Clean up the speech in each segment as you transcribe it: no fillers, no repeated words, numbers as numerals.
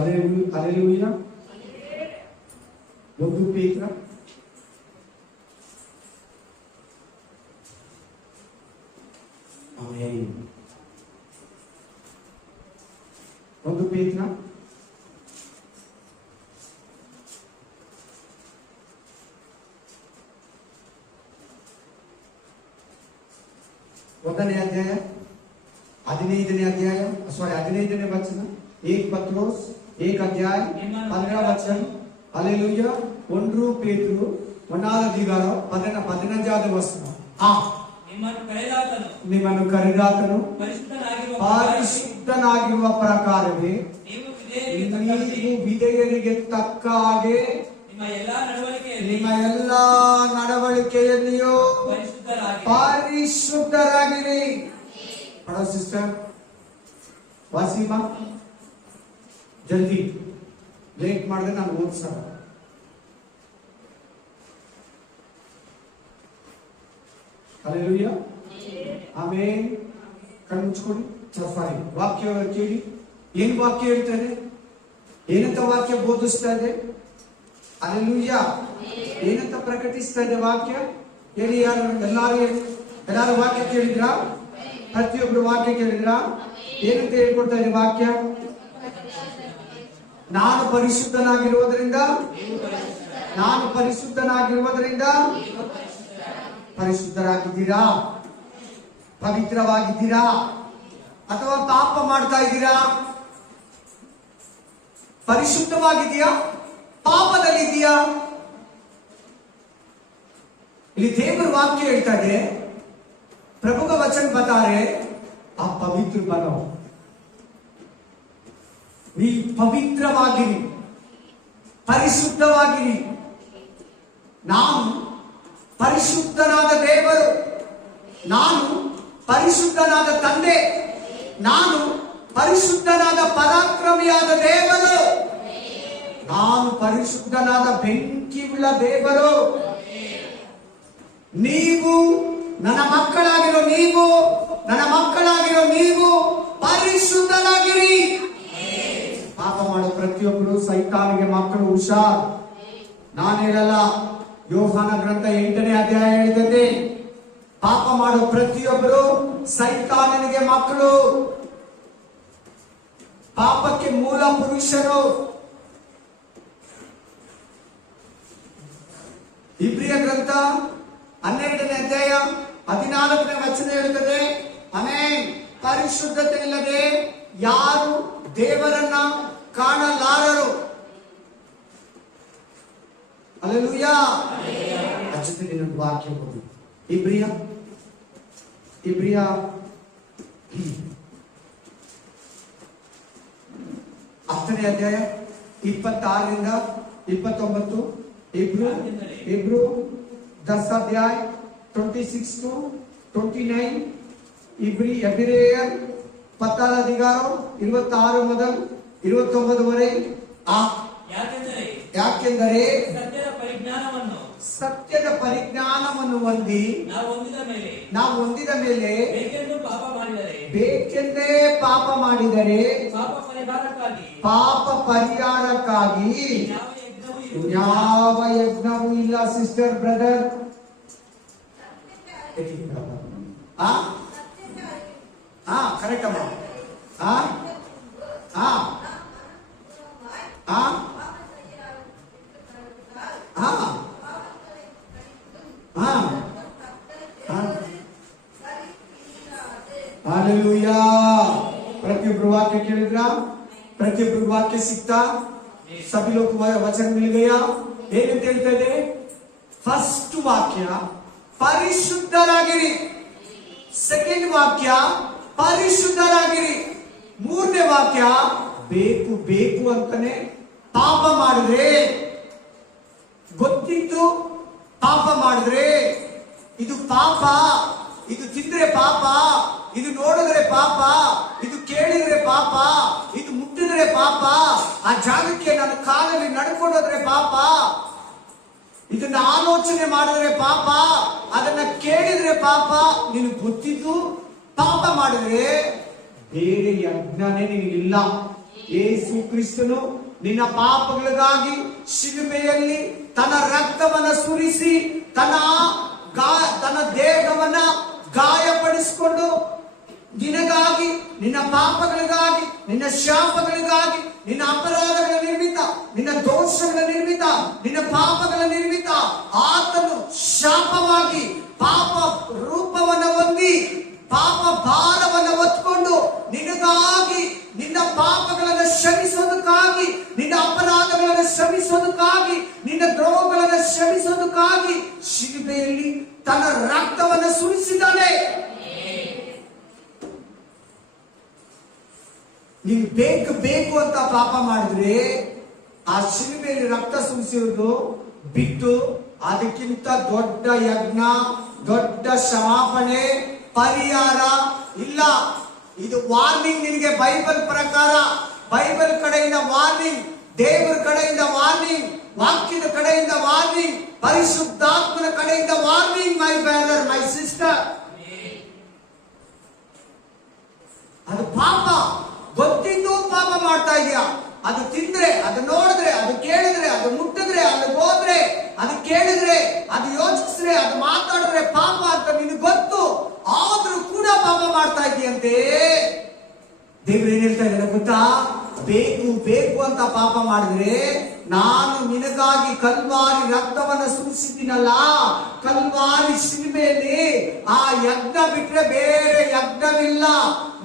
Hallelujah. ಒಂದು ಪೇತ್ರ ಒಂದು ಪೇತ್ರ ಒಂದನೇ ಅಧ್ಯಾಯ 15ನೇ ಅಧ್ಯಾಯ 15ನೇ ವಚನ 1 ಪತ್ರೋಸ್ 1 अध्याय 15 वचन हालेलुया 1 ಪೇತ್ರರು 1ನೇ ಅಧಿಕಾರ 15ನೇ ವಚನ ನಿಮ್ಮನ್ನು ಕರೆದಾತನು ಪರಿಶುದ್ಧನಾಗಿರುವ ಪ್ರಕಾರವೇ ನೀವು ವಿಧೇಯರಿಗೆ ತಕ್ಕ ಹಾಗೆ ನಿಮ್ಮ ಎಲ್ಲಾ ನಡವಳಿಕೆಯಲ್ಲಿಯೂ ಪರಿಶುದ್ಧರಾಗಿರಿ. ಸಿಸ್ಟರ್ ವಾಸಿಮಾ ಜಲ್ದಿ ಲೇಟ್ ಮಾಡಿದ್ರೆ ನಾನು ಓದ್ಸ. Hallelujah amen. ಕಣ್ಣು ಮುಚ್ಕೊಳ್ಳಿ, ಚಫಾರಿ ವಾಕ್ಯ ಕೇಳಿ. ಏನ್ ವಾಕ್ಯ ಹೇಳ್ತಾರೆ? ಏನಂತ ವಾಕ್ಯ ಬೋಧಿಸ್ತಾ ಇದೆ? ಹಲ್ಲೆಲೂಯಾ. ಏನಂತ ಪ್ರಕಟಿಸ್ತಾ ಇದೆ ವಾಕ್ಯ? ಹೇಳಿ ಯಾರು? ಎಲ್ಲಾರು ವಾಕ್ಯ ಕೇಳಿದ್ರ? ಪ್ರತಿಯೊಬ್ರು ವಾಕ್ಯ ಕೇಳಿದ್ರ? ಏನಂತ ಹೇಳ್ಕೊಡ್ತಾ ಇದೆ ವಾಕ್ಯ? ನಾನು ಪರಿಶುದ್ಧನಾಗಿರುವುದರಿಂದ ಪರಿಶುದ್ಧರಾಗಿದ್ದೀರಾ? ಪವಿತ್ರವಾಗಿದ್ದೀರಾ ಅಥವಾ ಪಾಪ ಮಾಡ್ತಾ ಇದ್ದೀರಾ? ಪರಿಶುದ್ಧವಾಗಿದೆಯಾ? ಪಾಪದಲ್ಲಿದೆಯಾ? ಇಲ್ಲಿ ದೇವರ ವಾಕ್ಯ ಹೇಳ್ತಾ ಇದೆ, प्रभु का वचन बता रहे आप पवित्र बनो. नी पवित्रವಾಗಿರಿ, ಪರಿಶುದ್ಧವಾಗಿರಿ. ನಾನು ಪರಿಶುದ್ಧನಾದ ದೇವರು, ನಾನು ಪರಿಶುದ್ಧನಾದ ತಂದೆ, ನಾನು ಪರಿಶುದ್ಧನಾದ ಪರಾಕ್ರಮಿಯಾದ ದೇವರು, ನಾನು ಪರಿಶುದ್ಧನಾದ ಬೆಂಕಿಯುಳ್ಳ ದೇವರು. ನೀವು ನನ್ನ ಮಕ್ಕಳಾಗಿರೋ ನೀವು ಪರಿಶುದ್ಧರಾಗಿರಿ. ಪಾಪ ಮಾಡೋ ಪ್ರತಿಯೊಬ್ಬರು ಸೈತಾನಿಗೆ ಮಕ್ಕಳು. ಹುಷಾರ್, ನಾನು ಹೇಳಲ್ಲ, ಯೋಹಾನ ಗ್ರಂಥ 8ನೇ ಅಧ್ಯಾಯ ಹೇಳಿದಂತೆ ಪಾಪ ಮಾಡೋ ಪ್ರತಿಯೊಬ್ಬರು ಸೈತಾನನಿಗೆ ಮಕ್ಕಳು. ಪಾಪಕ್ಕೆ ಮೂಲ ಪುರುಷರು. ಇಬ್ರಿಯ ಗ್ರಂಥ 12ನೇ ಅಧ್ಯಾಯ 14ನೇ ವಚನ ಹೇಳುತ್ತದೆ, ಆಮೆನ್. ಪರಿಶುದ್ಧತೆ ಇಲ್ಲದೆ ಯಾರು ದೇವರನ್ನ ಕಾಣಲಾರರು. ಹಲ್ಲೆಲೂಯಾ. ಅಚ್ಚುತ್ತೆ ನನ್ನ ವಾಕ್ಯ ಓದಿ. ಇಬ್ರಿಯ 10ನೇ ಅಧ್ಯಾಯ 26ರಿಂದ 29. ಇಬ್ರು 10 अध्याय 26 to 29. ಎಬ್ರಿಯರ್ 16 ಅಧಿಕಾರಂ 26 ಮೊದಲು 29 ವರೆಗೆ. ಯಾಕೆಂದರೆ ಸತ್ಯದ ಪರಿಜ್ಞಾನವನ್ನು ಹೊಂದಿ ನಾವು ಹೊಂದಿದ ಮೇಲೆ ಬೇಕೆಂದೇ ಪಾಪ ಮಾಡಿದರೆ ಪಾಪ ಪರಿಹಾರಕ್ಕಾಗಿ ಯಾವ ಯಜ್ಞವೂ ಇಲ್ಲ. ಸಿಸ್ಟರ್, ಬ್ರದರ್, ಕರೆಕ್ಟ್ ಅಮ್ಮ. हालेलुया. प्रत्येक वाक्य ಕೇಳಿದ್ರಾ? ಪ್ರತಿಯೊಬ್ಬ ವಾಕ್ಯ ಸಿಕ್ತಾ? सभी लोग को वचन मिल गया. ಏನಂತ ಹೇಳ್ತಾ ಇದೆ? ಫಸ್ಟ್ ವಾಕ್ಯ ಪರಿಶುದ್ಧರಾಗಿರಿ, ಸೆಕೆಂಡ್ ವಾಕ್ಯ ಪರಿಶುದ್ಧರಾಗಿರಿ, ಮೂರನೇ ವಾಕ್ಯ ಬೇಕು ಅಂತಾನೆ ಪಾಪ ಮಾಡಿದ್ರೆ, ಗೊತ್ತಿದ್ದು ಪಾಪ ಮಾಡಿದ್ರೆ ಇದು ಪಾಪ, ಇದು ತಿಂದ್ರೆ ಪಾಪ, ಇದು ನೋಡಿದ್ರೆ ಪಾಪ, ಇದು ಕೇಳಿದ್ರೆ ಪಾಪ, ಇದು ಮುಟ್ಟಿದ್ರೆ ಪಾಪ, ಆ ಜಾಗಕ್ಕೆ ನನ್ನ ಕಾಲಲ್ಲಿ ನಡ್ಕೊಂಡೋದ್ರೆ ಪಾಪ, ಇದನ್ನ ಆಲೋಚನೆ ಮಾಡಿದ್ರೆ ಪಾಪ, ಅದನ್ನ ಕೇಳಿದ್ರೆ ಪಾಪ. ನಿನಗೆ ಗೊತ್ತಿದ್ದು ಪಾಪ ಮಾಡಿದ್ರೆ ಬೇರೆ ಯಜ್ಞನೇ ನಿನಗಿಲ್ಲ. ಯೇಸು ಕ್ರಿಸ್ತನು ನಿನ್ನ ಪಾಪಗಳಿಗಾಗಿ ಶಿಲುಬೆಯಲ್ಲಿ ತನ್ನ ರಕ್ತವನ್ನ ಸುರಿಸಿ ತನ್ನ ದೇಹವನ್ನ ಗಾಯಪಡಿಸಿಕೊಂಡು ನಿನಗಾಗಿ, ನಿನ್ನ ಪಾಪಗಳಿಗಾಗಿ, ನಿನ್ನ ಶಾಪಗಳಿಗಾಗಿ, ನಿನ್ನ ಅಪರಾಧಗಳ ನಿರ್ಮಿತ, ನಿನ್ನ ದೋಷಗಳ ನಿರ್ಮಿತ, ನಿನ್ನ ಪಾಪಗಳ ನಿರ್ಮಿತ ಆತನು ಶಾಪವಾಗಿ ಪಾಪ ರೂಪವನ್ನ ಹೊಂದಿ ಪಾಪ ಭಾರವನ್ನು ಹೊತ್ಕೊಂಡು ನಿನಗಾಗಿ, ನಿನ್ನ ಪಾಪಗಳನ್ನು ಕ್ಷಮಿಸೋದಕ್ಕಾಗಿ, ನಿನ್ನ ಅಪರಾಧಗಳನ್ನು ಕ್ಷಮಿಸೋದಕ್ಕಾಗಿ, ನಿನ್ನ ದ್ರೋಹಗಳನ್ನು ಕ್ಷಮಿಸೋದಕ್ಕಾಗಿ ಶಿಲುಬೆಯಲ್ಲಿ ತನ್ನ ರಕ್ತವನ್ನು ಸುರಿಸಿದ್ದಾನೆ. ನೀನು ಬೇಕು ಅಂತ ಪಾಪ ಮಾಡಿದ್ರೆ ಆ ಶಿಲುಬೆಯಲ್ಲಿ ರಕ್ತ ಸುರಿಸಿರುವುದು ಬಿಟ್ಟು ಅದಕ್ಕಿಂತ ದೊಡ್ಡ ಯಜ್ಞ, ದೊಡ್ಡ ಕ್ಷಮಾಪಣೆ, ಪರಿಹಾರ ಇಲ್ಲ. ಇದು ವಾರ್ನಿಂಗ್ ನಿನಗೆ. ಬೈಬಲ್ ಪ್ರಕಾರ, ಬೈಬಲ್ ಕಡೆಯಿಂದ ವಾರ್ನಿಂಗ್, ದೇವರ ಕಡೆಯಿಂದ ವಾರ್ನಿಂಗ್, ವಾಕ್ಯದ ಕಡೆಯಿಂದ ವಾರ್ನಿಂಗ್, ಪರಿಶುದ್ಧಾತ್ಮನ ಕಡೆಯಿಂದ warning. My brother, my sister, ಅದು ಪಾಪ. ಗೊತ್ತಿದ್ದು ಪಾಪ ಮಾಡ್ತಾ ಇದೆಯಾ? ಅದು ತಿಂದ್ರೆ, ಅದು ನೋಡಿದ್ರೆ, ಅದು ಕೇಳಿದ್ರೆ, ಅದು ಮುಟ್ಟಿದ್ರೆ, ಅದು ಹೋದ್ರೆ, ಅದು ಕೇಳಿದ್ರೆ, ಅದು ಯೋಚಿಸಿದ್ರೆ, ಅದು ಮಾತಾಡಿದ್ರೆ ಪಾಪ ಅಂತ ನಿನಗೆ ಗೊತ್ತು. ಆದ್ರೂ ಕೂಡ ಪಾಪ ಮಾಡ್ತಾ ಇದೆಯಂತೆ. ದೇವ್ರು ಏನ್ ಹೇಳ್ತಾ ಇದ್ದಾರೆ ಗೊತ್ತಾ? ಬೇಕು ಅಂತ ಪಾಪ ಮಾಡಿದ್ರೆ ನಾನು ನಿನಗಾಗಿ ಕಲ್ವಾರಿ ರಕ್ತವನ್ನ ಸುರಿಸಿದ್ದೀನಲ್ಲ, ಕಲ್ವಾರಿ ಶಿಲುಬೆಯಲ್ಲಿ ಆ ಯಜ್ಞ ಬಿಟ್ರೆ ಬೇರೆ ಯಜ್ಞವಿಲ್ಲ.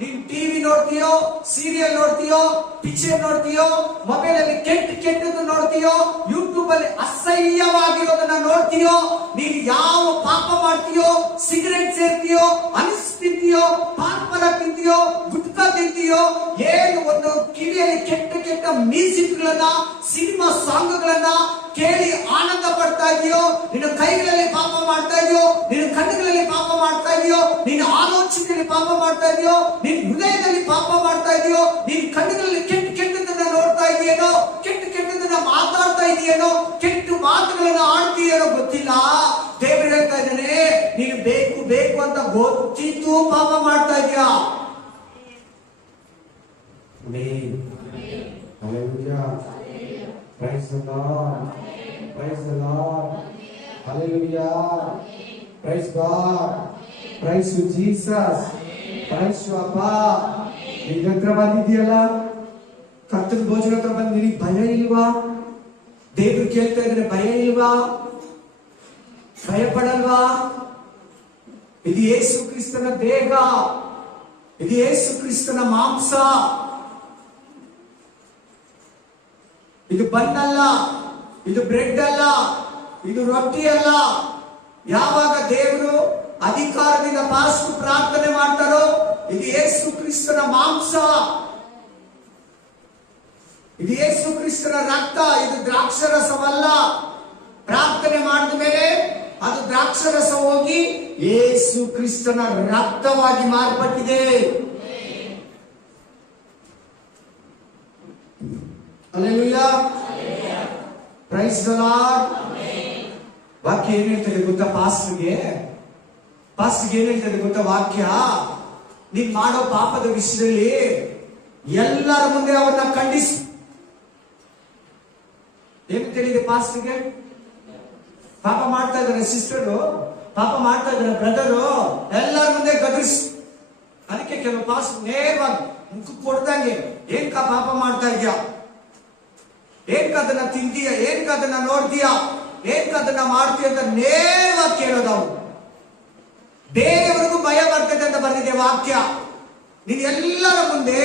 ನೀನ್ ಟಿವಿ ನೋಡ್ತೀಯೋ, ಸೀರಿಯಲ್ ನೋಡ್ತೀಯೋ, ಪಿಕ್ಚರ್ ನೋಡ್ತೀಯೋ, ಮೊಬೈಲ್ ಅಲ್ಲಿ ಕೆಟ್ಟದ್ದು ನೋಡ್ತೀಯೋ, ಯೂಟ್ಯೂಬ್ ಅಲ್ಲಿ ಅಸಹ್ಯವಾಗಿರೋದನ್ನ ನೋಡ್ತೀಯೋ, ನೀನ್ ಯಾವ ಪಾಪ ಮಾಡ್ತೀಯೋ, ಸಿಗರೆಟ್ ಸೇರ್ತೀಯೋ, ಅನಿಸ್ ತಿಂತೀಯೋ, ಪಾನ್ಪರ ತಿಂತೀಯೋ, ಗುಟ್ಕಾ ತಿಂತೀಯೋ, ಏನು ಒಂದು ಕಿವಿಯಲ್ಲಿ ಕೆಟ್ಟ ಮ್ಯೂಸಿಕ್ಗಳನ್ನ, ಸಿನಿಮಾ ಸಾಂಗ್ಗಳನ್ನ ಕೇಳಿ ಆನಂದ ಪಡ್ತಾ ಇದೆಯೋ, ನಿನ್ನ ಕೈಗಳಲ್ಲಿ ಪಾಪ ಮಾಡ್ತಾ ಇದೆಯೋ, ನಿನ್ನ ಕಣ್ಣುಗಳಲ್ಲಿ ಪಾಪ ಮಾಡ್ತಾ ಇದೆಯೋ, ನಿನ್ನ ಆಲೋಚನೆಯಲ್ಲಿ ಪಾಪ ಮಾಡ್ತಾ ಇದೆಯೋ, ನಿನ್ನ ಹೃದಯದಲ್ಲಿ ಪಾಪ ಮಾಡ್ತಾ ಇದೆಯೋ, ನಿನ್ನ ಕಣ್ಣುಗಳಲ್ಲಿ ಕೆಟ್ಟದನ್ನ ನೋಡ್ತಾ ಇದೆಯೇನೋ, ಕೆಟ್ಟದನ್ನ ಮಾತಾಡ್ತಾ ಇದೆಯೇನೋ, ಕೆಟ್ಟ ಮಾತುಗಳನ್ನ ಆಡ್ತೀಯೇನೋ ಗೊತ್ತಿಲ್ಲ. ದೇವರು ಹೇಳ್ತಾ ಇದ್ದಾನೆ, ನೀನು ಬೇಕು ಅಂತ ಗೊತ್ತಿದ್ದು ಪಾಪ ಮಾಡ್ತಾ ಇದೆಯಾ? Praise the Lord. Praise the Lord. Hallelujah. Praise God. Praise you Jesus. Praise you Appa. ನಿನ್ನ ಹತ್ರ ಬಂದಿದೆಯಲ್ಲ, ಕರ್ತನ ಭೋಜನ ಹತ್ರ ಬಂದು ನಿನಗೆ ಭಯ ಇಲ್ವಾ? ದೇವರು ಕೇಳ್ತಾ ಇದ್ರೆ ಭಯ ಇಲ್ವಾ? ಭಯ ಪಡಲ್ವಾ? ಇದು ಯೇಸು ಕ್ರಿಸ್ತನ ದೇಹ, ಇದು ಯೇಸು ಕ್ರಿಸ್ತನ ಮಾಂಸ. ಇದು ಬನ್ನಲ್ಲ, ಇದು ಬ್ರೆಡ್ ಅಲ್ಲ, ಇದು ರೊಟ್ಟಿ ಅಲ್ಲ. ಯಾವಾಗ ದೇವರು ಅಧಿಕಾರದಿಂದ ಪಾಸ್ಟು ಪ್ರಾರ್ಥನೆ ಮಾಡ್ತಾರೋ, ಇದು ಯೇಸು ಕ್ರಿಸ್ತನ ಮಾಂಸ, ಇದು ಯೇಸು ಕ್ರಿಸ್ತನ ರಕ್ತ, ಇದು ದ್ರಾಕ್ಷರಸವಲ್ಲ. ಪ್ರಾರ್ಥನೆ ಮಾಡಿದ ಮೇಲೆ ಅದು ದ್ರಾಕ್ಷರಸ ಹೋಗಿ ಯೇಸು ಕ್ರಿಸ್ತನ ರಕ್ತವಾಗಿ ಮಾರ್ಪಟ್ಟಿದೆ. Hallelujah. Praise the Lord. ವಾಕ್ಯ ಏನ್ ಹೇಳ್ತದೆ ಗೊತ್ತಾ? ಪಾಸ್ಟ್ಗೆ ಏನ್ ಹೇಳ್ತದೆ ಗೊತ್ತಾ ವಾಕ್ಯ? ನೀನ್ ಮಾಡೋ ಪಾಪದ ವಿಷಯದಲ್ಲಿ ಎಲ್ಲರ ಮುಂದೆ ಅವನ್ನ ಖಂಡಿಸು. ಏನ್ ತಿಳಿದೆ ಪಾಸ್ಟ್ಗೆ? ಪಾಪ ಮಾಡ್ತಾ ಇದಾರೆ ಸಿಸ್ಟರು, ಪಾಪ ಮಾಡ್ತಾ ಇದಾರೆ ಬ್ರದರು, ಎಲ್ಲರ ಮುಂದೆ ಗದರಿಸು. ಅದಕ್ಕೆ ಕೆಲವು ಪಾಸ್ಟ್ ನೇರವಾಗಿ ಮುಖ ಕೊಡ್ದಂಗೆ, ಏನ್ ಪಾಪ ಮಾಡ್ತಾ ಇದ್ಯಾ, ಏನ್ ಅದನ್ನ ತಿಂತೀಯ, ಏನ್ ಅದನ್ನ ನೋಡ್ತೀಯ, ಏನ್ ಅದನ್ನ ಮಾಡ್ತೀಯ ಅಂತ ನೇರವಾಗಿ ಕೇಳೋದು. ಅವ್ರು ಬೇರೆಯವರಿಗೂ ಭಯ ಬರ್ತದೆ ಅಂತ ಬಂದಿದೆ ವಾಕ್ಯ. ನೀನು ಎಲ್ಲರ ಮುಂದೆ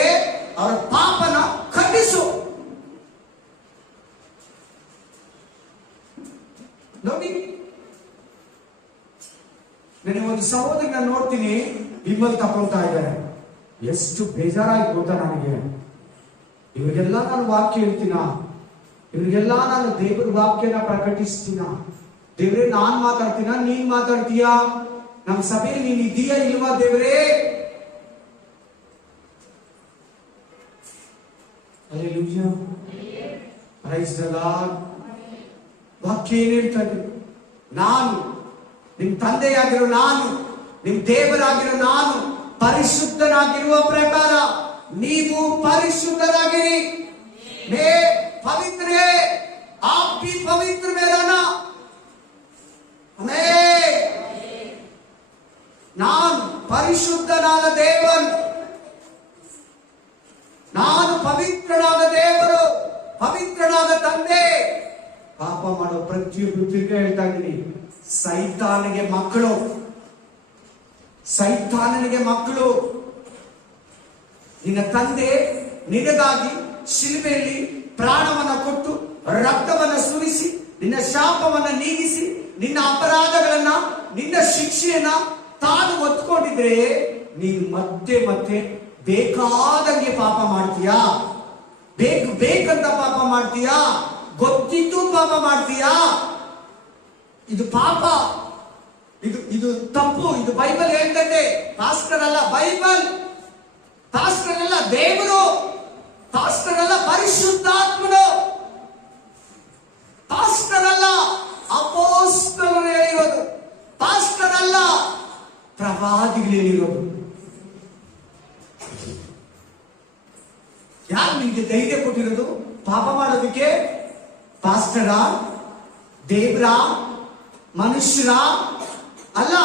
ಅವರ ಪಾಪನ ಖಂಡಿಸು. ನೋಡಿ, ನನಗೆ ಒಂದು ಸಹೋದರನ ನೋಡ್ತೀನಿ, ವಿಮಲ್ ತಕೊಂತಾ ಇದ್ದಾರೆ. ಎಷ್ಟು ಬೇಜಾರಾಗಿ ಗೊತ್ತಾ ನನಗೆ. ಇವ್ರಿಗೆಲ್ಲ ನಾನು ವಾಕ್ಯ ಹೇಳ್ತೀನ, ಇವ್ರಿಗೆಲ್ಲ ನಾನು ದೇವರ ವಾಕ್ಯನ ಪ್ರಕಟಿಸ್ತೀನ. ದೇವ್ರೆ, ನಾನ್ ಮಾತಾಡ್ತೀನ, ನೀನ್ ಮಾತಾಡ್ತೀಯ? ನಮ್ಮ ಸಭೆಯಲ್ಲಿ ನೀನ್ ಇದೀಯಾ ಇಲ್ವಾ ದೇವ್ರೇ? Hallelujah. Praise the Lord. ವಾಕ್ಯ ಏನ್ ಹೇಳ್ತಾರೆ? ನಾನು ನಿಮ್ ತಂದೆಯಾಗಿರೋ ನಾನು, ನಿಮ್ ದೇವರಾಗಿರೋ ನಾನು ಪರಿಶುದ್ಧನಾಗಿರುವ ಪ್ರಕಾರ ನೀವು ಪರಿಶುದ್ಧರಾಗಿರಿ. ಮೇ ಪವಿತ್ರ है, आप भी पवित्र में रहना. ನಾನು ಪರಿಶುದ್ಧನಾದ ದೇವನ್, ನಾನು ಪವಿತ್ರನಾದ ದೇವರು, ಪವಿತ್ರನಾದ ತಂದೆ. ಪಾಪ ಮಾಡೋ ಪ್ರತಿಯೊಬ್ಬರು ತಿರ್ಗ ಹೇಳ್ತಾ ಇದ್ದೀನಿ, ಸೈತಾನಿಗೆ ಮಕ್ಕಳು, ಸೈತಾನನಿಗೆ ಮಕ್ಕಳು. ನಿನ್ನ ತಂದೆ ನಿನಗಾಗಿ ಶಿಲುಬೆಯಲ್ಲಿ ಪ್ರಾಣವನ್ನ ಕೊಟ್ಟು ರಕ್ತವನ್ನ ಸುರಿಸಿ ನಿನ್ನ ಶಾಪವನ್ನ ನೀಗಿಸಿ ನಿನ್ನ ಅಪರಾಧಗಳನ್ನ ನಿನ್ನ ಶಿಕ್ಷೆಯನ್ನ ತಾನು ಹೊತ್ಕೊಂಡಿದ್ರೆ ನೀನು ಮತ್ತೆ ಮತ್ತೆ ಬೇಕಾದಂಗೆ ಪಾಪ ಮಾಡ್ತೀಯಾ? ಬೇಕಂತ ಪಾಪ ಮಾಡ್ತೀಯಾ? ಗೊತ್ತಿದ್ದು ಪಾಪ ಮಾಡ್ತೀಯಾ? ಇದು ಪಾಪ, ಇದು ತಪ್ಪು. ಇದು ಬೈಬಲ್ ಹೇಳ್ತದೆ, ಪಾಸ್ಟರ್ ಅಲ್ಲ. ಬೈಬಲ್ ಪಾಸ್ಟರ್ ಅಲ್ಲ, ದೇವರು. ಪಾಸ್ಟರ್ ಅಲ್ಲ, ಪರಿಶುದ್ಧಾತ್ಮನು. ಪಾಸ್ಟರ್ ಅಲ್ಲ, ಅಪೊಸ್ತಲರು ಹೇಳಿರೋದು. ಪಾಸ್ಟರ್ ಅಲ್ಲ, ಪ್ರವಾದಿಗಳು ಹೇಳಿರೋದು. ಯಾರು ನಿಮಗೆ ಧೈರ್ಯ ಕೊಟ್ಟಿರೋದು ಪಾಪ ಮಾಡೋದಕ್ಕೆ? ಪಾಸ್ಟರ, ದೇವ್ರ, ಮನುಷ್ಯರ ಅಲ್ಲ,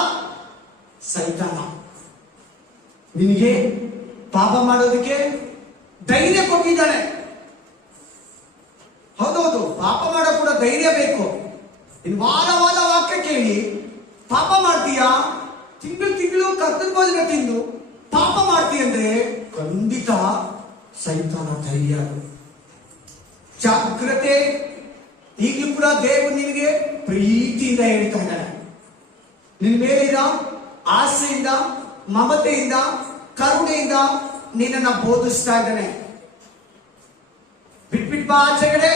ಸೈತಾನ ನಿನಗೆ ಪಾಪ ಮಾಡೋದಕ್ಕೆ ಧೈರ್ಯ ಕೊಟ್ಟಿದ್ದಾನೆ. ಹೌದೌದು, ಪಾಪ ಮಾಡೋ ಕೂಡ ಧೈರ್ಯ ಬೇಕು. ಇನ್ನು ವಾರ ವಾಕ್ಯ ಕೇಳಿ ಪಾಪ ಮಾಡ್ತೀಯಾ? ತಿಂಗಳು ಕರ್ತನ ಭೋಜನ ತಿಂದು ಪಾಪ ಮಾಡ್ತೀಯ ಅಂದ್ರೆ ಖಂಡಿತ ಸೈತಾನ ಧೈರ್ಯ. ಜಾಗ್ರತೆ. ಈಗಲೂ ಕೂಡ ದೇವರು ನಿನಗೆ ಪ್ರೀತಿಯಿಂದ ಹೇಳ್ತಾ ಇದ್ದಾನೆ. ನಿನ್ನ ಮೇಲಿನ ಆಸೆಯಿಂದ, ಮಮತೆಯಿಂದ, ಕರುಣೆಯಿಂದ ನಿನ್ನನ್ನು ಬೋಧಿಸ್ತಾ ಇದ್ದಾನೆ. ಬಿಟ್ಬಿಟ್ ಬಾ ಆಚೆಗಡೆ.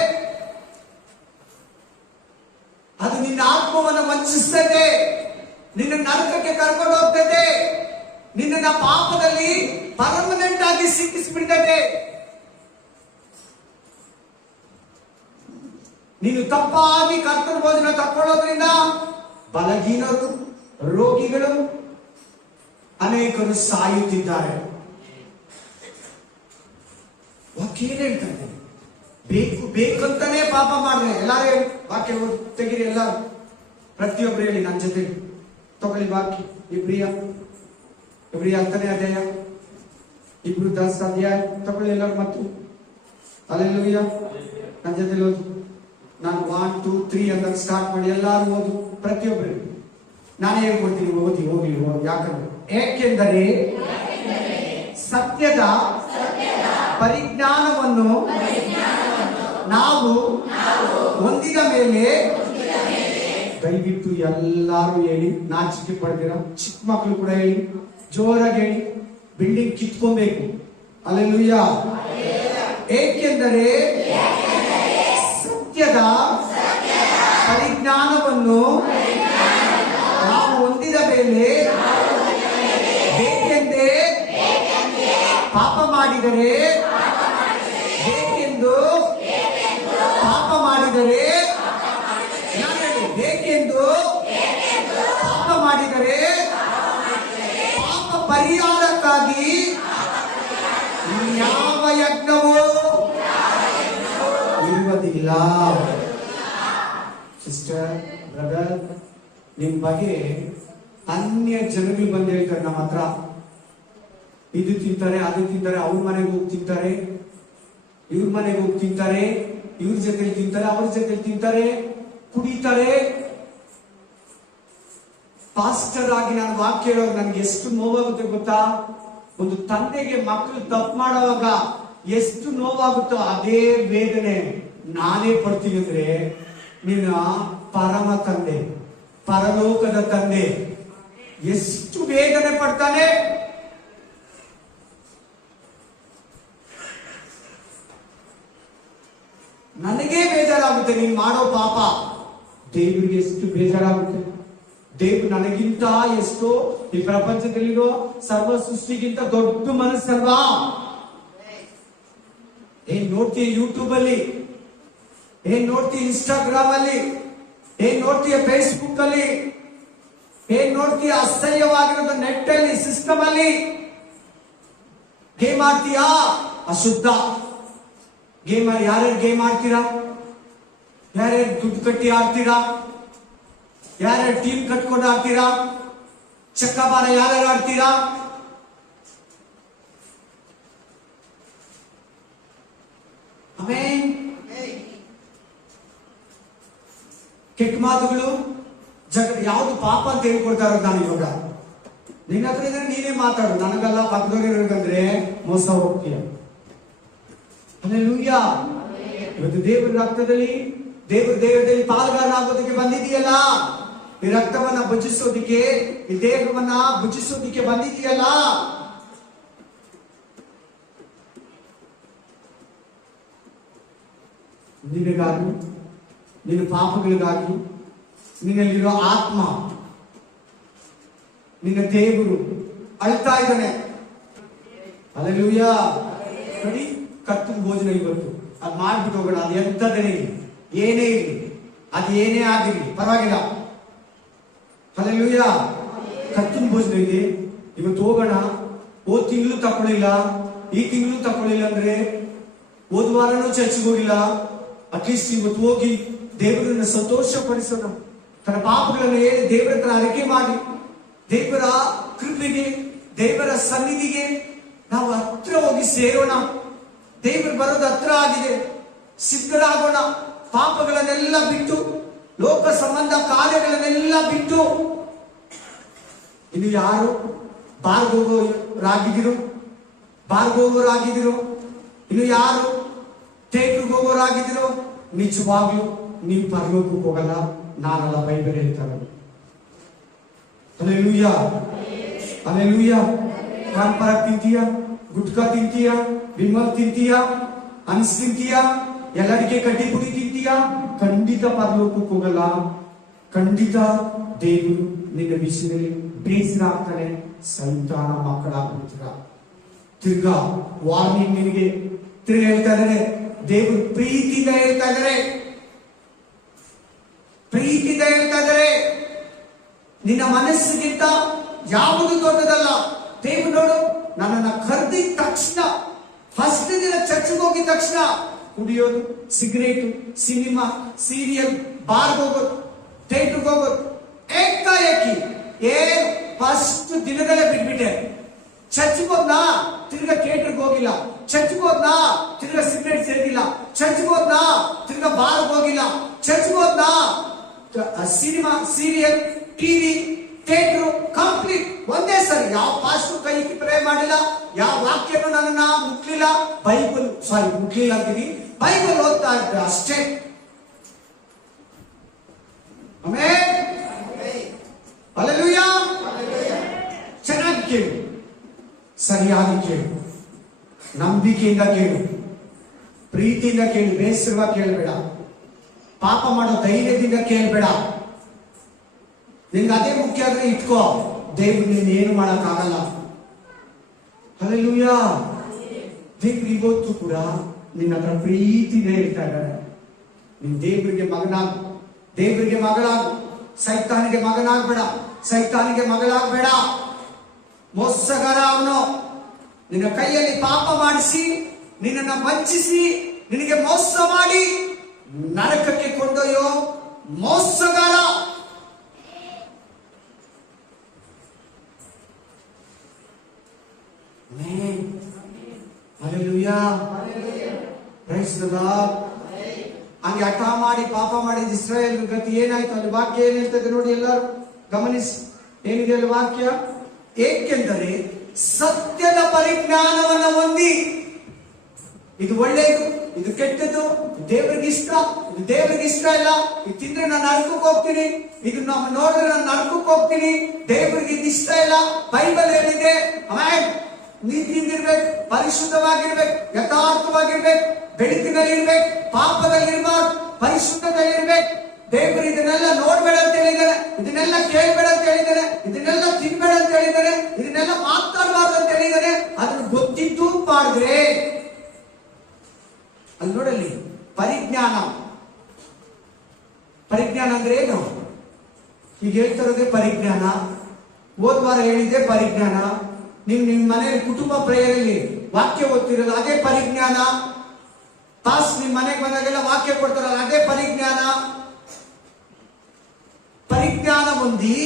ಅದು ನಿನ್ನ ಆತ್ಮವನ್ನು ವಂಚಿಸ್ತದೆ, ನಿನ್ನ ನರಕಕ್ಕೆ ಕರ್ಕೊಂಡು ಹೋಗ್ತದೆ, ನಿನ್ನ ಪಾಪದಲ್ಲಿ ಪರ್ಮನೆಂಟ್ ಆಗಿ ಸಿಕ್ಕಿಸ್ಬಿಡ್ತದೆ. ನೀನು ತಪ್ಪಾಗಿ ಕರ್ತನ ಭೋಜನ ತಕ್ಕೊಳ್ಳೋದ್ರಿಂದ ಬಲಹೀನರು, ರೋಗಿಗಳು ಅನೇಕರು ಸಾಯುತ್ತಿದ್ದಾರೆ. ವಾಕ್ಯ ಏನ್ ಹೇಳ್ತಾರೆ? ಬೇಕಂತಾನೆ ಪಾಪ ಮಾಡಿದ್ರೆ. ಎಲ್ಲಾರು ವಾಕ್ಯ ತೆಗಿರಿ, ಎಲ್ಲಾರು ಪ್ರತಿಯೊಬ್ಬರು ಹೇಳಿ ನನ್ನ ಜೊತೆ. ತಗೊಳ್ಳಿ ವಾಕ್ಯ. ಇಬ್ರಿಯ 10ನೇ ಅಧ್ಯಾಯ, ಇಬ್ರು 10 ಅಧ್ಯಾಯ ತಗೊಳ್ಳಿ ಎಲ್ಲರೂ. ಮತ್ತು ಹಲ್ಲೆಲೂಯಾ, ನನ್ನ ಜೊತೆ ಓದು. ನಾನು 1 2 3 ಅಂತ ಸ್ಟಾರ್ಟ್ ಮಾಡಿ ಎಲ್ಲಾರು ಓದು. ಪ್ರತಿಯೊಬ್ಬರು ನಾನೇ ಹೇಳ್ಕೊಡ್ತೀನಿ, ಹೋಗ್ಲಿ. ಯಾಕೆಂದರೆ ಸತ್ಯದ ಪರಿಜ್ಞಾನವನ್ನು ನಾವು ಹೊಂದಿದ ಮೇಲೆ, ದಯವಿಟ್ಟು ಎಲ್ಲಾರು ಹೇಳಿ, ನಾಚಿಕೆ ಪಡೆದಿರ. ಚಿಕ್ಕ ಮಕ್ಕಳು ಕೂಡ ಹೇಳಿ, ಜೋರಾಗಿ ಹೇಳಿ. ಬಿಲ್ಡಿಂಗ್ ಕಿತ್ಕೊಬೇಕು. ಹಲ್ಲೆಲೂಯಾ. ಏಕೆಂದರೆ ಸತ್ಯದ ಪರಿಜ್ಞಾನವನ್ನು ನಾವು ಹೊಂದಿದ ಮೇಲೆ, ಬೇಕೆಂದೇ ಪಾಪ ಮಾಡಿದರೆ, ಬೇಕೆಂದು ಪಾಪ ಮಾಡಿದರೆ, ಬೇಕೆಂದು ಪಾಪ ಮಾಡಿದರೆ ಪಾಪ ಪರಿಹಾರಕ್ಕಾಗಿ ಯಾವ ಯಜ್ಞವೂ ಇರುವುದಿಲ್ಲ. ಸಿಸ್ಟರ್, ಬ್ರದರ್, ನಿಮ್ ಬಗ್ಗೆ ಅನ್ಯ ಜನಗಳು ಬಂದು ಹೇಳ್ತಾರೆ ನಮ್ಮ ಹತ್ರ. ಇದು ತಿಂತಾರೆ, ಅದು ತಿಂತಾರೆ, ಅವ್ರ ಮನೆಗೆ ಹೋಗಿ ತಿಂತಾರೆ, ಇವ್ರ ಮನೆಗೆ ಹೋಗಿ ತಿಂತಾರೆ, ಇವ್ರ ಜೊತೆಲಿ ತಿಂತಾರೆ, ಅವ್ರ ಜೊತೆಲಿ ತಿಂತಾರೆ, ಕುಡಿತಾರೆ. ಪಾಸ್ಟರ್ ಆಗಿ ನಾನು ವಾಕ್ಯ ಹೇಳೋದು ನನಗೆ ಎಷ್ಟು ನೋವಾಗುತ್ತೆ ಗೊತ್ತಾ? ಒಂದು ತಂದೆಗೆ ಮಕ್ಕಳು ತಪ್ಪು ಮಾಡುವಾಗ ಎಷ್ಟು ನೋವಾಗುತ್ತೋ ಅದೇ ವೇದನೆ ನಾನೇ ಪಡ್ತೀನಿ ಅಂದ್ರೆ ನಿನ್ನ ಪರಮ ತಂದೆ, ಪರಲೋಕದ ತಂದೆ ಎಷ್ಟು ವೇದನೆ ಪಡ್ತಾನೆ. ನನಗೆ ಬೇಜಾರಾಗುತ್ತೆ ನೀನ್ ಮಾಡೋ ಪಾಪ. ದೇವರಿಗೆ ಎಷ್ಟು ಬೇಜಾರಾಗುತ್ತೆ. ದೇವ್ರು ನನಗಿಂತ ಎಷ್ಟೋ ಈ ಪ್ರಪಂಚದಲ್ಲಿರೋ ಸರ್ವ ಸೃಷ್ಟಿಗಿಂತ ದೊಡ್ಡ ಮನಸ್ಸಲ್ವಾ? ಏನ್ ನೋಡ್ತೀಯ ಯೂಟ್ಯೂಬ್ ಅಲ್ಲಿ, ಏನ್ ನೋಡ್ತೀಯ ಇನ್ಸ್ಟಾಗ್ರಾಮ್ ಅಲ್ಲಿ, ಏನ್ ನೋಡ್ತೀಯ ಫೇಸ್ಬುಕ್ ಅಲ್ಲಿ, ಏನ್ ನೋಡ್ತೀಯ ಅಸಹ್ಯವಾಗಿರೋದು ನೆಟ್ ಅಲ್ಲಿ, ಸಿಸ್ಟಮ್ ಅಲ್ಲಿ. ಗೇಮ್ ಆಡ್ತೀಯಾ? ಅಶುದ್ಧ. ಯಾರ್ಯಾರು ಗೇಮ್ ಆಡ್ತೀರಾ? ಯಾರ್ಯಾರು ದುಡ್ಡು ಕಟ್ಟಿ ಆಡ್ತೀರಾ? ಯಾರ್ಯಾರು ಟೀಮ್ ಕಟ್ಕೊಂಡು ಆಡ್ತೀರಾ? ಚಕ್ಕಬಾರ ಯಾರ್ಯಾರು ಆಡ್ತೀರಾ? ಆಮೇನ್. ಕೆಟ್ಟ ಮಾತುಗಳು, ಯಾವ್ದು ಪಾಪ ಅಂತ ಹೇಳ್ಕೊಡ್ತಾ ಇರೋದು ನಾನು ಇವಾಗ. ನಿನ್ನ ಹತ್ರ ಇದ್ರೆ ನೀನೇ ಮಾತಾಡು, ನನಗಲ್ಲ ಪಕ್ಕದವ್ರಿಗಂದ್ರೆ ಮೋಸ ಹೋಗ್ತೀಯ. ಹಲ್ಲೆಲೂಯಾ. ಇವತ್ತು ದೇವರ ರಕ್ತದಲ್ಲಿ, ದೇವರ ದೇಹದಲ್ಲಿ ಪಾಲ್ಗಾರನಾಗೋದಕ್ಕೆ ಬಂದಿದೆಯಲ್ಲ, ಈ ರಕ್ತವನ್ನ ಭುಜಿಸೋದಿಕ್ಕೆ, ಈ ದೇಹವನ್ನ ಭುಜಿಸೋದಿಕ್ಕೆ ಬಂದಿದೆಯಲ್ಲ. ನಿನಗಾಗಿ, ನಿನ್ನ ಪಾಪಗಳಿಗಾಗಿ, ನಿನ್ನಲ್ಲಿರೋ ಆತ್ಮ, ನಿನ್ನ ದೇವರು ಅಳ್ತಾ ಇದ್ದಾನೆ. ಹಲ್ಲೆಲೂಯಾ. ನೋಡಿ, ಕರ್ತನ ಭೋಜನ ಇವತ್ತು ಅದು ಮಾಡ್ಬಿಟ್ಟು ಹೋಗೋಣ. ಅದು ಎಂಥದೇ ಇರಲಿ, ಏನೇ ಇರಲಿ, ಅದು ಏನೇ ಆಗಿರಲಿ ಪರವಾಗಿಲ್ಲ. ಹಲ್ಲೆಲೂಯಾ. ಕರ್ತನ ಭೋಜನ ಇದೆ, ಇವತ್ತು ಹೋಗೋಣ. ಹೋದ ತಿಂಗಳು ತಕೊಳ್ಳಿಲ್ಲ, ಈ ತಿಂಗಳು ತಕೊಳ್ಳಿಲ್ಲ ಅಂದ್ರೆ ಹೋದ ವಾರನೂ ಚರ್ಚ್ಗೆ ಹೋಗಿಲ್ಲ. ಅಟ್ಲೀಸ್ಟ್ ಇವತ್ತು ಹೋಗಿ ದೇವರನ್ನ ಸಂತೋಷ ಪಡಿಸೋಣ. ತನ್ನ ಪಾಪಗಳನ್ನು ಹೇಳಿ ದೇವರ ಹತ್ರ ಅರಿಕೆ ಮಾಡಿ, ದೇವರ ಕೃಪೆಗೆ, ದೇವರ ಸನ್ನಿಧಿಗೆ ನಾವು ಹತ್ರ ಹೋಗಿ ಸೇರೋಣ. ದೇವರು ಬರೋದು ಹತ್ರ ಆಗಿದೆ, ಸಿದ್ಧರಾಗೋಣ. ಪಾಪಗಳನ್ನೆಲ್ಲ ಬಿಟ್ಟು, ಲೋಕ ಸಂಬಂಧ ಕಾರ್ಯಗಳನ್ನೆಲ್ಲ ಬಿಟ್ಟು. ಇನ್ನು ಯಾರು ಬಾರ್ಗೋಗೋರಾಗಿದ್ದೀರೋ, ಇನ್ನು ಯಾರು ಥಿಯೇಟರ್ಗೆ ಹೋಗೋರಾಗಿದ್ದೀರೋ, ನಿಜವಾಗ್ಲೂ ನೀವು ಪರಲೋಕಕ್ಕೆ ಹೋಗಲ್ಲ. ನಾನಲ್ಲ, ಬೈಬಲ್ ಹೇಳ್ತಾರೆ. Hallelujah, hallelujah. ಪಾನ್ಪರ ತಿಂತೀಯಾ, ಗುಟ್ಕಾ ತಿಂತೀಯಾ, ವಿಮಲ್ ತಿಂತೀಯಾ, ಅನ್ಸ್ ತಿಂತೀಯಾ, ಎಲ್ಲರಿಗೆ ಕಡ್ಡಿ ಪುಡಿ ತಿಂತೀಯಾ, ಖಂಡಿತ ಪರಲೋಕಕ್ಕೆ ಹೋಗಲ್ಲ. ಖಂಡಿತ ದೇವರು ನಿನ್ನ ವಿಷಯದಲ್ಲಿ ಬೇಸರ ಆಗ್ತಾನೆ. ಸಂತಾನ ಮಕ್ಕಳಾಗ್ಬಿಡ್ತೀರ. ತಿರ್ಗಾ ವಾರ್ನಿಂಗ್ ನಿನಗೆ ತಿರ್ಗ ಹೇಳ್ತಾ ಇದ್ದಾರೆ. ದೇವರು ಪ್ರೀತಿಯಿಂದ ಹೇಳ್ತಾ ಇದ್ದಾರೆ, ನಿನ್ನ ಮನಸ್ಸಿಗಿಂತ ಯಾವುದು ದೊಡ್ಡದಲ್ಲ. ದೇವರು ನೋಡು, ನನ್ನನ್ನ ಕರೆದಿದ ತಕ್ಷಣ, ಫಸ್ಟ್ ದಿನ ಚರ್ಚ್ಗೆ ಹೋಗಿದ ತಕ್ಷಣ ಕುಡಿಯೋದು, ಸಿಗರೇಟು, ಸಿನಿಮಾ, ಸೀರಿಯಲ್, ಬಾರ್ಗೆ ಹೋಗೋದು, ಥಿಯೇಟರ್ಗೆ ಹೋಗೋದು, ಏಕಾಏಕಿ ಫಸ್ಟ್ ದಿನದಲ್ಲೇ ಬಿಟ್ಬಿಟ್ಟೆ. ಚರ್ಚ್ಗೆ ಹೋದ್ನಾ, ತಿರ್ಗಾ ಥಿಯೇಟರ್ಗೆ ಹೋಗಿಲ್ಲ. ಚರ್ಚ್ಗೆ ಹೋದ್ನಾ, ತಿರ್ಗಾ ಸಿಗರೇಟ್ ಸೇರಿಲ್ಲ. ಚರ್ಚ್ಗೆ ಹೋದ್ನಾ, ತಿರ್ಗಾ ಬಾರ್ಗೆ ಹೋಗಿಲ್ಲ. ಚರ್ಚ್ಗೆ ಹೋದ್ನಾ, cinema, serial, TV, theatre complete ಒಂದೇ ಸರಿ. ಯಾವ ಪಾಸ್ಟರ್ ಕೈ ಪ್ರೇ ಮಾಡಿಲ್ಲ, ಯಾವ ವಾಕ್ಯನೂ ನನ್ನನ್ನ ಮುಟ್ಲಿಲ್ಲ. ಮುಟ್ಲಿಲ್ಲ ಅಂತೀನಿ, ಬೈಬಲ್ ಓದ್ತಾ ಇದ್ರೆ ಅಷ್ಟೇ. Amen, hallelujah. ಚೆನ್ನಾಗಿ ಕೇಳು, ಸರಿಯಾಗಿ ಕೇಳು, ನಂಬಿಕೆಯಿಂದ ಕೇಳು, ಪ್ರೀತಿಯಿಂದ ಕೇಳು, ಬೇಸರವಾಗಿ ಕೇಳಬೇಡ, ಪಾಪ ಮಾಡೋ ಧೈರ್ಯದಿಂದ ಕೇಳಬೇಡ. ನಿನ್ಗೆ ಅದೇ ಮುಖ್ಯ ಆದ್ರೆ ಇಟ್ಕೋ, ದೇವ್ರು ನಿನ್ನ ಏನು ಮಾಡಕ್ಕಾಗಲ್ಲ. ಹಲ್ಲೆಲೂಯಾ. ದೇವ್ರು ಇವತ್ತು ಕೂಡ ನಿನ್ನ ಹತ್ರ ಪ್ರೀತಿಯಿಂದ ಹೇಳ್ತಾ ಇದ್ದಾರೆ, ನಿನ್ ದೇವರಿಗೆ ಮಗಳಾಗು, ಸೈತಾನಿಗೆ ಮಗನಾಗ್ಬೇಡ, ಸೈತಾನಿಗೆ ಮಗಳಾಗ್ಬೇಡ. ಮೋಸಗಾರ ಅವನು. ನಿನ್ನ ಕೈಯಲ್ಲಿ ಪಾಪ ಮಾಡಿಸಿ, ನಿನ್ನನ್ನು ವಂಚಿಸಿ, ನಿನಗೆ ಮೋಸ ಮಾಡಿ ನರಕಕ್ಕೆ ಕೊಂಡೊಯ್ಯೋ ಮೋಸಗಾರ. Hallelujah, praise the Lord. ಹಂಗೆ ಹಠ ಮಾಡಿ ಪಾಪ ಮಾಡಿದ ಇಸ್ರಾಯೇಲ್ ಗತಿ ಏನಾಯ್ತು? ಅಲ್ಲಿ ವಾಕ್ಯ ಏನ್ ಹೇಳ್ತದೆ ನೋಡಿ, ಎಲ್ಲರೂ ಗಮನಿಸಿ. ಏನಿದೆ ಅಲ್ಲಿ ವಾಕ್ಯ? ಏಕೆಂದರೆ ಸತ್ಯದ ಪರಿಜ್ಞಾನವನ್ನ ಹೊಂದಿ, ಇದು ಒಳ್ಳೆಯದು, ಇದು ಕೆಟ್ಟದ್ದು, ದೇವರಿಗೆ ಇಷ್ಟ, ಇದು ದೇವರಿಗೆ ಇಷ್ಟ ಇಲ್ಲ, ಇದು ತಿಂದ್ರೆ ನಾನು ನರಕಕ್ಕೆ ಹೋಗ್ತೀನಿ, ಇದು ನೋಡಿದ್ರೆ ನಾನು ನರಕಕ್ಕೆ ಹೋಗ್ತೀನಿ, ದೇವರಿಗೆ ಇದು ಇಷ್ಟ ಇಲ್ಲ. ಬೈಬಲ್ ಹೇಳಿದೆ, ನೀತಿಯಿಂದಿರ್ಬೇಕು, ಪರಿಶುದ್ಧವಾಗಿರ್ಬೇಕು, ಯಥಾರ್ಥವಾಗಿರ್ಬೇಕು, ಬೆಳಕಿನಲ್ಲಿ ಇರ್ಬೇಕು, ಪಾಪದಲ್ಲಿ ಇರ್ಬಾರ್ದು, ಪರಿಶುದ್ಧದಲ್ಲಿ ಇರ್ಬೇಕು. ದೇವರು ಇದನ್ನೆಲ್ಲ ನೋಡ್ಬೇಡ ಅಂತ ಹೇಳಿದ್ದಾರೆ, ಇದನ್ನೆಲ್ಲ ಕೇಳ್ಬೇಡ ಅಂತ ಹೇಳಿದ್ದಾರೆ, ಇದನ್ನೆಲ್ಲ ತಿನ್ಬೇಡ ಅಂತ ಹೇಳಿದ್ದಾರೆ, ಇದನ್ನೆಲ್ಲ ಮಾತಾಡಬಾರ್ದು ಅಂತ ಹೇಳಿದ್ದಾರೆ. ಅದನ್ನು ಗೊತ್ತಿದ್ದು ಮಾಡಿದ್ರೆ ಅಲ್ಲಿ ನೋಡಲ್ಲಿ ಪರಿಜ್ಞಾನ ಅಂದ್ರೆ ಏನು? ಈಗ ಹೇಳ್ತಾ ಇರೋದೇ ಪರಿಜ್ಞಾನ. ಹೋದ್ವಾರ ಹೇಳಿದ್ದೆ ಪರಿಜ್ಞಾನ. ನಿಮ್ ಮನೆ ಕುಟುಂಬ ಪ್ರೇಯರಲ್ಲಿ ವಾಕ್ಯ ಓದ್ತಿರಲ್ಲ ಅದೇ ಪರಿಜ್ಞಾನ. ಪಾಸ್ ನಿಮ್ ಮನೆಗೆ ಬಂದಾಗೆಲ್ಲ ವಾಕ್ಯ ಕೊಡ್ತಾರಲ್ಲ ಅದೇ ಪರಿಜ್ಞಾನ. ಪರಿಜ್ಞಾನ ಹೊಂದಿ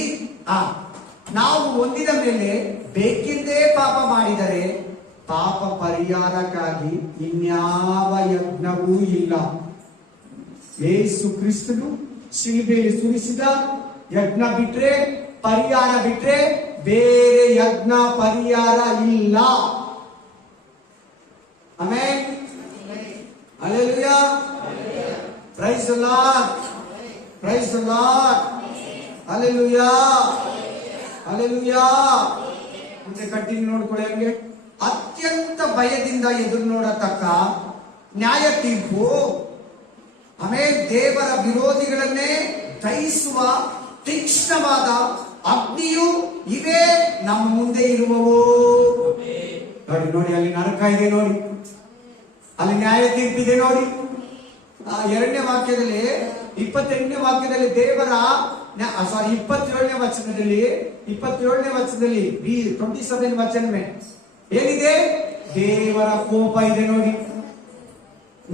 ನಾವು ಹೊಂದಿದ ಮೇಲೆ ಬೇಕೆಂದೇ ಪಾಪ ಮಾಡಿದರೆ ಪಾಪ ಪರಿಹಾರಕ್ಕಾಗಿ ಇನ್ಯಾವ ಯಜ್ಞವೂ ಇಲ್ಲ. ಯೇಸು ಕ್ರಿಸ್ತನು ಶಿಲುಬೆಯಲ್ಲಿ ಸುರಿಸಿದ ಯಜ್ಞ ಬಿಟ್ರೆ, ಪರಿಹಾರ ಬಿಟ್ರೆ ಬೇರೆ ಯಜ್ಞ ಪರಿಹಾರ ಇಲ್ಲ. Amen. Hallelujah. Praise the lord. Praise the lord. Hallelujah. Hallelujah. ಮುಂದೆ ಕಂಟಿನ್ಯೂ ನೋಡ್ಕೊಳ್ಳಿ. ಹಂಗೆ ಅತ್ಯಂತ ಭಯದಿಂದ ಎದುರು ನೋಡತಕ್ಕ ನ್ಯಾಯ ತೀರ್ಪು, ಆಮೇಲೆ ದೇವರ ವಿರೋಧಿಗಳನ್ನೇ ದಹಿಸುವ ತೀಕ್ಷ್ಣವಾದ ಅಗ್ನಿಯು ಇವೇ ನಮ್ಮ ಮುಂದೆ ಇರುವವು. ನೋಡಿ ನೋಡಿ, ಅಲ್ಲಿ ನರಕ ಇದೆ ನೋಡಿ, ಅಲ್ಲಿ ನ್ಯಾಯ ತೀರ್ಪಿದೆ ನೋಡಿ. 2ನೇ ವಾಕ್ಯದಲ್ಲಿ 28ನೇ ವಾಕ್ಯದಲ್ಲಿ ದೇವರ 27ನೇ ವಚನದಲ್ಲಿ 27 ವಚನವೇ ಏನಿದೆ? ದೇವರ ಕೋಪ ಇದೆ ನೋಡಿ,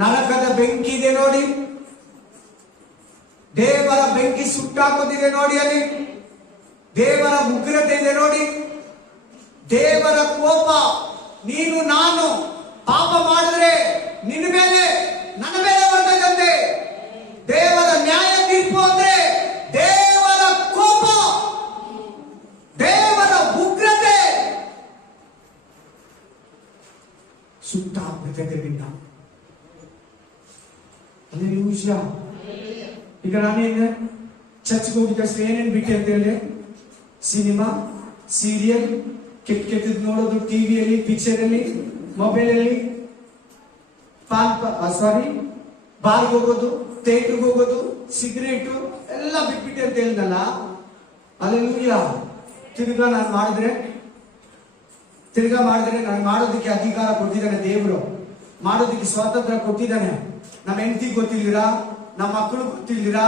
ನರಕದ ಬೆಂಕಿ ಇದೆ ನೋಡಿ, ದೇವರ ಬೆಂಕಿ ಸುಟ್ಟಾಕೋದಿದೆ ನೋಡಿ, ಅಲ್ಲಿ ದೇವರ ಉಗ್ರತೆ ಇದೆ ನೋಡಿ, ದೇವರ ಕೋಪ. ನೀನು ನಾನು ಪಾಪ ಮಾಡಿದ್ರೆ ನಿನ್ನ ಮೇಲೆ ನನ್ನ ಮೇಲೆ ಬರ್ತದಂತೆ. ದೇವರ ನ್ಯಾಯ ತೀರ್ಪು ಅಂದ್ರೆ ದೇವರ ಕೋಪ, ದೇವರ ಉಗ್ರತೆ ಸುಟ್ಟಾಗ್ಬಿಡ್ತದೆ ಬಿನ್ನ. ಹಲ್ಲೆಲೂಯಾ. ಈಗ ನಾನೇನು ಚರ್ಚ್ಗೆ ಹೋಗಿದ್ದಷ್ಟು ಏನೇನು ಬಿಟ್ಟೆ ಅಂತ ಹೇಳಿ, ಸಿನಿಮಾ, ಸೀರಿಯಲ್, ಕೆಟ್ಟದ್ದು ನೋಡೋದು, ಟಿವಿಯಲ್ಲಿ, ಪಿಕ್ಚರ್ ಅಲ್ಲಿ, ಮೊಬೈಲ್ ಅಲ್ಲಿ, ಬಾರ್ಗೆ ಹೋಗೋದು, ಥಿಯೇಟರ್ಗೆ ಹೋಗೋದು, ಸಿಗರೇಟು ಎಲ್ಲ ಬಿಟ್ಬಿಟ್ಟೆ ಅಂತ ಹೇಳಿದ್ನಲ್ಲ. ಹಲ್ಲೆಲೂಯಾ. ತಿರ್ಗಾ ಮಾಡಿದ್ರೆ ನಾನು ಮಾಡೋದಕ್ಕೆ ಅಧಿಕಾರ ಕೊಟ್ಟಿದ್ದಾನೆ ದೇವರು, ಮಾಡೋದಕ್ಕೆ ಸ್ವಾತಂತ್ರ್ಯ ಕೊಟ್ಟಿದ್ದಾನೆ. ನಮ್ಮ ಹೆಂಡತಿ ಗೊತ್ತಿಲ್ದಿರಾ, ನಮ್ಮ ಮಕ್ಕಳು ಗೊತ್ತಿಲ್ದಿರಾ,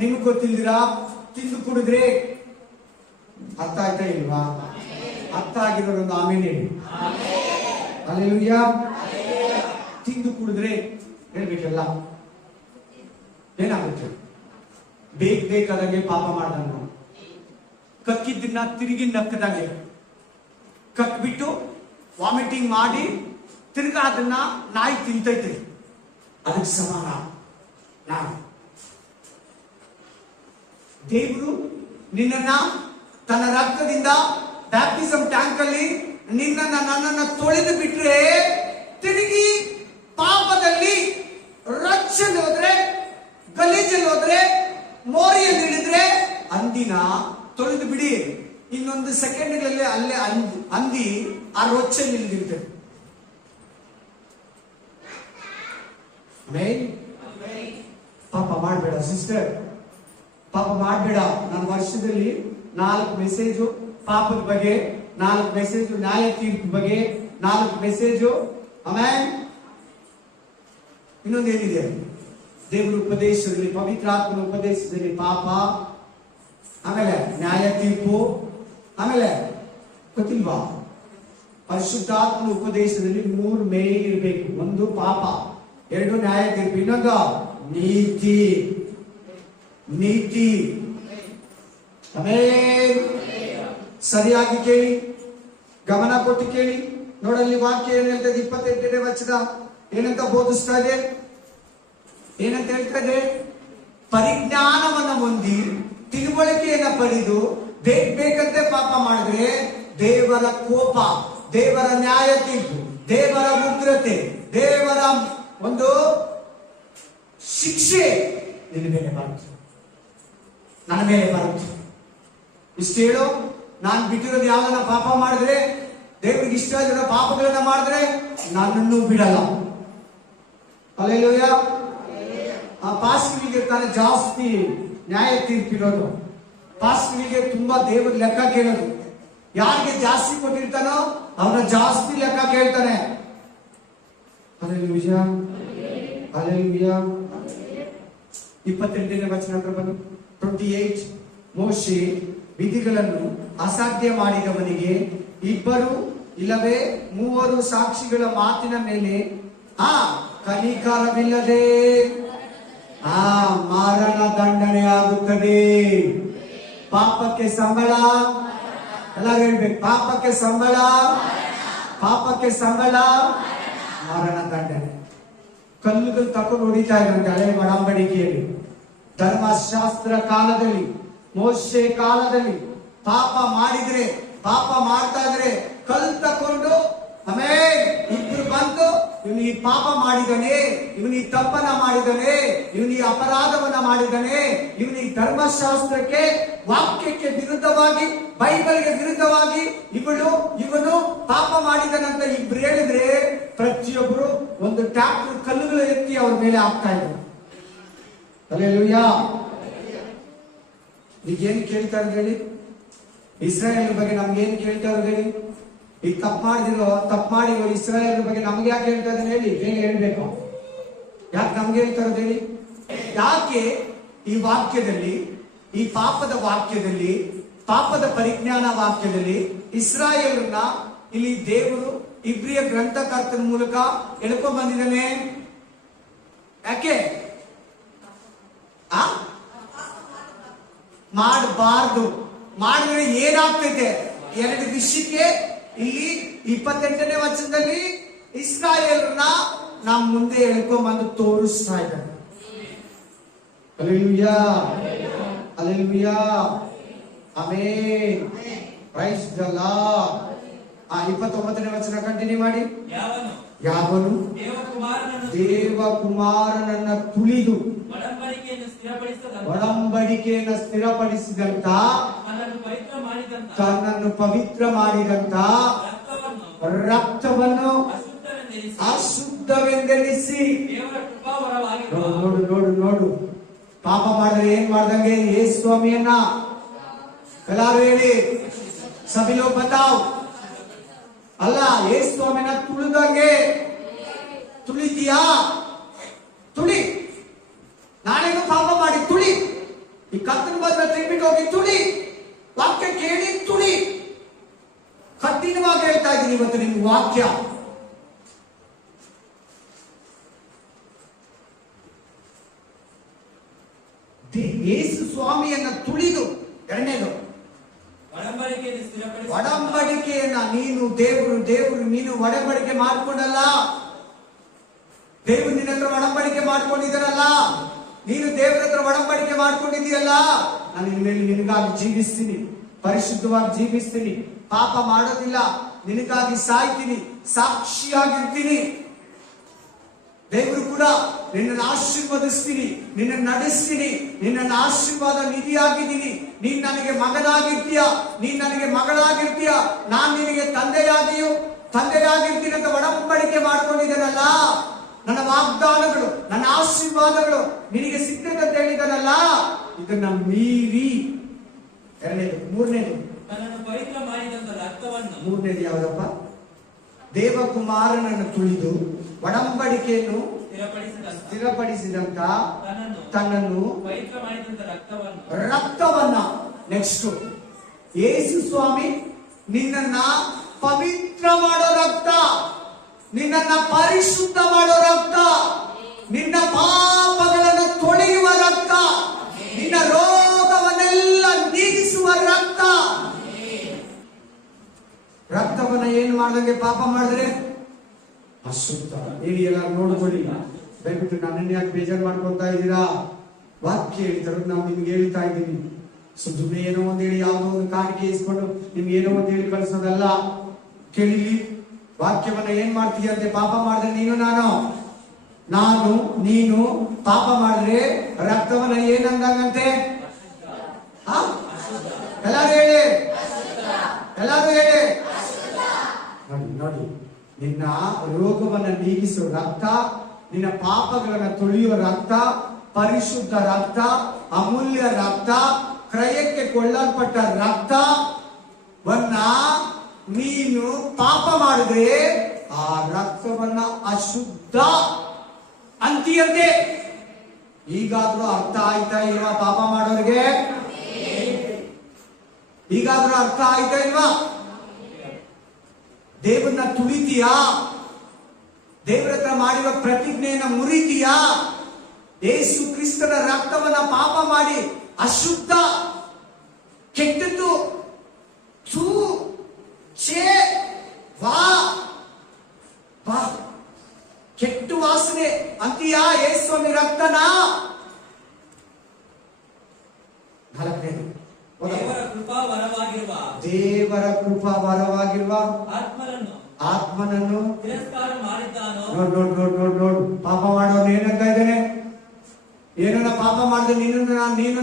ನಿಮ್ಗೆ ಗೊತ್ತಿಲ್ದಿರಾ ತಿಂದು ಕುಡಿದ್ರೆ ಅರ್ಥ ಆಯ್ತಾ ಇಲ್ವಾ? ಅರ್ಥ ಆಗಿರೋದೊಂದು ಆಮೇಲೆ ಹೇಳಿ. ಹಲ್ಲೆಲೂಯಾ. ತಿಂದು ಕುಡಿದ್ರೆ ಹೇಳ್ಬೇಕಲ್ಲ, ಏನಾಗುತ್ತೆ? ಬೇಕಾದಂಗೆ ಪಾಪ ಮಾಡ್ದಂಗ ನಾವು ಕಕ್ಕಿದ್ದನ್ನ ತಿರುಗಿ ನಕ್ಕದಂಗೆ ಕಕ್ಬಿಟ್ಟು ವಾಮಿಟಿಂಗ್ ಮಾಡಿ ತಿರ್ಗಾ ಅದನ್ನ ನಾಯಿ ತಿಂತೈತೆ. ಅದಕ್ಕೆ ಸಮಾನ ನಾನು. ದೇವರು ನಿನ್ನನ್ನ ತನ್ನ ರಕ್ತದಿಂದ ಬ್ಯಾಪ್ಟಿಸಮ್ ಟ್ಯಾಂಕ್ ಅಲ್ಲಿ ನನ್ನನ್ನ ತೊಳೆದು ಬಿಟ್ರೆ, ತಿರುಗಿ ಪಾಪದಲ್ಲಿ ರಚ್ಚಲ್ಲಿ ಹೋದ್ರೆ, ಗಲೀಜಲ್ಲಿ ಹೋದ್ರೆ, ಮೋರಿಯಲ್ಲಿ ಹಿಡಿದ್ರೆ ಅಂದಿನ ತೊಳೆದು ಬಿಡಿ, ಇನ್ನೊಂದು ಸೆಕೆಂಡ್ಗಳಲ್ಲಿ ಅಲ್ಲೇ ಅಂದಿ ಆ ರೊಚ್ಚಲ್ಲಿ ಇಳಿದಿರ್ತದೆ. ಪಾಪ ಮಾಡಬೇಡ ಸಿಸ್ಟರ್, ಪಾಪ ಮಾಡಬೇಡ. ನಾನು ವರ್ಷದಲ್ಲಿ 4 ಮೆಸೇಜು ಪಾಪದ ಬಗ್ಗೆ, 4 ಮೆಸೇಜು ನ್ಯಾಯ ತೀರ್ಪು ಬಗ್ಗೆ, 4 ಮೆಸೇಜು. ಆಮೇಲೆ ಇನ್ನೊಂದೇನಿದೆ? ದೇವರ ಉಪದೇಶದಲ್ಲಿ, ಪವಿತ್ರಾತ್ಮನ ಉಪದೇಶದಲ್ಲಿ ಪಾಪ, ಆಮೇಲೆ ನ್ಯಾಯ ತೀರ್ಪು, ಆಮೇಲೆ ಗೊತ್ತಿಲ್ವಾ? ಪರಿಶುದ್ಧಾತ್ಮನ ಉಪದೇಶದಲ್ಲಿ 3 ಮೇನ್ ಇರಬೇಕು. 1 ಪಾಪ, 2 ನ್ಯಾಯ ತೀರ್ಪು, ಇನ್ನೊಂದು ನೀತಿ. ನೀತಿ. ಆಮೇಲೆ ಸರಿಯಾಗಿ ಕೇಳಿ, ಗಮನ ಕೊಟ್ಟು ಕೇಳಿ. ನೋಡಲ್ಲಿ ವಾಕ್ಯ ಏನ್ ಹೇಳ್ತದೆ? 28ನೇ ವಚನ ಏನಂತ ಬೋಧಿಸ್ತಾ ಇದೆ? ಏನಂತ ಹೇಳ್ತಾ ಇದೆ? ಪರಿಜ್ಞಾನವನ್ನ ಹೊಂದಿ ತಿಳುವಳಿಕೆಯನ್ನ ಪಡೆದು ಬೇಕಂತೆ ಪಾಪ ಮಾಡಿದ್ರೆ ದೇವರ ಕೋಪ, ದೇವರ ನ್ಯಾಯ ತೀರ್ಪು, ದೇವರ ಉಗ್ರತೆ, ದೇವರ ಒಂದು ಶಿಕ್ಷೆ ನಿನ್ನ ಮೇಲೆ ಬರುತ್ತೆ, ನನ್ನ ಮೇಲೆ ಬರುತ್ತೆ. ಇಷ್ಟು ಹೇಳು. ನಾನು ಬಿಟ್ಟಿರೋದು ಯಾವನ್ನ ಪಾಪ ಮಾಡಿದ್ರೆ, ದೇವರಿಗೆ ಇಷ್ಟ ಆಗಿರೋ ಪಾಪಗಳನ್ನ ಮಾಡಿದ್ರೆ ನನ್ನನ್ನು ಬಿಡಲ್ಲ. ಹಲ್ಲೆಲೂಯಾ. ಆ ಪಾಸ್ಟರ್ಗೆ ತಾನೇ ಜಾಸ್ತಿ ನ್ಯಾಯ ತೀರ್ಪಿರೋದು. ಪಾಸ್ಟರ್ಗೆ ತುಂಬಾ ದೇವರ ಲೆಕ್ಕ ಕೇಳೋದು. ಯಾರಿಗೆ ಜಾಸ್ತಿ ಕೊಟ್ಟಿರ್ತಾನೋ ಅವನ ಜಾಸ್ತಿ ಲೆಕ್ಕ ಕೇಳ್ತಾನೆ. ಹಲ್ಲೆಲೂಯಾ. ಹಲ್ಲೆಲೂಯಾ. 28ನೇ ವಚನ ಬಂದು 28. ಮೋಶೆ ವಿಧಿಗಳನ್ನು ಅಸಾಧ್ಯ ಮಾಡಿದವನಿಗೆ 2 ಇಲ್ಲವೇ ಮೂವರು ಸಾಕ್ಷಿಗಳ ಮಾತಿನ ಮೇಲೆ ಕನಿಕರವಿಲ್ಲದೆ ಮರಣ ದಂಡನೆ ಆಗುತ್ತದೆ. ಪಾಪಕ್ಕೆ ಸಂಬಳ, ಎಲ್ಲರೂ ಹೇಳ್ಬೇಕು, ಪಾಪಕ್ಕೆ ಸಂಬಳ, ಪಾಪಕ್ಕೆ ಸಂಬಳ ಮರಣ ದಂಡನೆ. ಕಲ್ಲುಗಳು ತಕೊಂಡು ಹೊಡಿತಾ ಇದ್ರಂತೆ ಹಳೆ ಒಡಂಬಡಿಕೆಯಲ್ಲಿ. ಧರ್ಮಶಾಸ್ತ್ರ ಕಾಲದಲ್ಲಿ, ಮೋಶೆ ಕಾಲದಲ್ಲಿ ಪಾಪ ಮಾಡಿದ್ರೆ, ಪಾಪ ಮಾಡ್ತಾ ಇದ್ರೆ ಕಲ್ಲು ತಕೊಂಡು ಆಮೇಲೆ ಇಬ್ರು ಬಂದು ಇವನು ಈ ಪಾಪ ಮಾಡಿದನೆ, ಇವನು ಈ ತಪ್ಪನ ಮಾಡಿದನೆ, ಇವನು ಈ ಅಪರಾಧವನ್ನ ಮಾಡಿದನೆ, ಇವನು ಈ ಧರ್ಮಶಾಸ್ತ್ರಕ್ಕೆ, ವಾಕ್ಯಕ್ಕೆ ವಿರುದ್ಧವಾಗಿ, ಬೈಬಲ್ಗೆ ವಿರುದ್ಧವಾಗಿ ಇವನು ಪಾಪ ಮಾಡಿದನಂತ ಇಬ್ರು ಹೇಳಿದ್ರೆ ಪ್ರತಿಯೊಬ್ರು ಒಂದು ಟ್ಯಾಕ್ಟರ್ ಕಲ್ಲುಗಳು ಎತ್ತಿ ಅವ್ರ ಮೇಲೆ ಹಾಕ್ತಾ ಇದ್ರು. ಹಲ್ಲೆಲೂಯಾ. ಈಗೇನ್ ಕೇಳ್ತಾ ಇರೋದು ಹೇಳಿ? ಇಸ್ರಾಯೇಲ್ ಬಗ್ಗೆ ನಮ್ಗೆ ಏನ್ ಕೇಳ್ತಾ ಇರೋದು ಹೇಳಿ? ಈಗ ತಪ್ಪು ಮಾಡಿರೋ ಇಸ್ರಾಯೇಲ್ ಬಗ್ಗೆ ನಮ್ಗೆ ಯಾಕೆ ಹೇಳ್ತಾ ಇದ್ದಾನೆ ಹೇಳಿ? ಬೇಗ ಹೇಳ್ಬೇಕು. ಯಾಕೆ ನಮ್ಗೆ ಹೇಳ್ತಾ ಇರೋದು ಹೇಳಿ? ಯಾಕೆ ಈ ವಾಕ್ಯದಲ್ಲಿ, ಈ ಪಾಪದ ವಾಕ್ಯದಲ್ಲಿ, ಪಾಪದ ಪರಿಜ್ಞಾನ ವಾಕ್ಯದಲ್ಲಿ ಇಸ್ರಾಯೇಲನ್ನ ಇಲ್ಲಿ ದೇವರು ಇಬ್ರಿಯ ಗ್ರಂಥಕರ್ತನ ಮೂಲಕ ಎಳ್ಕೊಂಡ್ ಬಂದಿದ್ದಾನೆ? ಯಾಕೆ? ಮಾಡಬಾರ್ದು. ಮಾಡಿದ್ರೆ ಏನಾಗ್ತೈತೆ? ಎರಡು ವಿಷಯಕ್ಕೆ ಇಲ್ಲಿ 28ನೇ ವಚನದಲ್ಲಿ ಇಸ್ರಾಯೇಲನ್ನ ನಮ್ಮ ಮುಂದೆ ಎಳ್ಕೊಂಡ್ಬಂದು ತೋರಿಸ್ತಾ ಇದ್ದಾರೆ. Hallelujah, hallelujah, amen, praise the Lord. 29ನೇ ವಚನ ಕಂಟಿನ್ಯೂ ಮಾಡಿ. ಯಾವನು ದೇವಕುಮಾರನನ್ನ ತುಳಿದು ಒಡಂಬಡಿಕೆಯನ್ನು ಸ್ಥಿರಪಡಿಸಿದಂತ, ತನ್ನನ್ನು ಪವಿತ್ರ ಮಾಡಿದಂತ ರಕ್ತವನ್ನು ಅಶುದ್ಧವೆಂದೆನಿಸಿ, ನೋಡು ಪಾಪ ಮಾಡಿದ್ರೆ ಏನ್ ಮಾಡ್ದಂಗೆ? ಯೇಸು ಸ್ವಾಮಿಯನ್ನ ಎಲ್ಲಾರು ಹೇಳಿ, ಸಭಿಲೋ ಬತಾವ್. ಅಲ್ಲ, ಯೇಸು ಸ್ವಾಮಿಯನ್ನ ತುಳಿದಂಗೆ. ತುಳಿತೀಯಾ? ತುಳಿ. ನಾನೇನು ಪಾಪ ಮಾಡಿ ತುಳಿ. ಈ ಕತ್ತನ ಬದಲ ತಿನ್ಬಿಟ್ಟು ಹೋಗಿ ತುಳಿ. ವಾಕ್ಯ ಕೇಳಿ ತುಳಿ. ಕಠಿಣವಾಗಿ ಹೇಳ್ತಾ ಇದ್ದೀನಿ ಇವತ್ತು ನಿಮ್ಗೆ ವಾಕ್ಯ. ಯೇಸು ಸ್ವಾಮಿಯನ್ನ ತುಳಿದು, ಎರಡನೇದು ಒಡಂಬಡಿಕೆಯನ್ನ ನೀನು ದೇವರು ನೀನು ಒಡಂಬಡಿಕೆ ಮಾಡ್ಕೊಂಡಲ್ಲ. ದೇವರು ನಿನ್ನ ಹತ್ರ ಒಡಂಬಡಿಕೆ ಮಾಡ್ಕೊಂಡಿದ್ದಾರಲ್ಲ. ನೀನು ದೇವರ ಹತ್ರ ಒಡಂಬಡಿಕೆ ಮಾಡ್ಕೊಂಡಿದ್ದೀಯಲ್ಲ, ನಾನು ಇನ್ಮೇಲೆ ನಿನಗಾಗಿ ಜೀವಿಸ್ತೀನಿ, ಪರಿಶುದ್ಧವಾಗಿ ಜೀವಿಸ್ತೀನಿ, ಪಾಪ ಮಾಡೋದಿಲ್ಲ, ನಿನಗಾಗಿ ಸಾಯ್ತೀನಿ, ಸಾಕ್ಷಿಯಾಗಿರ್ತೀನಿ. ದೇವರು ಕೂಡ ನಿನ್ನನ್ನು ಆಶೀರ್ವದಿಸ್ತೀನಿ, ನಿನ್ನ ನಡೆಸ್ತೀನಿ, ನಿನ್ನ ಆಶೀರ್ವಾದ ನಿಧಿಯಾಗಿದ್ದೀನಿ. ನೀನ್ ನನಗೆ ಮಗನಾಗಿರ್ತೀಯ, ನೀನ್ ನನಗೆ ಮಗಳಾಗಿರ್ತೀಯ, ನಾನ್ ನಿನಗೆ ತಂದೆಯಾಗಿರ್ತೀನಿ ಅಂತ ಒಡಂಬಡಿಕೆ ಮಾಡ್ಕೊಂಡಿದ್ದಾನಲ್ಲ. ನನ್ನ ವಾಗ್ದಾನಗಳು, ನನ್ನ ಆಶೀರ್ವಾದಗಳು ನಿನಗೆ ಸಿಗ್ತದೆ ಅಂತ ಹೇಳಿದಾನಲ್ಲ. ಇದನ್ನ ಮೀರಿ ಎರಡನೇದು. ಮೂರನೇದು ಯಾವ್ದಪ್ಪ? ದೇವಕುಮಾರನನ್ನು ತುಳಿದು ಒಡಂಬಡಿಕೆಯನ್ನು ಸ್ಥಿರಪಡಿಸಿದಂತ ತನ್ನನ್ನು ರಕ್ತವನ್ನ. ನೆಕ್ಸ್ಟ್, ಯೇಸು ಸ್ವಾಮಿ ನಿನ್ನನ್ನ ಪವಿತ್ರ ಮಾಡೋ ರಕ್ತ, ನಿನ್ನನ್ನ ಪರಿಶುದ್ಧ ಮಾಡೋ ರಕ್ತ, ನಿನ್ನ ಪಾಪಗಳನ್ನು ತೊಳೆಯುವ ರಕ್ತ, ನಿನ್ನ ರೋಗವನ್ನೆಲ್ಲ ನೀಗಿಸುವ ರಕ್ತ. ರಕ್ತವನ್ನ ಏನ್ ಮಾಡ್ದಂಗೆ ಪಾಪ ಮಾಡಿದ್ರೆ ಅಶುದ್ಧ. ಹೇಳಿ, ಎಲ್ಲ ನೋಡ್ಕೊಳ್ಳಿ. ದಯವಿಟ್ಟು ನನ್ನನ್ನು ಯಾಕೆ ಬೇಜಾರು ಮಾಡ್ಕೊತಾ ಇದ್ದೀರಾ? ವಾಕ್ಯ ಹೇಳ್ತಾರೆ, ನಾವು ನಿಮ್ಗೆ ಹೇಳ್ತಾ ಇದ್ದೀನಿ. ಸುಮ್ಮನೆ ಏನೋ ಒಂದ್ ಹೇಳಿ, ಯಾವುದೋ ಒಂದು ಕಾಣಿಕೆ ಇಸ್ಕೊಂಡು ನಿಮ್ಗೆ ಏನೋ ಒಂದ್ ಹೇಳಿ ಕಳಿಸೋದಲ್ಲ. ಕೇಳಿಲಿ, ವಾಕ್ಯವನ್ನ ಏನ್ ಮಾಡ್ತೀಯಂತೆ? ಪಾಪ ಮಾಡಿದ್ರೆ ನೀನು ಪಾಪ ಮಾಡಿದ್ರೆ ರಕ್ತವನ್ನ ಏನಂದಂಗಂತೆ? ಎಲ್ಲಾರು ಹೇಳಿ, ನೋಡಿ, ನಿನ್ನ ರೋಗವನ್ನ ನೀಗಿಸುವ ರಕ್ತ, ನಿನ್ನ ಪಾಪಗಳನ್ನ ತೊಳೆಯುವ ರಕ್ತ, ಪರಿಶುದ್ಧ ರಕ್ತ, ಅಮೂಲ್ಯ ರಕ್ತ, ಕ್ರಯಕ್ಕೆ ಕೊಳ್ಳಲ್ಪಟ್ಟ ರಕ್ತವನ್ನ ನೀನು ಪಾಪ ಮಾಡಿದ್ರೆ ಆ ರಕ್ತವನ್ನ ಅಶುದ್ಧ ಅಂತೀಯಂತೆ. ಈಗಾದ್ರೂ ಅರ್ಥ ಆಯ್ತಾ ಇಲ್ವಾ ಪಾಪ ಮಾಡೋರಿಗೆ? ಈಗಾದ್ರೂ ಅರ್ಥ ಆಯ್ತಾ ಇಲ್ವಾ? ದೇವರನ್ನ ತುಳಿತೀಯಾ? ದೇವರ ಹತ್ರ ಮಾಡಿರೋ ಪ್ರತಿಜ್ಞೆಯನ್ನ ಮುರಿತೀಯಾ? ಯೇಸು ಕ್ರಿಸ್ತನ ರಕ್ತವನ್ನ ಪಾಪ ಮಾಡಿ ಅಶುದ್ಧ, ಕೆಟ್ಟದ್ದು, ಥೂ, ಛೇ, ವಾ ವಾ, ಕೆಟ್ಟು ವಾಸನೆ ಅಂತೀಯಾ ಯೇಸುವಿನ ರಕ್ತನ? ನಾಲ್ಕನೇದು, ದೇವರ ಕೃಪಾ ವರವಾಗಿರುವ ಆತ್ಮನನ್ನು ತಿರಸ್ಕಾರ ಮಾಡಿದ್ದಾನೋ. ನೋಡ್ ಪಾಪ ಮಾಡೋನು ಏನಂತ ಇದ್ದೇನೆ? ಏನನ್ನ ಪಾಪ ಮಾಡಿದ್ರೆ ನೀನು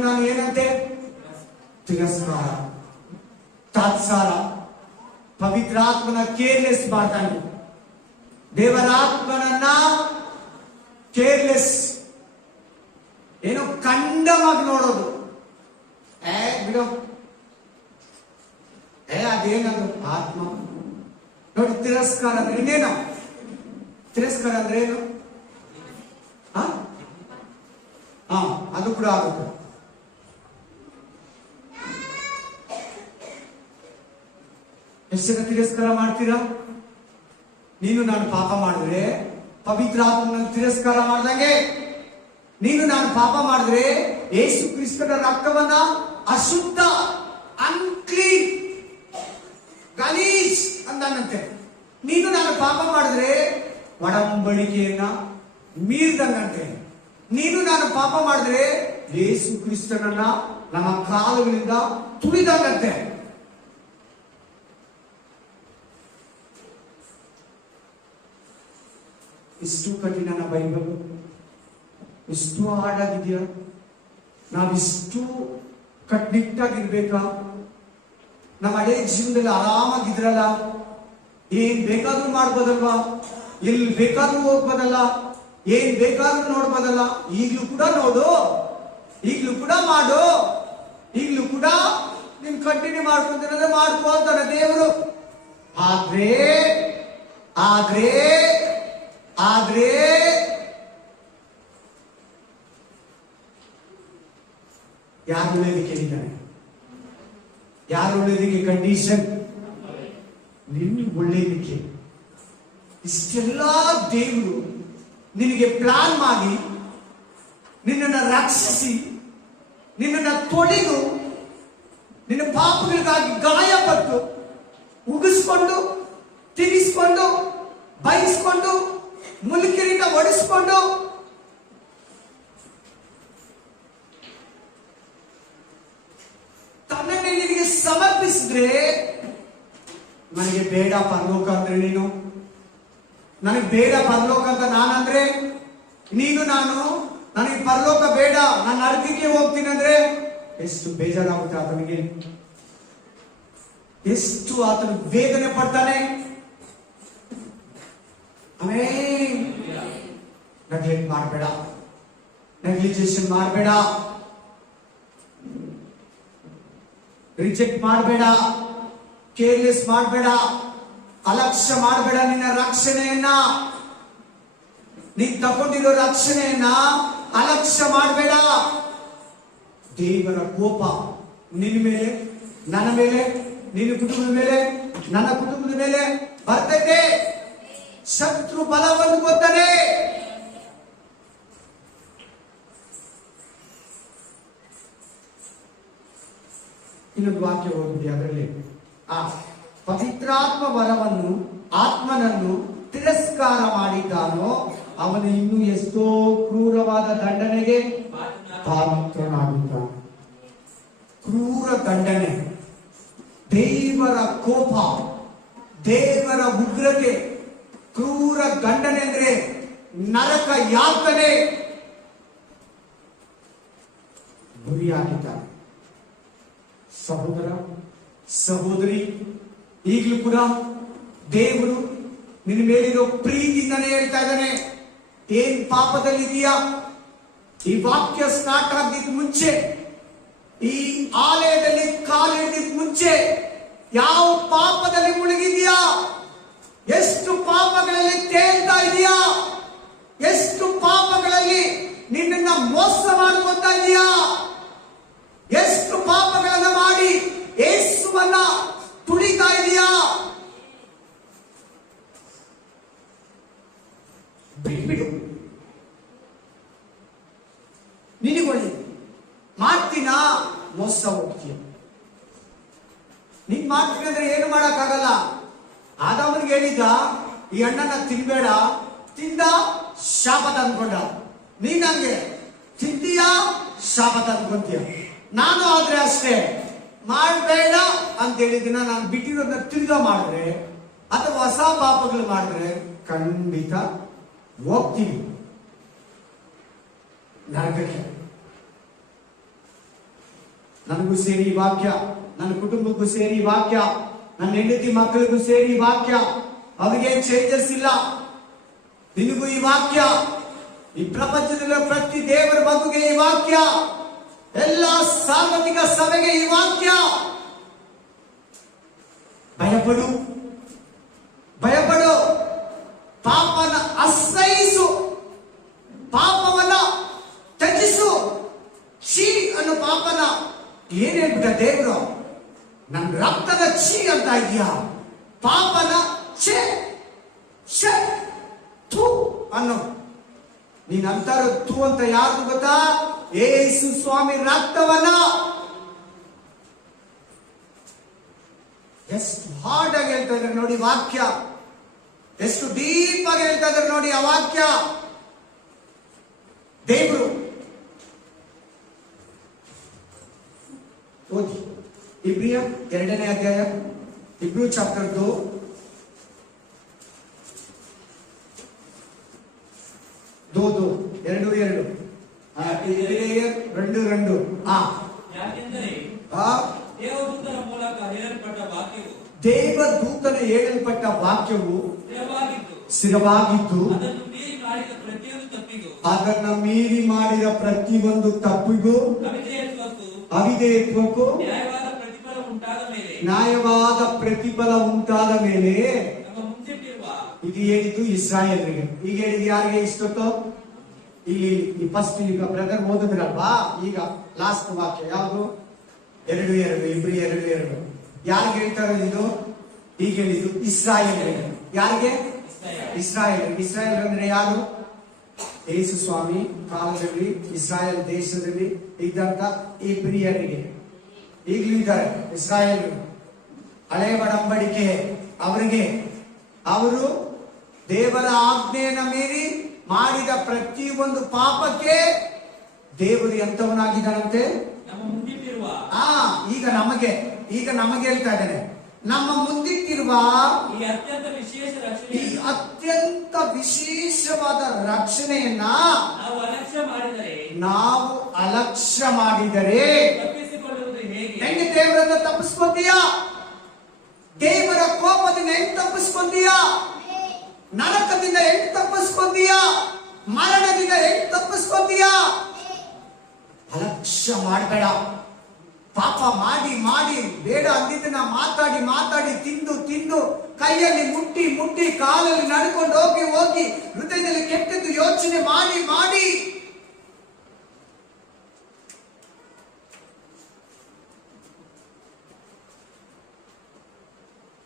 ನಾನು ಏನಂತೆ? ತಿರಸ್ಕಾರ, ತಾತ್ಸಾರ, ಪವಿತ್ರಾತ್ಮನ ಕೇರ್ಲೆಸ್ ಮಾಡ್ತಾನೆ. ದೇವರ ಆತ್ಮನನ್ನ ಕೇರ್ಲೆಸ್, ಏನೋ ಕಂಡವಾಗಿ ನೋಡೋದು. ಬಿಡೋ, ಅದೇನದು ಆತ್ಮ. ನೋಡಿ, ತಿರಸ್ಕಾರ ಅಂದ್ರೆ ಇನ್ನೇನು? ತಿರಸ್ಕಾರ ಅಂದ್ರೆ ಏನು? ಅದು ಕೂಡ ಆಗುತ್ತೆ. ಎಷ್ಟು ಜನ ತಿರಸ್ಕಾರ ಮಾಡ್ತೀರಾ? ನೀನು ನಾನು ಪಾಪ ಮಾಡಿದ್ರೆ ಪವಿತ್ರ ಆತ್ಮನನ್ನು ತಿರಸ್ಕಾರ ಮಾಡ್ದಂಗೆ, ನೀನು ನಾನು ಪಾಪ ಮಾಡಿದ್ರೆ ಯೇಸು ಕ್ರಿಸ್ತನ ರಕ್ತವನ್ನ ಅಶುದ್ಧ, ಅನ್ಕ್ಲೀನ್, ಗಲೀಜ್ ಅಂದಂತೆ. ನೀನು ನಾನು ಪಾಪ ಮಾಡಿದ್ರೆ ಒಡಂಬಡಿಕೆಯನ್ನ ಮೀರಿದಂಗಂತೆ. ನೀನು ನಾನು ಪಾಪ ಮಾಡಿದ್ರೆ ಯೇಸು ಕ್ರಿಸ್ತನನ್ನ ನಮ್ಮ ಕಾಲುಗಳಿಂದ ತುಳಿದಂಗಂತೆ. ಇಷ್ಟು ಕಠಿಣ ಬೈಬಲ್, ಇಷ್ಟು ಹಾಡಾಗಿದೆಯಾ? ನಾವಿಷ್ಟು ಕಟ್ನಿಟ್ಟಾಗಿರ್ಬೇಕಾ? ನಮ್ಮ ಹಳೆ ಜೀವನದಲ್ಲಿ ಆರಾಮಾಗಿದ್ರಲ್ಲ, ಏನ್ ಬೇಕಾದ್ರೂ ಮಾಡ್ಬೋದಲ್ವಾ? ಎಲ್ಲಿ ಬೇಕಾದ್ರೂ ಹೋಗ್ಬೋದಲ್ಲ, ಏನ್ ಬೇಕಾದ್ರೂ ನೋಡ್ಬೋದಲ್ಲ. ಈಗ್ಲೂ ಕೂಡ ನೋಡು, ಈಗ್ಲೂ ಕೂಡ ಮಾಡು, ಈಗ್ಲೂ ಕೂಡ ನಿನ್ ಕಂಟಿನ್ಯೂ ಮಾಡ್ಕೊಂತಾರೆ, ಮಾಡ್ಕೊಳ್ತಾರೆ ದೇವರು. ಆದ್ರೆ ಆದ್ರೆ ಆದ್ರೆ ಯಾರು ಒಳ್ಳೇದಕ್ಕೆ ಹೇಳಿದ್ದಾನೆ? ಯಾರು ಒಳ್ಳೇದಕ್ಕೆ ಕಂಡೀಷನ್? ನಿನ್ನ ಒಳ್ಳೇದಕ್ಕೆ. ಇಷ್ಟೆಲ್ಲ ದೇವರು ನಿನಗೆ ಪ್ಲಾನ್ ಮಾಡಿ, ನಿನ್ನನ್ನು ರಕ್ಷಿಸಿ, ನಿನ್ನನ್ನು ತೊಳೆದು, ನಿನ್ನ ಪಾಪಗಳಿಗಾಗಿ ಗಾಯಪಟ್ಟು, ಉಗಿಸ್ಕೊಂಡು, ತಿನ್ನಿಸ್ಕೊಂಡು, ಬಯಸ್ಕೊಂಡು, ಮುಲ್ಕಿರೀಟ ಒಡಿಸ್ಕೊಂಡು, ತನ್ನನ್ನೇ ನಿನಗೆ ಸಮರ್ಪಿಸಿದ್ರೆ, ನನಗೆ ಬೇಡ ಪರಲೋಕ ಅಂದ್ರೆ ನೀನು, ನನಗೆ ಬೇಡ ಪರಲೋಕ ಅಂತ ನಾನಂದ್ರೆ ನೀನು, ನನಗೆ ಪರಲೋಕ ಬೇಡ, ನಾನು ನರಕಕ್ಕೆ ಹೋಗ್ತೀನಿ ಅಂದ್ರೆ ಎಷ್ಟು ಬೇಜಾರಾಗುತ್ತೆ ಆತನಿಗೆ, ಎಷ್ಟು ಆತನ ವೇದನೆ ಪಡ್ತಾನೆ. ನೆಗ್ಲೆಕ್ಟ್ ಮಾಡಬೇಡ, ನೆಗ್ಲಿಜೇಷನ್ ಮಾಡಬೇಡ, ರಿಜೆಕ್ಟ್ ಮಾಡಬೇಡ, ಕೇರ್ಲೆಸ್ ಮಾಡಬೇಡ, ಅಲಕ್ಷ್ಯ ಮಾಡಬೇಡ. ನಿನ್ನ ರಕ್ಷಣೆಯನ್ನ, ನೀನ್ ತಗೊಂಡಿರೋ ರಕ್ಷಣೆಯನ್ನ ಅಲಕ್ಷ್ಯ ಮಾಡಬೇಡ. ದೇವರ ಕೋಪ ನಿನ್ನ ಮೇಲೆ, ನನ್ನ ಮೇಲೆ, ನಿನ್ನ ಕುಟುಂಬದ ಮೇಲೆ, ನನ್ನ ಕುಟುಂಬದ ಮೇಲೆ ಬರ್ತೈತೆ. ಶತ್ರು ಬಲವನ್ನು ಗೊತ್ತಾನೆ. ಇನ್ನೊಂದು ವಾಕ್ಯ ಓದಿದೆ, ಅದರಲ್ಲಿ ಆ ಪವಿತ್ರಾತ್ಮ ವರವನ್ನು ಆತ್ಮನನ್ನು ತಿರಸ್ಕಾರ ಮಾಡಿದ್ದಾನೋ ಅವನು ಇನ್ನೂ ಎಷ್ಟೋ ಕ್ರೂರವಾದ ದಂಡನೆಗೆ ಪಾತ್ರನಾಗುತ್ತಾನೆ. ಕ್ರೂರ ದಂಡನೆ, ದೇವರ ಕೋಪ, ದೇವರ ಉಗ್ರತೆ, ಕ್ರೂರ ದಂಡನೆ ಅಂದ್ರೆ ನರಕ ಯಾತನೆ ಗುರಿಯಾಗಿದ್ದಾನೆ. ಸಹೋದರ ಸಹೋದರಿ, ಈಗಲೂ ಕೂಡ ದೇವರು ನಿನ್ನ ಮೇಲಿರೋ ಪ್ರೀತಿಯಿಂದನೇ ಹೇಳ್ತಾ ಇದ್ದಾನೆ, ಏನ್ ಪಾಪದಲ್ಲಿದೆಯಾ? ಈ ವಾಕ್ಯ ಸ್ಟಾರ್ಟ್ ಆಗಿದ್ದ ಮುಂಚೆ, ಈ ಆಲಯದಲ್ಲಿ ಕಾಲಿಡಿದ ಮುಂಚೆ ಯಾವ ಪಾಪದಲ್ಲಿ ಮುಳುಗಿದೆಯಾ? ಎಷ್ಟು ಪಾಪಗಳಲ್ಲಿ ತೇಲ್ತಾ ಇದೆಯಾ? ಎಷ್ಟು ಪಾಪಗಳಲ್ಲಿ ನಿನ್ನನ್ನ ಮೋಸ ಮಾಡ್ಕೊತಾ ಇದೆಯಾ? ಎಷ್ಟು ಪಾಪಗಳನ್ನ ಮಾಡಿ ಯೇಸುವನ್ನ ತುಳಿತಾ ಇದೆಯಾ? ನಿನಗೆ ಒಳ್ಳೇದು. ಮಾಡ್ತೀನಾ? ಮೋಸ ಹೋಗ್ತೀಯ. ನೀನ್ ಮಾಡ್ತೀನಿ ಅಂದ್ರೆ ಏನು ಮಾಡಕ್ಕಾಗಲ್ಲ. ಆದಾಮನಿಗೆ ಹೇಳಿದ್ದ ಈ ಹಣ್ಣನ್ನ ತಿನ್ಬೇಡ, ತಿಂದ ಶಾಪ ತಂದ್ಕೊಂಡ. ನೀನ್ ಹಂಗೆ ತಿಂತೀಯಾ, ಶಾಪ ತಂದ್ಕೊಂತೀಯ. ನಾನು ಆದ್ರೆ ಅಷ್ಟೇ, ಮಾಡಬೇಡ ಅಂತ ಹೇಳಿದಿನ ನಾನು ಬಿಟ್ಟಿರೋದನ್ನ ತಿರ್ಗಾ ಮಾಡಿದ್ರೆ ಅಥವಾ ಹೊಸ ಪಾಪಗಳು ಮಾಡಿದ್ರೆ ಖಂಡಿತ ಹೋಗ್ತೀವಿ ನರಕಕ್ಕೆ. ನನಗೂ ಸೇರಿ ಈ ವಾಕ್ಯ, ನನ್ನ ಕುಟುಂಬಕ್ಕೂ ಸೇರಿ ಈ ವಾಕ್ಯ, ನನ್ನ ಹೆಂಡತಿ ಮಕ್ಕಳಿಗೂ ಸೇರಿ ಈ ವಾಕ್ಯ. ಅವರಿಗೆ ಚೇಂಜಸ್ ಇಲ್ಲ. ನಿನಗೂ ಈ ವಾಕ್ಯ, ಈ ಪ್ರಪಂಚದಲ್ಲಿರುವ ಪ್ರತಿ ದೇವರ ಮಗುಗೆ ಈ ವಾಕ್ಯ, ಎಲ್ಲ ಸಾರ್ವತ್ರಿಕ ಸಭೆಗೆ ಈ ವಾಕ್ಯ. ಭಯಪಡು, ಭಯಪಡು. ಪಾಪನ ಅಸಹಿಸು, ಪಾಪವನ್ನ ತ್ಯಜಿಸು. ಛೀ ಅನ್ನೋ ಪಾಪನ ಏನ್ ಹೇಳ್ಬಿಟ್ಟ ದೇವರು? ನನ್ನ ರಕ್ತದ ಛೀ ಅಂತ ಇದೆಯಾ? ಪಾಪನ ಛೇ ಛೇ ಥೂ ಅನ್ನೋ. ನೀನ್ ಅಂತಾರ ಥೂ ಅಂತ ಯಾರು ಗೊತ್ತಾ? ಯೇಸು ಸ್ವಾಮಿ ರಕ್ತವನ್ನ. ಎಷ್ಟು ಹಾರ್ಡ್ ಆಗಿ ಹೇಳ್ತಾ ಇದ್ದಾರೆ ನೋಡಿ ವಾಕ್ಯ, ಎಷ್ಟು ಡೀಪ್ ಆಗಿ ಹೇಳ್ತಾ ಇದ್ದಾರೆ ನೋಡಿ ಆ ವಾಕ್ಯ. ದೇವರು ಓದಿ ಇಬ್ರಿಯ 2ನೇ ಅಧ್ಯಾಯ, ಇಬ್ರು ಚಾಪ್ಟರ್ 2 2:2 2:2. ಯಾಕೆಂದರೆ ದೇವದೂತನ ಮೂಲಕ ಹೇಳಲ್ಪಟ್ಟ ವಾಕ್ಯವು, ದೇವದೂತನ ಹೇಳಲ್ಪಟ್ಟ ವಾಕ್ಯವು ಸ್ಥಿರವಾಗಿದ್ದು ಅದನ್ನ ಮೀರಿ ಮಾಡಿದ ಪ್ರತಿಯೊಂದು ತಪ್ಪಿಗೂ ಅವಿಧೇಯತ್ವಕ್ಕೂ ನ್ಯಾಯವಾದ ಪ್ರತಿಫಲ ಉಂಟಾದ ಮೇಲೆ ಇದು ಹೇಳಿದ್ದು ಇಸ್ರಾಯೇಲ್ರಿಗೆ. ಈಗ ಹೇಳಿದ್ದು ಯಾರಿಗೆ ಇಷ್ಟೊತ್ತು? ಇಲ್ಲಿ ಫಸ್ಟ್ ಈಗ ಬ್ರದರ್ ಓದಿದ್ರಲ್ವಾ, ಈಗ ಲಾಸ್ಟ್ ವಾಕ್ಯ ಯಾವುದು? 2:2, ಇಬ್ರು 2:2. ಯಾರಿಗೆ ಹೇಳ್ತಾರೆ ಇದು? ಈಗ ಹೇಳಿದ್ದು ಇಸ್ರಾಯೇಲ್ರಿಗೆ. ಯಾರಿಗೆ? ಇಸ್ರಾಯೇಲ್. ಇಸ್ರಾಯೇಲ್ ಅಂದ್ರೆ ಯಾರು? ಯೇಸು ಸ್ವಾಮಿ ಕಾಲದಲ್ಲಿ ಇಸ್ರಾಯೇಲ್ ದೇಶದಲ್ಲಿ ಇದ್ದಂತ ಇಬ್ರಿಯರಿಗೆ ಈಗಲೂ ಇದ್ದಾರೆ ಇಸ್ರಾಯೇಲ್. ಹಳೆ ಒಡಂಬಡಿಕೆ ಅವರಿಗೆ, ಅವರು ದೇವರ ಆಜ್ಞೆಯನ್ನ ಮೀರಿ ಮಾಡಿದ ಪ್ರತಿಯೊಂದು ಪಾಪಕ್ಕೆ ದೇವರು ಎಂತವನಾಗಿದ್ದಾನಂತೆ? ಈಗ ನಮಗೆ ಹೇಳ್ತಾ ಇದ್ದಾನೆ, ನಮ್ಮ ಮುಂದಿಟ್ಟಿರುವ ಈ ಅತ್ಯಂತ ವಿಶೇಷವಾದ ರಕ್ಷಣೆಯನ್ನ ನಾವು ಅಲಕ್ಷ್ಯ ಮಾಡಿದರೆ ಹೆಂಗೆ ದೇವರನ್ನ ತಪ್ಪಿಸ್ಕೊಂತೀಯಾ? ದೇವರ ಕೋಪದಿಂದ ಹೆಂಗ್ ತಪ್ಪಿಸ್ಕೊಂತೀಯಾ? ನರಕದಿಂದ ಹೆಂಗ್ ತಪ್ಪಿಸ್ಕೊಂತೀಯಾ? ಮರಣದಿಂದ ಹೆಂಗ್ ತಪ್ಪಿಸ್ಕೊಂತೀಯಾ? ಅಲಕ್ಷ್ಯ ಮಾಡಬೇಡ. ಪಾಪ ಮಾಡಿ ಮಾಡಿ ಬೇಡ ಅಂದಿದ್ದನ್ನ ಮಾತಾಡಿ ಮಾತಾಡಿ ತಿಂದು ತಿಂದು ಕೈಯಲ್ಲಿ ಮುಟ್ಟಿ ಮುಟ್ಟಿ ಕಾಲಲ್ಲಿ ನಡ್ಕೊಂಡು ಹೋಗಿ ಹೋಗಿ ಹೃದಯದಲ್ಲಿ ಕೆಟ್ಟದ್ದು ಯೋಚನೆ ಮಾಡಿ ಮಾಡಿ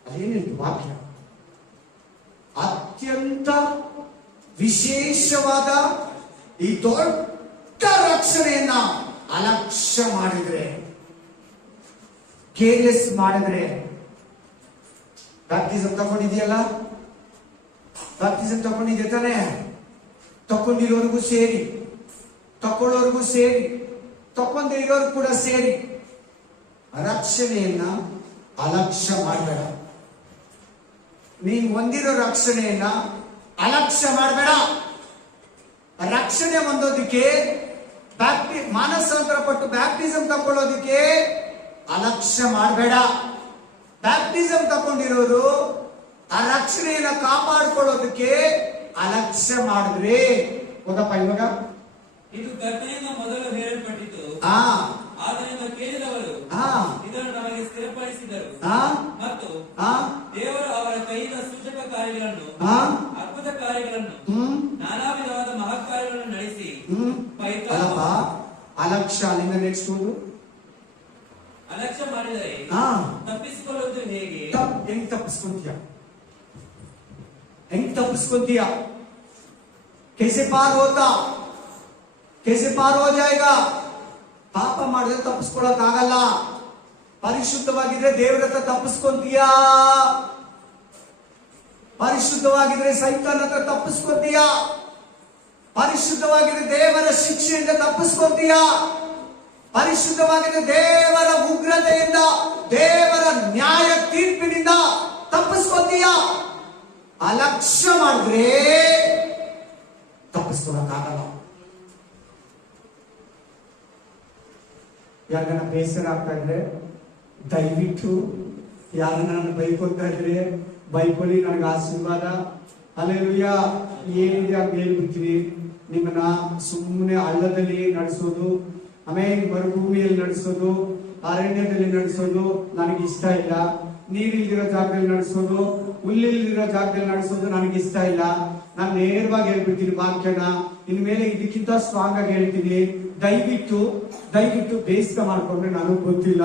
ಅದೇನಿತ್ತು ವಾಕ್ಯ? ಅತ್ಯಂತ ವಿಶೇಷವಾದ ಈ ದೊಡ್ಡ ರಕ್ಷಣೆಯನ್ನ ಅಲಕ್ಷ್ಯ ಮಾಡಿದ್ರೆ, ಕೇರ್ಲೆಸ್ ಮಾಡಿದ್ರೆ. ಬ್ಯಾಪ್ಟಿಸಮ್ ತಗೊಂಡಿದೆಯಲ್ಲ, ಬ್ಯಾಪ್ಟಿಸಮ್ ತಗೊಂಡಿದ್ದೆ ತಾನೆ? ತಕೊಂಡಿರೋರ್ಗೂ ಸೇರಿ, ತಕೊಳ್ಳೋರ್ಗೂ ಸೇರಿ, ತಕೊಂಡಿರೋರು ಕೂಡ ಸೇರಿ ರಕ್ಷಣೆಯನ್ನ ಅಲಕ್ಷ್ಯ ಮಾಡಬೇಡ. ನೀನ್ ಹೊಂದಿರೋ ರಕ್ಷಣೆಯನ್ನ ಅಲಕ್ಷ್ಯ ಮಾಡಬೇಡ. ರಕ್ಷಣೆ ಹೊಂದೋದಕ್ಕೆ ಮಾನಸಾಂತರ ಪಟ್ಟು ಬ್ಯಾಪ್ಟಿಸಮ್ ತಕೊಳ್ಳೋದಕ್ಕೆ ಅಲಕ್ಷ್ಯ ಮಾಡಬೇಡ. ಬ್ಯಾಪ್ಟಿಸಮ್ ತಗೊಂಡಿರೋರು ಆ ರಕ್ಷಣೆಯನ್ನ ಕಾಪಾಡ್ಕೊಳ್ಳೋದಕ್ಕೆ ಅಲಕ್ಷ್ಯ ಮಾಡಿದ್ರಿ. ಹೌದಪ್ಪ? ಇವಾಗ ಇದು ಕರ್ತನಿಂದ ಮೊದಲು ಹೇಳಲ್ಪಟ್ಟಿತು, ಆದ್ದರಿಂದ ಕೇಳಿದವರು ಇದನ್ನು ನಮಗೆ ಸ್ಥಿರಪಡಿಸಿದರು ಮತ್ತು ದೇವರು ಅವರ ಕೈಯಿಂದ ಸೂಚಕ ಕಾರ್ಯಗಳನ್ನು, ಅದ್ಭುತ ಕಾರ್ಯಗಳನ್ನು, ನಾನಾ ವಿಧವಾದ ಮಹತ್ ಕಾರ್ಯಗಳನ್ನು ನಡೆಸಿ ಅಲಕ್ಷ್ಯ. ಅಲ್ಲಿಂದ ನೆಕ್ಸ್ಟ್ ಅಲಕ್ಷ್ಯ ಮಾಡಿದರೆ ತಪ್ಪಿಸಿಕೊಳ್ಳುವುದು ಹೇಗೆ? ಹೆಂಗ್ ತಪ್ಪಿಸ್ಕೊಂತೀಯ? ಹೆಂಗ್ ತಪ್ಪಿಸ್ಕೊಂತೀಯ? कैसे पार होता? कैसे पार हो जाएगा? ಪಾಪ ಮಾಡಿದ್ರೆ ತಪ್ಪಿಸ್ಕೊಳಕ್ ಆಗಲ್ಲ. ಪರಿಶುದ್ಧವಾಗಿದ್ರೆ ದೇವರ ಹತ್ರ ತಪ್ಪಿಸ್ಕೊಂತೀಯಾ? ಪರಿಶುದ್ಧವಾಗಿದ್ರೆ ಸೈತಾನ್ ಹತ್ರ ತಪ್ಪಿಸ್ಕೊಂತೀಯಾ? ಪರಿಶುದ್ಧವಾಗಿದ್ರೆ ದೇವರ ಶಿಕ್ಷೆಯಿಂದ ತಪ್ಪಿಸ್ಕೊಂತೀಯಾ? ಪರಿಶುದ್ಧವಾಗಿದ್ರೆ ದೇವರ ಉಗ್ರತೆಯಿಂದ, ದೇವರ ನ್ಯಾಯ ತೀರ್ಪಿನಿಂದ ತಪ್ಪಿಸ್ಕೊಂತೀಯಾ? ಅಲಕ್ಷ್ಯ ಮಾಡಿದ್ರೆ ತಪ್ಪಿಸ್ಕೊಳಕ್ಕಾಗಲ್ಲ. ಯಾರನ್ನ ಬೇಸರ ಆಗ್ತಾ ಇದ್ರೆ ದಯವಿಟ್ಟು ಯಾರನ್ನ ನಾನು ಬೈಕೊಳ್ತಾ ಇದ್ರೆ ಬೈಕೊಳ್ಳಿ, ನನಗೆ ಆಶೀರ್ವಾದ. ಹಲ್ಲೆಲೂಯ. ಏನಿದೆ ಅಂತ ಹೇಳ್ಬಿಡ್ತೀನಿ. ನಿಮ್ಮನ್ನ ಸುಮ್ಮನೆ ಹಳ್ಳದಲ್ಲಿ ನಡೆಸೋದು, ಆಮೇಲೆ ಮರುಭೂಮಿಯಲ್ಲಿ ನಡೆಸೋದು, ಅರಣ್ಯದಲ್ಲಿ ನಡೆಸೋದು ನನಗೆ ಇಷ್ಟ ಇಲ್ಲ. ನೀರಿಲ್ದಿರೋ ಜಾಗದಲ್ಲಿ ನಡೆಸೋದು, ಹುಲ್ಲಿಲ್ದಿರೋ ಜಾಗದಲ್ಲಿ ನಡೆಸೋದು ನನಗೆ ಇಷ್ಟ ಇಲ್ಲ. ನಾನು ನೇರವಾಗಿ ಹೇಳ್ಬಿಡ್ತೀನಿ ವಾಕ್ಯನ. ಇನ್ಮೇಲೆ ಇದಕ್ಕಿಂತ ಸ್ಟ್ರಾಂಗ್ ಆಗಿ ಹೇಳ್ತೀನಿ. ದಯವಿಟ್ಟು ಬೇಯಿಸ್ಕ ಮಾಡ್ಕೊಂಡ್ರೆ ನನಗ್ ಗೊತ್ತಿಲ್ಲ.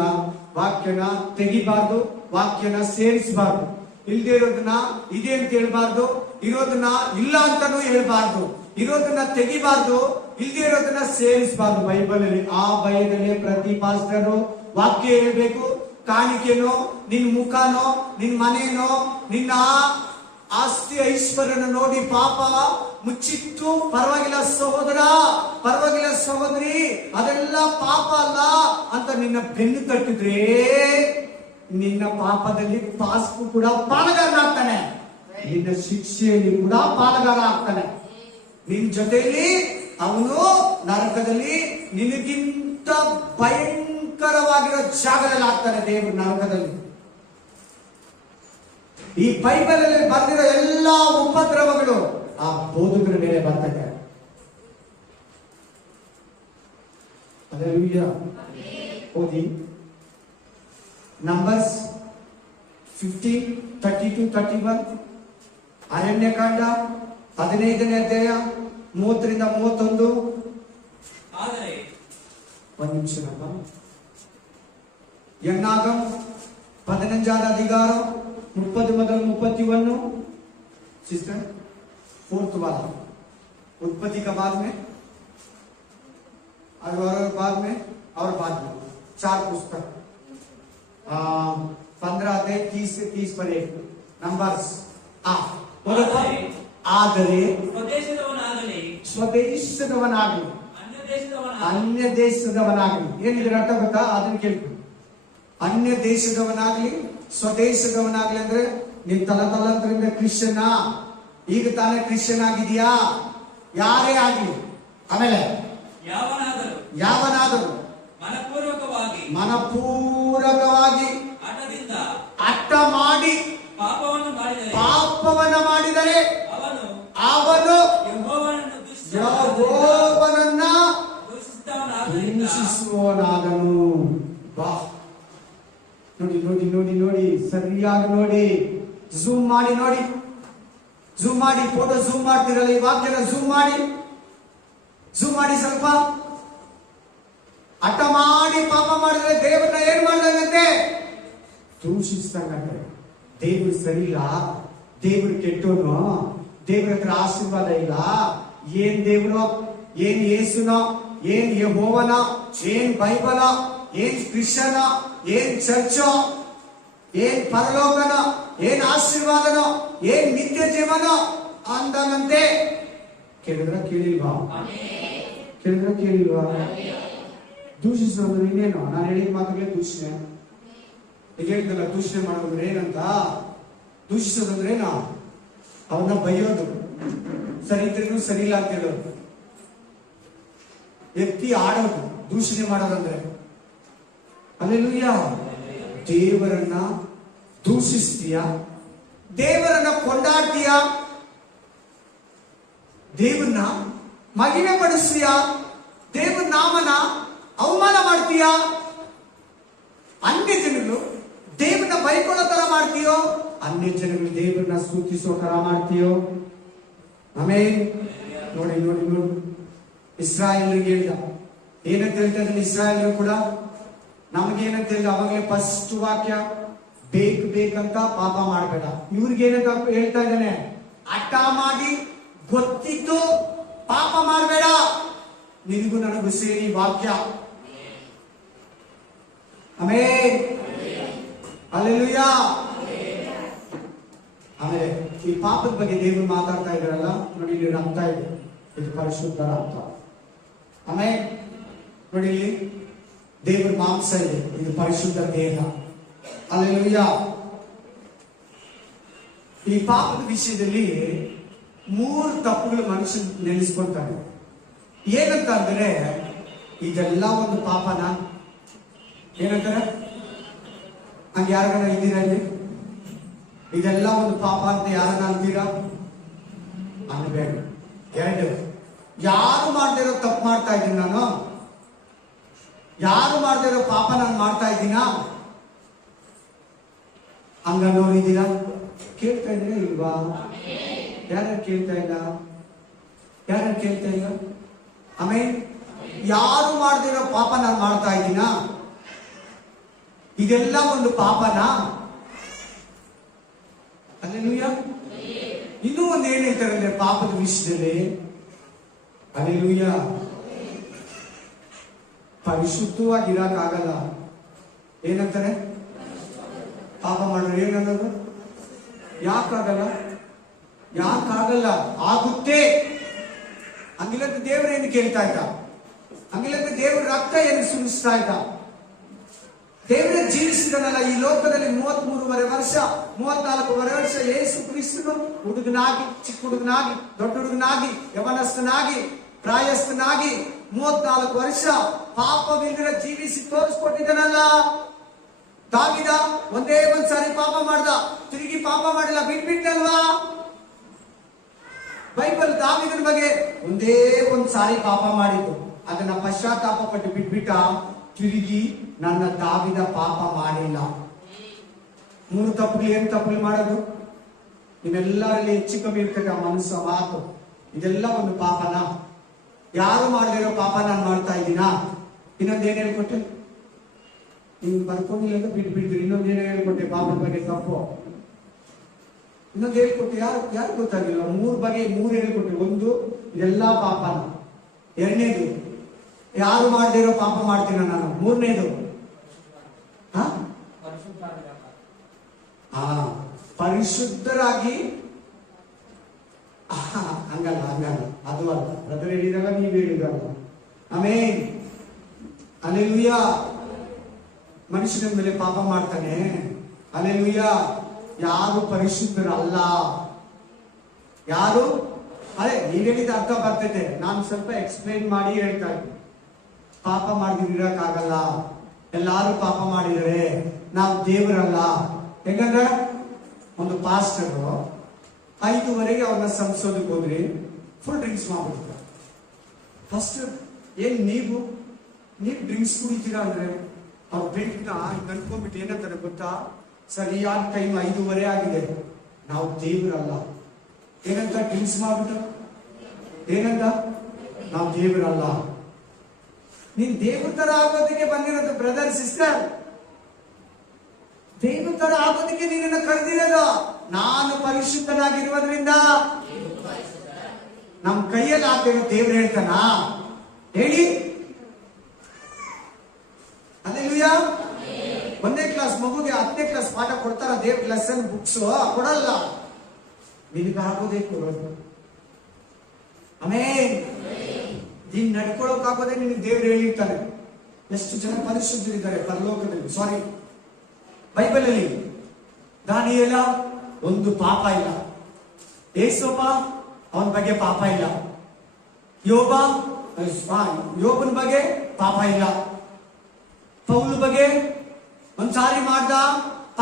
ವಾಕ್ಯನ ತೆಗಿಬಾರ್ದು, ವಾಕ್ಯನ ಸೇರಿಸಬಾರ್ದು. ಇಲ್ದೇ ಇರೋದನ್ನ ಇದೆ ಅಂತ ಹೇಳ್ಬಾರ್ದು, ಇರೋದನ್ನ ಇಲ್ಲ ಅಂತಾನು ಹೇಳ್ಬಾರ್ದು. ಇರೋದನ್ನ ತೆಗಿಬಾರ್ದು, ಇಲ್ದೇ ಇರೋದನ್ನ ಸೇರಿಸಬಾರ್ದು. ಬೈಬಲ್ ಅಲ್ಲಿ ಆ ಭಯದಲ್ಲಿ ಪ್ರತಿ ಪಾಸ್ಟರು ವಾಕ್ಯ ಹೇಳ್ಬೇಕು. ಕಾಣಿಕೆನೋ, ನಿನ್ ಮುಖನೋ, ನಿನ್ ಮನೇನೋ, ನಿನ್ನ ಆಸ್ತಿ ಐಶ್ವರ್ಯನ ನೋಡಿ ಪಾಪ ಮುಚ್ಚಿಟ್ಟು ಪರವಾಗಿಲ್ಲ ಸಹೋದರ, ಪರವಾಗಿಲ್ಲ ಸಹೋದರಿ, ಅದೆಲ್ಲ ಪಾಪ ಅಲ್ಲ ಅಂತ ನಿನ್ನ ಬೆನ್ನು ತಟ್ಟಿದ್ರೆ ನಿನ್ನ ಪಾಪದಲ್ಲಿ ಪಾಸ್ಕು ಕೂಡ ಪಾಲುಗಾರನಾಗ್ತಾನೆ, ನಿನ್ನ ಶಿಕ್ಷೆಯಲ್ಲಿ ಕೂಡ ಪಾಲುಗಾರ ಆಗ್ತಾನೆ. ನಿನ್ ಜೊತೆಯಲ್ಲಿ ಅವನು ನರಕದಲ್ಲಿ ನಿನಗಿಂತ ಭಯಂಕರವಾಗಿರೋ ಜಾಗದಲ್ಲಿ ಆಗ್ತಾನೆ. ದೇವರು ನರಕದಲ್ಲಿ ಈ ಬೈಬಲ್ ಅಲ್ಲಿ ಬರೆದಿರೋ ಎಲ್ಲಾ ಉಪದ್ರವಗಳು ಆ ಬೋಧಕರ ಮೇಲೆ ಬರ್ತದೆ. ಹಲ್ಲೆಲೂಯಾ. ಓದಿ ನಂಬರ್ಸ್ 15:30-31, ಅರಣ್ಯಕಾಂಡ 15ನೇ ಅಧ್ಯಾಯ 30-31. ಆದರೆ ಒಂದು ನಿಮಿಷ. எண்ணாகம் 15வது அதிகாரம் 30 முதல் 31. सिस्टर 4th वाला उत्पत्ति का बाद में और बाद में 4 पुस्तक 15 अध्याय 30 से 30 पर एक नंबर्स. ಆದರೆ ಸ್ವದೇಶದವನಾಗಲಿ ಅನ್ಯ ದೇಶದವನಾಗಲಿ, ಏನಿದ್ರ ಅರ್ಥ ಗೊತ್ತಾ? ಅದನ್ನ ಕೇಳ್ತೀನಿ. ಅನ್ಯ ದೇಶದವನಾಗ್ಲಿ ಸ್ವದೇಶದವನಾಗ್ಲಿ ಅಂದ್ರೆ ನೀನ್ ತಲತಲಾಂತರದಿಂದ ಕ್ರಿಶ್ಚಿಯನ್, ಈಗ ತಾನೇ ಕ್ರಿಶ್ಚಿಯನ್ ಆಗಿದೆಯಾ? ಯಾರೇ ಆಗ್ಲಿ. ಆಮೇಲೆ ಯಾವನಾದರೂ ಮನಪೂರ್ವಕವಾಗಿ ಅಟ್ಟ ಮಾಡಿ ಪಾಪವನ್ನ ಮಾಡಿದರೆ ಅವನು ಯೆಹೋವನನ್ನ ದೂಷಿಸುವವನಾದನು. ಬಾ, ನೋಡಿ ನೋಡಿ ನೋಡಿ ನೋಡಿ, ಸರಿಯಾಗಿ ನೋಡಿ, ಝೂಮ್ ಮಾಡಿ ನೋಡಿ, ಝೂಮ್ ಮಾಡಿ, ಫೋಟೋ ಝೂಮ್ ಮಾಡ್ತಿರಲ್ಲ, ಈ ವಾಕ್ಯನ ಝೂಮ್ ಮಾಡಿ ಸ್ವಲ್ಪ. ಹಠ ಮಾಡಿ ಪಾಪ ಮಾಡಿದ್ರೆ ದೇವರನ್ನ ಏನ್ ಮಾಡ್ದಂಗಂತೆ? ದೂಷಿಸ್ದಂಗಂತೆ. ದೇವ್ರು ಸರಿ ಇಲ್ಲ, ದೇವ್ರು ಕೆಟ್ಟೋನು, ದೇವ್ರ ಹತ್ರ ಆಶೀರ್ವಾದ ಇಲ್ಲ. ಏನ್ ದೇವ್ರು, ಏನ್ ಯೇಸುನೋ, ಏನ್ ಯೆಹೋವನ, ಏನ್ ಬೈಬಲ, ಏನ್ ಕ್ರಿಶ್ಚಿಯನ, ಏನ್ ಚರ್ಚೋ, ಏನ್ ಪರಲೋಕನ, ಏನ್ ಆಶೀರ್ವಾದನೋ, ಏನ್ ನಿತ್ಯ ಜೀವನ ಅಂದನಂತೆ. ಕೇಳಿಲ್ವಾ? ದೂಷಿಸೋದು ಇನ್ನೇನು? ನಾನು ಹೇಳಿದ ಮಾತುಗಳೇ ದೂಷಣೆ. ಈಗ ಹೇಳಿದಲ್ಲ, ದೂಷಣೆ ಮಾಡೋದಂದ್ರೆ ಏನಂತ? ದೂಷಿಸೋದಂದ್ರೆ ಏನೋ? ಅವನ್ನ ಬೈಯೋದು, ಸರಿ ಇದ್ರೂ ಸರಿ ಇಲ್ಲ ಅಂತ ಹೇಳೋದು, ಎತ್ತಿ ಆಡೋದು, ದೂಷಣೆ ಮಾಡೋದಂದ್ರೆ. ಹಲ್ಲೆಲೂಯಾ. ದೇವರನ್ನ ದೂಷಿಸ್ತೀಯ, ದೇವರನ್ನ ಕೊಂಡಾಡ್ತೀಯ, ದೇವರನ್ನ ಮಹಿಮೆ ಪಡಿಸ್ತೀಯ, ದೇವರ ನಾಮನ ಅವಮಾನ ಮಾಡ್ತೀಯ. ಅನ್ಯ ಜನಗಳು ದೇವರನ್ನ ಬೈಕೊಳ್ಳೋ ತರ ಮಾಡ್ತೀಯೋ, ಅನ್ಯ ಜನಗಳು ದೇವರನ್ನ ಸ್ತುತಿಸೋ ತರ ಮಾಡ್ತೀಯೋ. ಆಮೇಲೆ ನೋಡಿ ನೋಡಿ ನೋಡಿ, ಇಸ್ರಾಯೇಲ್ರಿಗೆ ಹೇಳ್ದ, ಏನಂತ ಹೇಳ್ತಾ ಇದ್ದಾನೆ ಇಸ್ರಾಯೇಲ್ರು ಕೂಡ? ನಮಗೇನಂತ ಹೇಳಿದ ಅವಾಗಲೇ ಫಸ್ಟ್ ವಾಕ್ಯ, ಬೇಕಂತ ಪಾಪ ಮಾಡಬೇಡ. ಇವ್ರಿಗೆ ಏನಂತ ಹೇಳ್ತಾ ಇದ್ದಾನೆ? ಹಠ ಮಾಡಿ ಗೊತ್ತಿದ್ದು ಪಾಪ ಮಾಡಬೇಡ. ನಿನಗೂ ನನಗೂ ಸೇರಿ ವಾಕ್ಯ. ಆಮೆನ್. ಹಲ್ಲೆಲೂಯಾ. ಆಮೇಲೆ ಈ ಪಾಪದ ಬಗ್ಗೆ ದೇವರು ಮಾತಾಡ್ತಾ ಇದ್ದಾರಲ್ಲ ನೋಡಿ, ಇಲ್ಲಿ ರಕ್ತ ಇದೆ, ಇದು ಪರಿಶುದ್ಧ ರಕ್ತ. ಆಮೇಲೆ ನೋಡಿ, ಇಲ್ಲಿ ದೇವರ ಮಾಂಸ ಇದೆ, ಇದು ಪರಿಶುದ್ಧ ದೇಹ. ಹಲ್ಲೆಲೂಯಾ. ಈ ಪಾಪದ ವಿಷಯದಲ್ಲಿ 3 ತಪ್ಪುಗಳು ಮನುಷ್ಯ ನೆನೆಸ್ಕೊಳ್ತಾನೆ. ಏನಂತ ಅಂದ್ರೆ, ಇದೆಲ್ಲ ಒಂದು ಪಾಪನ. ಏನಂತಾರೆ? ಹಂಗೆ ಯಾರನ್ನ ಇದ್ದೀರಾ ಇಲ್ಲಿ? ಇದೆಲ್ಲ ಒಂದು ಪಾಪ ಅಂತ ಯಾರನ್ನ ಅಂತೀರಾ? ಅನ್ಬೇಡ. 2, ಯಾರು ಮಾಡದೇ ಇರೋ ತಪ್ಪು ಮಾಡ್ತಾ ಇದ್ದೀನಿ ನಾನು? ಯಾರು ಮಾಡದೇ ಇರೋ ಪಾಪ ನಾನು ಮಾಡ್ತಾ ಇದ್ದೀನಾ? ಹಂಗನ್ನೋರಿದ್ದೀರಾ? ಕೇಳ್ತಾ ಇದ್ದೀರಾ ಇಲ್ವಾ? ಯಾರ್ಯಾರು ಕೇಳ್ತಾ ಇಲ್ಲ? ಯಾರ್ಯಾರು ಕೇಳ್ತಾ ಇಲ್ಲ? ಆಮೇಲೆ ಯಾರು ಮಾಡದೇ ಇರೋ ಪಾಪ ನಾನು ಮಾಡ್ತಾ ಇದ್ದೀನಾ? ಇದೆಲ್ಲ ಒಂದು ಪಾಪನಾ? ಹಲ್ಲೆಲೂಯಾ. ಇನ್ನೂ ಒಂದು ಏನ್ ಹೇಳ್ತಾರೆ ಅಂದ್ರೆ ಪಾಪದ ವಿಷಯದಲ್ಲಿ, ಹಲ್ಲೆಲೂಯಾ, ಪರಿಶುದ್ಧವಾಗಿರಕ್ಕಾಗಲ್ಲ. ಏನಂತಾರೆ? ಪಾಪ ಮಾಡೋರು ಏನನ್ನೋದು? ಯಾಕಾಗಲ್ಲ? ಯಾಕಾಗಲ್ಲ? ಆಗುತ್ತೆ. ಹಂಗಿಲ್ಲಂತ ದೇವರು ಏನು ಕೇಳ್ತಾ ಇದ್ದ? ಹಂಗಿಲ್ಲಂತ ದೇವರ ರಕ್ತ ಏನು ಸುರಿಸ್ತಾ ಇದ್ದ? ದೇವರ ಜೀವಿಸಿದನಲ್ಲ ಈ ಲೋಕದಲ್ಲಿ 33.5 ವರ್ಷ, 34.5 ವರ್ಷ ಯೇಸು ಕ್ರಿಸ್ತನು ಹುಡುಗನಾಗಿ, ಚಿಕ್ಕ ಹುಡುಗನಾಗಿ, ದೊಡ್ಡ ಹುಡುಗನಾಗಿ, ಯವನಸ್ಥನಾಗಿ, ಪ್ರಾಯಸ್ಥನಾಗಿ 34 ವರ್ಷ ಪಾಪವಿಲ್ಲದೆ ಜೀವಿಸಿ ತೋರಿಸ್ಕೊಟ್ಟಿದ್ದಾನಲ್ಲ. ದಾವಿದ ಒಂದೇ ಒಂದ್ಸಾರಿ ಪಾಪ ಮಾಡ್ದ, ತಿರುಗಿ ಪಾಪ ಮಾಡಿಲ್ಲ, ಬಿಟ್ಬಿಟ್ಟಲ್ವಾ? ಬೈಬಲ್ ದಾವಿದನ ಬಗ್ಗೆ ಒಂದೇ ಒಂದ್ಸಾರಿ ಪಾಪ ಮಾಡಿದ್ದು, ಅದನ್ನ ಪಶ್ಚಾತ್ತಾಪ ಪಟ್ಟು ಬಿಟ್ಬಿಟ್ಟ. ತಿರುಗಿ ನನ್ನ ದಾವಿದ ಪಾಪ ಮಾಡಿಲ್ಲ. 3 ತಪ್ಪುಗಳು. ಏನ್ ತಪ್ಪುಗಳು ಮಾಡೋದು? ನೀವೆಲ್ಲರಲ್ಲಿ ಹೆಚ್ಚು ಕಮ್ಮಿ ಇರ್ತಕ್ಕ ಮನಸ್ಸು, ಮಾತು, ಇದೆಲ್ಲ ಒಂದು ಪಾಪನ? ಯಾರು ಮಾಡದಿರೋ ಪಾಪ ನಾನು ಮಾಡ್ತಾ ಇದ್ದೀನಾ? ಇನ್ನೊಂದು ಏನ್ ಹೇಳ್ಕೊಟ್ಟೆ? ನೀವು ಬರ್ಕೊಂಡಿಲ್ಲ ಬಿಟ್ಬಿಡ್ತೀರಿ. ಇನ್ನೊಂದು ಏನ್ ಹೇಳ್ಕೊಟ್ಟೆ ಪಾಪದ ಬಗ್ಗೆ? ತಪ್ಪು. ಇನ್ನೊಂದು ಹೇಳ್ಕೊಟ್ಟೆ, ಯಾರು ಗೊತ್ತಾಗಿಲ್ಲ? 3 ಬಗೆ 3 ಹೇಳ್ಕೊಟ್ಟೆ. 1, ಇದೆಲ್ಲ ಪಾಪನ. 2ನೇದು, ಯಾರು ಮಾಡದಿರೋ ಪಾಪ ಮಾಡ್ತೀನ ನಾನು. 3ನೇದು, ಪರಿಶುದ್ಧರಾಗಿ. ಹಂಗಲ್ಲ, ಅದು ಅಲ್ಲ. ಬ್ರದರ್ ಹೇಳಿದಲ್ಲ, ನೀವು ಹೇಳಿದಲ್ಲ. ಆಮೇನ್. ಹಲ್ಲೆಲೂಯಾ. ಮನುಷ್ಯನ ಮೇಲೆ ಪಾಪ ಮಾಡ್ತಾನೆ. ಹಲ್ಲೆಲೂಯಾ. ಯಾರು ಪರಿಶುದ್ಧರಲ್ಲ. ಯಾರು? ಅದೇ ನೀವ್ ಹೇಳಿದ ಅರ್ಥ ಬರ್ತೈತೆ, ನಾನು ಸ್ವಲ್ಪ ಎಕ್ಸ್ಪ್ಲೈನ್ ಮಾಡಿ ಹೇಳ್ತಾ ಇದ್ದೀನಿ. ಪಾಪ ಮಾಡಿದಿರಕ್ಕಾಗಲ್ಲ. ಎಲ್ಲಾರು ಪಾಪ ಮಾಡಿದರೆ ನಾವು ದೇವರಲ್ಲ. ಹೆಂಗಂದ್ರೆ ಒಂದು ಪಾಸ್ಟರ್ 5:30 ಅವ್ರನ್ನ ಸಂಸೋದಕ್ಕೆ ಹೋದ್ರಿ, ಫುಲ್ ಡ್ರಿಂಕ್ಸ್ ಮಾಡ್ಬಿಡ್ತಾರೆ. ಫಸ್ಟ್ ಏನ್ ನೀವು ಡ್ರಿಂಕ್ಸ್ ಕುಡಿತೀರಾ ಅಂದ್ರೆ ಅವ್ರ ಬೆಂಟ್ನ ಅನ್ಕೊಂಡ್ಬಿಟ್ಟು ಏನಂತಾರೆ ಗೊತ್ತಾ? ಸರಿಯಾದ ಟೈಮ್ 5:30 ಆಗಿದೆ, ನಾವು ದೇವರಲ್ಲ. ಏನಂತ? ಡ್ರಿಂಕ್ಸ್ ಮಾಡ್ಬಿಟ್ಟು ಏನಂತ? ನಾವು ದೇವರಲ್ಲ. ನೀನ್ ದೇವ್ರ ತರ ಆಗೋದಕ್ಕೆ ಬಂದಿರೋದು ಬ್ರದರ್, ಸಿಸ್ಟರ್. ದೇವ್ರ ತರ ಆಗೋದಕ್ಕೆ ನೀನನ್ನ ಕರೆದಿರೋದು. ನಾನು ಪರಿಶುದ್ಧನಾಗಿರುವುದರಿಂದ ನಮ್ ಕೈಯಲ್ಲಿ ಆಗ್ತಿರೋ ದೇವ್ರು ಹೇಳ್ತಾನ? ಹೇಳಿ. ಹಲ್ಲೆಲೂಯಾ. 1ನೇ ಕ್ಲಾಸ್ ಮಗುಗೆ 10ನೇ ಕ್ಲಾಸ್ ಪಾಠ ಕೊಡ್ತಾರ? ದೇವ್ ಲೆಸನ್ ಬುಕ್ಸ್ ಕೊಡಲ್ಲ, ನಿನಗಾಗೋದೇ ಕೊಡೋದು. ಆಮೇನ್. ನೀನ್ ನಡ್ಕೊಳ್ಳೋಕಾಗೋದೇ ನಿನಗೆ ದೇವ್ರು ಹೇಳಿರ್ತಾನೆ. ಎಷ್ಟು ಜನ ಪರಿಶುದ್ಧರಿದ್ದಾರೆ ಪರಲೋಕದಲ್ಲಿ, ಸಾರಿ ಬೈಬಲ್ ಅಲ್ಲಿ. ದಾನಿಯೇಲ ಒಂದು ಪಾಪ ಇಲ್ಲ. ಏಸೋಪ ಅವನ ಬಗ್ಗೆ ಪಾಪ ಇಲ್ಲ. ಯೋಬನ ಬಗ್ಗೆ ಪಾಪ ಇಲ್ಲ. ಪೌಲ ಬಗ್ಗೆ ಒಂದ್ಸಾರಿ ಮಾಡ್ದ,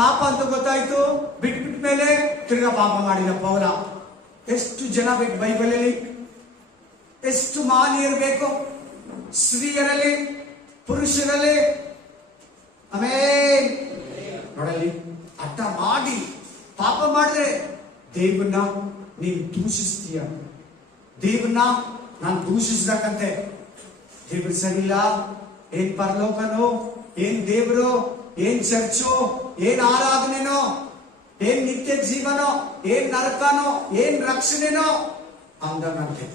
ಪಾಪ ಅಂತ ಗೊತ್ತಾಯ್ತು, ಬಿಟ್ಬಿಟ್ಟ ಮೇಲೆ ತಿರ್ಗಾ ಪಾಪ ಮಾಡಿದ ಪೌಲ. ಎಷ್ಟು ಜನ ಬೇಕು ಬೈಬಲ್ ಅಲ್ಲಿ? ಎಷ್ಟು ಮಾನ್ಯರು ಬೇಕು? ಸ್ತ್ರೀಯರಲ್ಲಿ, ಪುರುಷರಲ್ಲಿ. ಆಮೇಲೆ ನೋಡಲಿ, ಅರ್ಥ ಮಾಡಿ ಪಾಪ ಮಾಡಿದ್ರೆ ದೇವನ್ನ ನೀನು ದೂಷಿಸ್ತೀಯ. ದೇವನ್ನ ನಾನು ದೂಷಿಸ್ಬೇಕಂತೆ. ದೇವ್ರು ಸರಿಯಿಲ್ಲ. ಏನ್ ಪರಲೋಕನೋ, ಏನ್ ದೇವರು, ಏನ್ ಚರ್ಚು, ಏನ್ ಆರಾಧನೆನೋ, ಏನ್ ನಿತ್ಯ ಜೀವನೋ, ಏನ್ ನರಕನೋ, ಏನ್ ರಕ್ಷಣೆನೋ ಅಂದಂತೆ.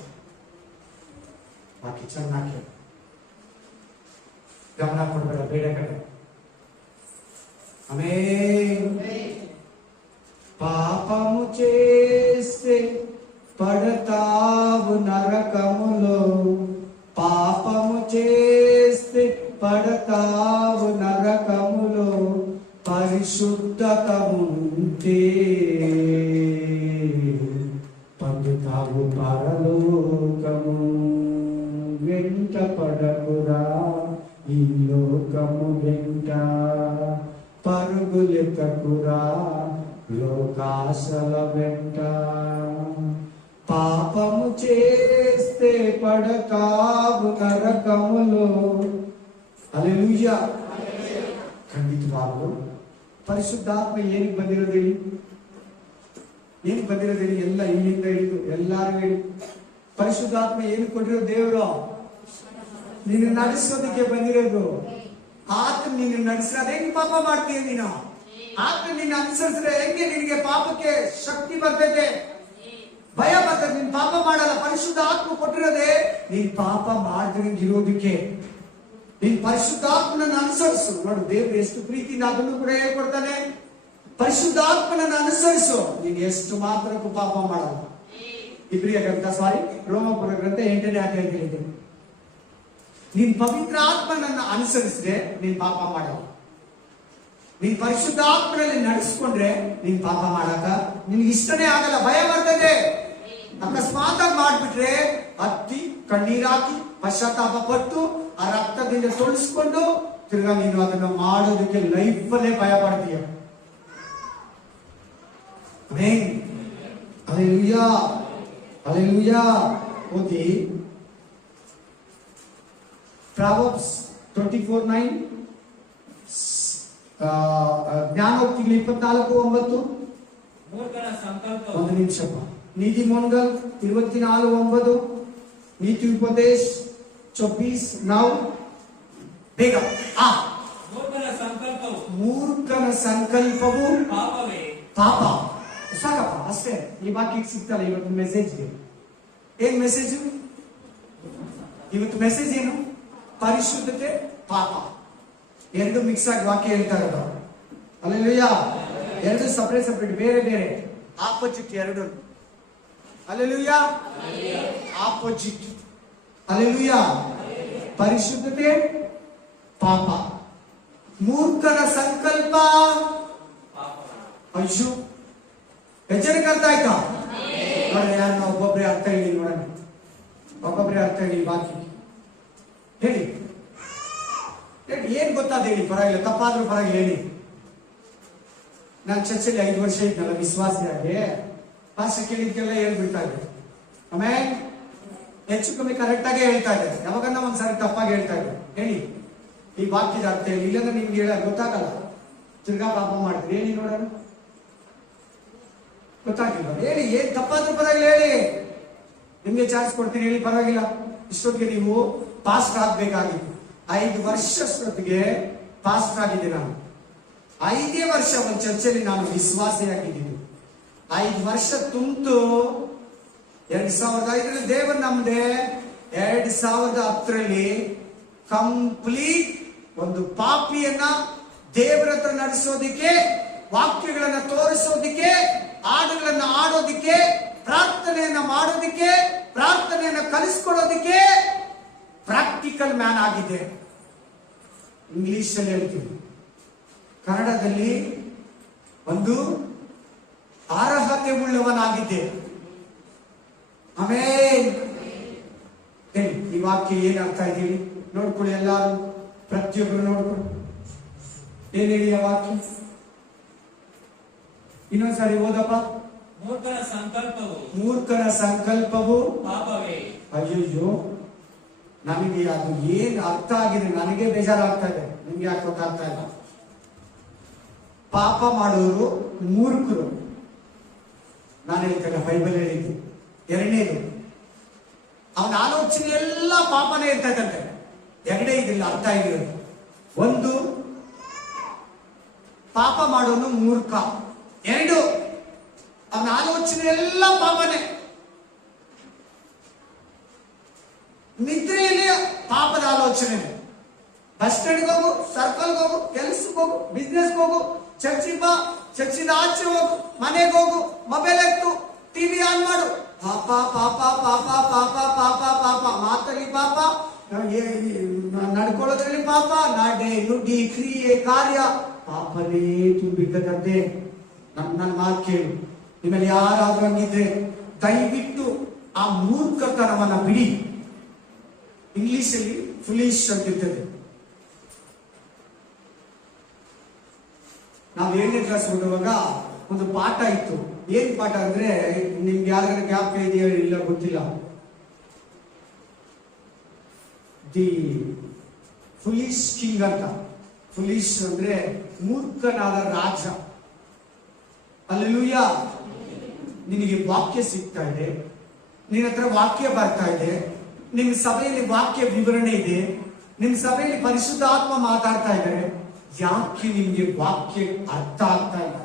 ಬಾಕಿ ಚೆನ್ನಾಗಿ ಗಮನ ಕೊಡಬೇಡ, ಬೇಡ ಕಡೆ. ఆమేన్. పాపము చేస్తే పడతావు నరకములో, పాపము చేస్తే పడతావు నరకములో, పరిశుద్ధత ఉంటే పొందుతావు పరలోకము. వెంట పడకురా ఈ లోకము వెంట, పరుగులెత్తకురా లోకాశల వెంట. పాపము చేస్తే పడతావు నరకములో. హల్లెలూయಾ. ಖಂಡಿತವಾಗಲು ಪರಿಶುದ್ಧಾತ್ಮ ಏನಕ್ಕೆ ಬಂದಿರೋದು ಹೇಳಿ? ಏನಕ್ಕೆ ಬಂದಿರೋದು ಹೇಳಿ? ಎಲ್ಲ ಇಲ್ಲಿಂದ ಹಿಡಿದು ಎಲ್ಲಾರು ಹೇಳಿ. ಪರಿಶುದ್ಧಾತ್ಮ ಏನು ಕೊಟ್ಟಿರೋ ದೇವರು? ನಿನ್ನ ನಡೆಸೋದಕ್ಕೆ ಬಂದಿರೋದು. ಆತ ನಿನ್ನ ನಡೆಸಿದ್ರೆ ಹೆಂಗ್ ಪಾಪ ಮಾಡ್ತೀಯ ನೀನು? ಆತ ನಿನ್ನ ಅನುಸರಿಸಿದ್ರೆ ಹೆಂಗೆ ನಿನಗೆ ಪಾಪಕ್ಕೆ ಶಕ್ತಿ ಬರ್ತೈತೆ, ಭಯ ಬರ್ತದೆ, ನೀನ್ ಪಾಪ ಮಾಡಲ್ಲ. ಪರಿಶುದ್ಧ ಆತ್ಮ ಕೊಟ್ಟಿರೋದೇ ನೀನ್ ಪಾಪ ಮಾಡದಿರೋದಕ್ಕೆ. ನೀನ್ ಪರಿಶುದ್ಧಾತ್ಮನನ್ನು ಅನುಸರಿಸು. ನೋಡು, ದೇವ್ರು ಎಷ್ಟು ಪ್ರೀತಿಯಿಂದ ಅದನ್ನು ಕೂಡ ಹೇಳ್ಕೊಡ್ತಾನೆ. ಪರಿಶುದ್ಧಾತ್ಮನನ್ನು ಅನುಸರಿಸು, ನೀನ್ ಎಷ್ಟು ಮಾತ್ರಕ್ಕೂ ಪಾಪ ಮಾಡಲ್ಲ. ಇಬ್ರಿಯ ಗ್ರಂಥ ರೋಮಪುರ ಗ್ರಂಥ 8ನೇ ಅಧ್ಯಾಯ ಹೇಳಿದ್ದೇನೆ. ನೀನ್ ಪವಿತ್ರ ಆತ್ಮನನ್ನು ಅನುಸರಿಸಿದ್ರೆ ನೀನ್ ಪಾಪ ಮಾಡಲ್ಲ. ನೀನ್ ಪರಿಶುದ್ಧ ಆತ್ಮನಲ್ಲಿ ನಡೆಸ್ಕೊಂಡ್ರೆ ನೀನ್ ಪಾಪ ಮಾಡಕ ನಿನ್ಗೆ ಇಷ್ಟನೇ ಆಗಲ್ಲ, ಭಯ ಬರ್ತದೆ. ಅಕಸ್ಮಾತ್ ಮಾಡ್ಬಿಟ್ರೆ ಹತ್ತಿ ಕಣ್ಣೀರಾಕಿ ಪಶ್ಚಾತ್ತಾಪ ಪಟ್ಟು ಆ ರಕ್ತದಿಂದ ತೊಳಿಸ್ಕೊಂಡು ತಿರ್ಗಾ ನೀನು ಅದನ್ನ ಮಾಡೋದಕ್ಕೆ ಲೈಫಲ್ಲೇ ಭಯ ಪಡ್ತೀಯ. Hallelujah, hallelujah. ಓದಿ Proverbs 24:9, ಜ್ಞಾನೋಕ್ತಿಗಳು 24:9. ಮೂರ್ಖನ ಸಂಕಲ್ಪ. ಒಂದು ನಿಮಿಷಪ್ಪ. ನೀತಿಮೋನ್ಗಲ್ 24:9, ನೀತಿ ಉಪದೇಶ್ 24:9. ಬೇಗ. ಮೂರ್ಖನ ಸಂಕಲ್ಪವು, ಮೂರ್ಖನ ಸಂಕಲ್ಪವು ಪಾಪವೇ. ಪಾಪ. ಸಾಕಪ್ಪ, ಅಷ್ಟೇ. ಈ ವಾಕ್ಯಕ್ಕೆ ಸಿಗ್ತಲ್ಲ ಇವತ್ತು ಮೆಸೇಜ್ಗೆ. ಏನ್ ಮೆಸೇಜ್ ಇವತ್ತು? ಮೆಸೇಜ್ ಏನು? ಪರಿಶುದ್ಧತೆ, ಪಾಪ ಎರಡು ಮಿಕ್ಸ್ ಆಗಿ ವಾಕ್ಯ ಹೇಳ್ತಾ ಇರೋದು. ಹಲ್ಲೆಲೂಯಾ. ಎರಡು ಸಪರೇಟ್ ಬೇರೆ ಬೇರೆ, ಆಪೋಸಿಟ್ ಎರಡು. ಹಲ್ಲೆಲೂಯಾ. ಆಪೋಸಿಟ್. ಹಲ್ಲೆಲೂಯಾ. ಪರಿಶುದ್ಧತೆ, ಪಾಪ. ಮೂರ್ಖನ ಸಂಕಲ್ಪ. ಅಯ್ಯೋ, ಎಚ್ಚರಿಕೆ ಅರ್ಥ ಆಯ್ತಾ? ನೋಡ್ರಿ, ನಾನು ಒಬ್ಬೊಬ್ಬರೇ ಅರ್ಥ ಹೇಳಿ ನೋಡೋಣ. ಒಬ್ಬೊಬ್ಬರೇ ಅರ್ಥ ಹೇಳಿ ವಾಕ್ಯ ಹೇಳಿ. ಏನ್ ಗೊತ್ತಾದ ಹೇಳಿ, ಪರವಾಗಿಲ್ಲ, ತಪ್ಪಾದ್ರೂ ಪರವಾಗಿಲ್ಲ ಹೇಳಿ. ನಾನು ಚರ್ಚಲ್ಲಿ 5 ವರ್ಷ ಇದ್ನಲ್ಲ ವಿಶ್ವಾಸಿಯಾಗಿ, ಭಾಷೆ ಕೇಳಿದ್ಕೆಲ್ಲ ಹೇಳ್ಬಿಡ್ತಾ ಇದ್ದೆ. ಆಮೇಲೆ ಹೆಚ್ಚು ಕಮ್ಮಿ ಕರೆಕ್ಟ್ ಆಗೇ ಹೇಳ್ತಾ ಇದ್ದೆ. ಯಾವಾಗನ್ನ ಒಂದ್ಸಾರಿ ತಪ್ಪಾಗಿ ಹೇಳ್ತಾ ಇದ್ದೆ. ಹೇಳಿ ಈ ವಾಕ್ಯದ ಅರ್ಥ ಹೇಳಿ, ಇಲ್ಲಾಂದ್ರೆ ನಿಮ್ಗೆ ಹೇಳ ಗೊತ್ತಾಗಲ್ಲ. ತಿರ್ಗಾ ಪಾಪ ಮಾಡ್ತೀರಿ ಹೇಳಿ ನೋಡೋಣ. ಗೊತ್ತಾಗಿಲ್ಲ ಹೇಳಿ, ಏನ್ ತಪ್ಪಾದ್ರೂ ಪರವಾಗಿಲ್ಲ ಹೇಳಿ, ನಿಮ್ಗೆ ಚಾನ್ಸ್ ಕೊಡ್ತೀನಿ ಹೇಳಿ, ಪರವಾಗಿಲ್ಲ. ಇಷ್ಟೊತ್ತಿಗೆ ನೀವು ಪಾಸ್ಟ್ ಆಗ್ಬೇಕಾಗಿತ್ತು. 5 ವರ್ಷದೊತ್ತಿಗೆ ಪಾಸ್ಟ್ ಆಗಿದೆ ನಾನು. 5ನೇ ವರ್ಷ ಒಂದು ಚರ್ಚೆಯಲ್ಲಿ ನಾನು ವಿಶ್ವಾಸಿಯಾಗಿದ್ದೀನಿ. 5 ವರ್ಷ ತುಂಬಿತು. 2005ರಲ್ಲಿ ದೇವರು ನಮ್ದೆ. 2010ರಲ್ಲಿ ಕಂಪ್ಲೀಟ್ ಒಂದು ಪಾಪಿಯನ್ನ ದೇವರ ಹತ್ರ ನಡೆಸೋದಿಕ್ಕೆ, ವಾಕ್ಯಗಳನ್ನ ತೋರಿಸೋದಿಕ್ಕೆ, ಹಾಡುಗಳನ್ನ ಆಡೋದಿಕ್ಕೆ, ಪ್ರಾರ್ಥನೆಯನ್ನ ಮಾಡೋದಿಕ್ಕೆ, ಪ್ರಾರ್ಥನೆಯನ್ನ ಕಲಿಸ್ಕೊಡೋದಿಕ್ಕೆ ಪ್ರಾಕ್ಟಿಕಲ್ ಮ್ಯಾನ್ ಆಗಿದೆ. ಇಂಗ್ಲಿಷ್ ಅಲ್ಲಿ ಹೇಳ್ತೀವಿ, ಕನ್ನಡದಲ್ಲಿ ಒಂದು ಅರ್ಹತೆ ಉಳ್ಳವನಾಗಿದ್ದೆ. ಆಮೇಲೆ ಹೇಳಿ ಈ ವಾಕ್ಯ ಏನ್ ಅರ್ಥ ಇದೀವಿ ನೋಡ್ಕೊಳ್ಳಿ, ಎಲ್ಲಾರು ಪ್ರತಿಯೊಬ್ಬರು ನೋಡ್ಕೊಳ್ಳಿ. ಏನ್ ಹೇಳಿ ಆ ವಾಕ್ಯ? ಇನ್ನೊಂದ್ಸಾರಿ ಓದಪ್ಪ. ಮೂರ್ಖನ ಸಂಕಲ್ಪವು, ಮೂರ್ಖನ ಸಂಕಲ್ಪವು ಪಾಪವೇ. ಅಯ್ಯೋ, ನನಗೆ ಅದು ಏನ್ ಅರ್ಥ ಆಗಿದೆ, ನನಗೆ ಬೇಜಾರಾಗ್ತಾ ಇದೆ. ನಿಮ್ಗೆ ಯಾಕೆ ಗೊತ್ತಾಗ್ತಾ ಇಲ್ಲ? ಪಾಪ ಮಾಡೋರು ಮೂರ್ಖರು. ನಾನು ಹೇಳ್ತೇನೆ, ಬೈಬಲ್ ಹೇಳಿದ್ದು. ಎರಡನೇದು, ಅವನ ಆಲೋಚನೆ ಎಲ್ಲ ಪಾಪನೇ ಇರ್ತಕ್ಕಂತೆ. ಎರಡೇ ಇದಿಲ್ಲ ಅರ್ಥ ಆಗಿರೋದು. ಒಂದು, ಪಾಪ ಮಾಡೋನು ಮೂರ್ಖ. 2, ಅವನ ಆಲೋಚನೆ ಎಲ್ಲ ಪಾಪನೇ. ನಿದ್ರೆಯಲ್ಲಿ ಪಾಪದ ಆಲೋಚನೆ. ಬಸ್ ಸ್ಟ್ಯಾಂಡ್ಗೆ ಹೋಗು, ಸರ್ಕಲ್ಗೆ ಹೋಗು, ಕೆಲಸಕ್ಕೆ ಹೋಗು, ಬಿಸ್ನೆಸ್ಗೆ ಹೋಗು, ಚರ್ಚಿಗೆ ಬಾ, ಚರ್ಚಿನ ಆಚೆ ಹೋಗು, ಮನೆಗೆ ಹೋಗು, ಮೊಬೈಲ್ ಎತ್ತು, ಟಿವಿ ಆನ್ ಮಾಡು, ಪಾಪ ಪಾಪ ಪಾಪ ಪಾಪ ಪಾಪ ಪಾಪ, ಮಾತಲ್ಲಿ ಪಾಪ, ನಡ್ಕೊಳ್ಳೋದ್ರಲ್ಲಿ ಪಾಪ, ನಾಡೆ ನುಡಿ ಕ್ರಿಯೆ ಕಾರ್ಯ ಪಾಪನೇ ತುಂಬಿದ್ದದಂತೆ. ನನ್ನ ಮಾತು ಕೇಳು, ನಿಮ್ಮಲ್ಲಿ ಯಾರಾದ್ರೂ ಹಂಗಿದ್ರೆ ದಯವಿಟ್ಟು ಆ ಮೂರ್ಖತನವನ್ನ ಬಿಡಿ. ಇಂಗ್ಲಿಷ್ ಅಲ್ಲಿ ಫುಲಿಶ್ ಅಂತಿರ್ತದೆ. ನಾವು 7ನೇ ಕ್ಲಾಸ್ ಓದುವಾಗ ಒಂದು ಪಾಠ ಇತ್ತು. ಏನ್ ಪಾಠ ಅಂದ್ರೆ, ನಿಮ್ಗೆ ಯಾರಿಗಾರ ಜ್ಞಾಪಕ ಇದೆಯೋ ಇಲ್ಲ ಗೊತ್ತಿಲ್ಲ. ದಿ ಫುಲಿಶ್ ಕಿಂಗ್ ಅಂತ. ಫುಲಿಶ್ ಅಂದ್ರೆ ಮೂರ್ಖನಾದ ರಾಜ. ಅಲ್ಲೆಲೂಯಾ. ನಿನಗೆ ವಾಕ್ಯ ಸಿಗ್ತಾ ಇದೆ, ನಿನ್ನ ಹತ್ರ ವಾಕ್ಯ ಬರ್ತಾ ಇದೆ, ನಿಮ್ ಸಭೆಯಲ್ಲಿ ವಾಕ್ಯ ವಿವರಣೆ ಇದೆ, ನಿಮ್ ಸಭೆಯಲ್ಲಿ ಪರಿಶುದ್ಧಾತ್ಮ ಮಾತಾಡ್ತಾ ಇದ್ದಾರೆ. ಯಾಕೆ ನಿಮ್ಗೆ ವಾಕ್ಯ ಅರ್ಥ ಆಗ್ತಾ ಇಲ್ಲ?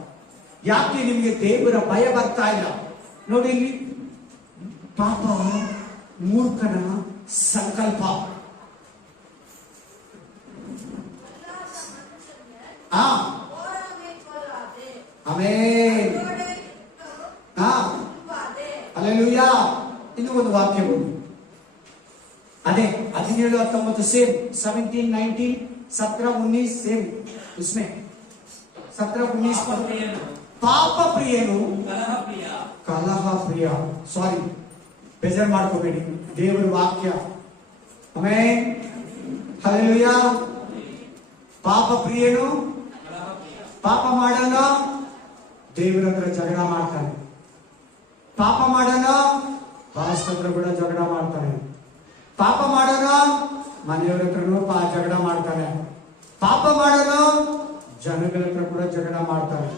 ಯಾಕೆ ನಿಮ್ಗೆ ದೇವರ ಭಯ ಬರ್ತಾ ಇಲ್ಲ? ನೋಡಿ ಇಲ್ಲಿ, ಪಾಪ ಮೂರ್ಖನ ಸಂಕಲ್ಪ. ಆಮೆನ್. ಹಲ್ಲೆಲೂಯಾ. ಇನ್ನು ಒಂದು ವಾಕ್ಯ ಓದಿ. ಅದೇ 17, 19 ಸೇಮ್, 17, 19, 17, 19 ಸೇಮ್. उसमें 17, 19 ಪಾಪ ಪ್ರಿಯನು ಕಲಹ ಪ್ರಿಯ. ಸಾರಿ, ಬೇಜಾರು ಮಾಡ್ಕೋಬೇಡಿ, ದೇವರ ವಾಕ್ಯ. ಆಮೆನ್. ಹಲ್ಲೆಲೂಯಾ. ಪಾಪ ಪ್ರಿಯನು ಪಾಪ ಮಾಡೋಣ, ದೇವರ ಹತ್ರ ಜಗಳ ಮಾಡ್ತಾನೆ. ಪಾಪ ಮಾಡೋಣ, ಪಾಸ್ಟರ್ ಹತ್ರ ಕೂಡ ಜಗಳ ಮಾಡ್ತಾನೆ. ಪಾಪ ಮಾಡೋಣ, ಮನೆಯವರ ಹತ್ರನೂ ಜಗಳ ಮಾಡ್ತಾನೆ. ಪಾಪ ಮಾಡೋಣ, ಜನಗಳ ಹತ್ರ ಕೂಡ ಜಗಳ ಮಾಡ್ತಾನೆ.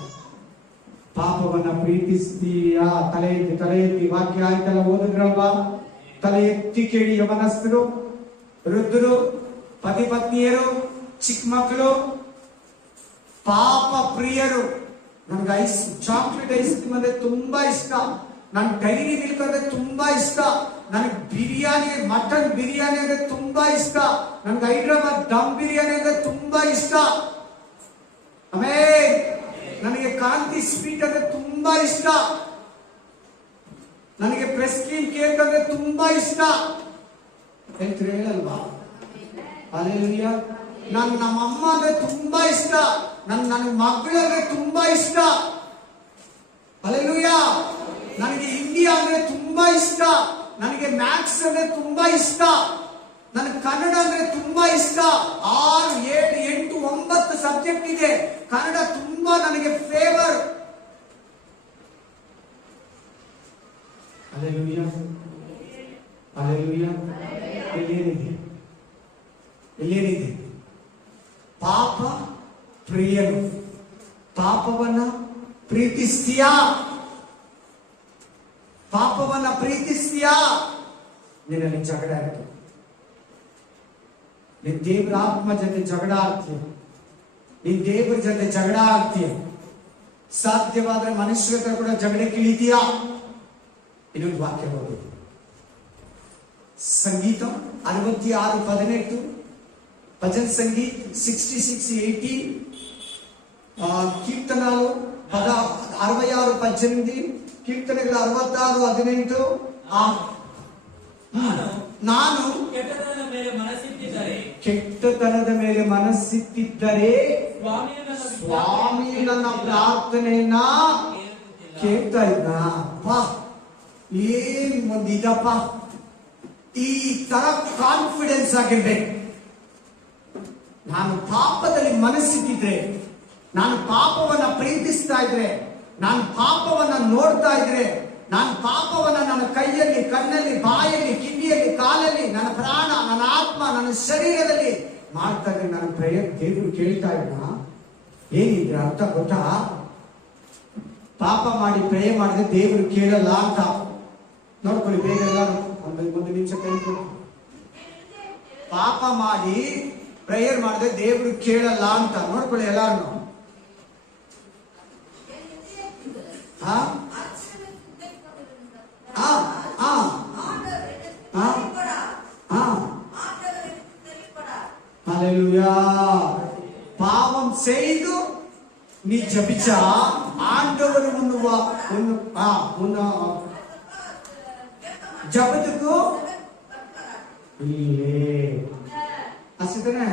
ಪಾಪವನ್ನ ಪ್ರೀತಿಸ್ತೀಯಾ? ತಲೆ ಎತ್ತಿ, ತಲೆ ಎತ್ತಿ. ವಾಕ್ಯ ಆಯ್ತಲ್ಲ, ಓದಿದ್ರಲ್ವಾ? ತಲೆ ಎತ್ತಿ ಕೇಳಿ, ಯವನಸ್ಥರು, ವೃದ್ಧರು, ಪತಿ ಪತ್ನಿಯರು, ಚಿಕ್ಕ ಮಕ್ಕಳು, ಪಾಪ ಪ್ರಿಯರು. ನನ್ಗೆ ಚಾಕ್ಲೇಟ್ ಐಸ್ ಕ್ರೀಮ್ ಅಂದ್ರೆ ತುಂಬಾ ಇಷ್ಟ, ನನ್ ಡೈರಿ ಮಿಲ್ಕ್ ಅಂದ್ರೆ ತುಂಬಾ ಇಷ್ಟ, ನನಗೆ ಬಿರಿಯಾನಿ, ಮಟನ್ ಬಿರಿಯಾನಿ ಅಂದ್ರೆ ತುಂಬಾ ಇಷ್ಟ, ನನ್ಗೆ ಹೈದ್ರಾಬಾದ್ ದಮ್ ಬಿರಿಯಾನಿ ಅಂದ್ರೆ ತುಂಬಾ ಇಷ್ಟ. ಆಮೇಲೆ ನನಗೆ ಕಾಂತಿ ಸ್ವೀಟ್ ಅಂದ್ರೆ ತುಂಬಾ ಇಷ್ಟ, ನನಗೆ ಪ್ರೆಸ್ ಕ್ರೀಮ್ ಕೇಕ್ ಅಂದ್ರೆ ತುಂಬಾ ಇಷ್ಟ. ಹೇಳ್ತೀರಿ ಹೇಳಲ್ವಾ? ಹಲ್ಲೆಲೂಯಾ. ನಮ್ಮಮ್ಮ ಅಂದ್ರೆ ತುಂಬಾ ಇಷ್ಟ, ನನ್ನ ಮಕ್ಕಳು ಅಂದ್ರೆ ತುಂಬಾ ಇಷ್ಟ. ಹಲ್ಲೆಲೂಯಾ. ನನಗೆ ಹಿಂದಿ ಅಂದ್ರೆ ತುಂಬಾ ಇಷ್ಟ, ನನಗೆ ಮ್ಯಾಥ್ಸ್ ಅಂದ್ರೆ ತುಂಬಾ ಇಷ್ಟ, ನನಗೆ ಕನ್ನಡ ಅಂದ್ರೆ ತುಂಬಾ ಇಷ್ಟ. 6, 7, 8, 9 ಸಬ್ಜೆಕ್ಟ್ ಇದೆ. ಕನ್ನಡ ತುಂಬಾ ನನಗೆ ಫೇವರ್. ಹಲ್ಲೆಲೂಯಾ. ಹಲ್ಲೆಲೂಯಾ. ಎಲ್ಲಿದೆ? ಪಾಪ ಪ್ರಿಯನು. ಪಾಪವನ್ನ ಪ್ರೀತಿಸ್ತೀಯಾ? ಪಾಪವನ್ನ ಪ್ರೀತಿಸ್ತೀಯಾ? ನಿನ್ನಲ್ಲಿ ಜಗಳ ಆಯ್ತು, ನೀನ್ ದೇವರ ಆತ್ಮ ಜೊತೆ ಜಗಳ ಆಗ್ತೀಯ, ನೀನ್ ದೇವರ ಜೊತೆ ಜಗಳ ಆಗ್ತೀಯ. ಸಾಧ್ಯವಾದ್ರೆ ಮನುಷ್ಯರ ಹತ್ರ ಕೂಡ ಜಗಳಕ್ಕೆ ಇಳಿತೀಯಾ? ಇನ್ನೊಂದು ವಾಕ್ಯ ಹೋಗಿ, ಸಂಗೀತ 66, 18, భజన్ సంగీత్ 66, 80, కీర్తనలు 66, 18, కీర్తనలు 66, 18. ನಾನು ಕೆಟ್ಟತನದ ಮೇಲೆ ಮನಸ್ಸಿಟ್ಟಿದ್ದರೆ ಸ್ವಾಮಿ ನನ್ನ ಪ್ರಾರ್ಥನೆಯನ್ನ ಕೇಳ್ತಾ ಇದ್ದ. ಏನ್ ಒಂದಿದಪ್ಪ, ಈ ತರ ಕಾನ್ಫಿಡೆನ್ಸ್ ಆಗಿರ್ಬೇಕು. ನಾನು ಪಾಪದಲ್ಲಿ ಮನಸ್ಸಿಟ್ಟಿದ್ರೆ, ನಾನು ಪಾಪವನ್ನ ಪ್ರೀತಿಸ್ತಾ ಇದ್ರೆ, ನಾನು ಪಾಪವನ್ನ ನೋಡ್ತಾ ಇದ್ರೆ, ನಾನು ಪಾಪವನ್ನ ನನ್ನ ಕೈಯಲ್ಲಿ, ಕಣ್ಣಲ್ಲಿ, ಬಾಯಲ್ಲಿ, ಕಿವಿಯಲ್ಲಿ, ಕಾಲಲ್ಲಿ, ನನ್ನ ಪ್ರಾಣ, ನನ್ನ ಆತ್ಮ, ನನ್ನ ಶರೀರದಲ್ಲಿ ಮಾಡ್ತಾ ಇದ್ರೆ ನನ್ನ ಪ್ರೇಯರ್ ದೇವರು ಕೇಳ್ತಾ ಇದ್ದ. ಏನಿದ್ರೆ ಅರ್ಥ ಗೊತ್ತಾ? ಪಾಪ ಮಾಡಿ ಪ್ರೇಯರ್ ಮಾಡಿದ್ರೆ ದೇವರು ಕೇಳಲ್ಲ ಅಂತ. ನೋಡ್ಕೊಳ್ಳಿ ಬೇಗ ಎಲ್ಲರೂ, ಒಂದು ನಿಮಿಷ ಕೈ ಕೊಡಿ. ಪಾಪ ಮಾಡಿ ಪ್ರೇಯರ್ ಮಾಡಿದ್ರೆ ದೇವರು ಕೇಳಲ್ಲ ಅಂತ ನೋಡ್ಕೊಳ್ಳಿ ಎಲ್ಲಾರು. அல்லேலூயா. பாவம் செய்து நீ ஜபிச்சா ஆண்டவர் ஜபத்துக்கு ಇಲ್ಲೇ ಅಷ್ಟೇನೆ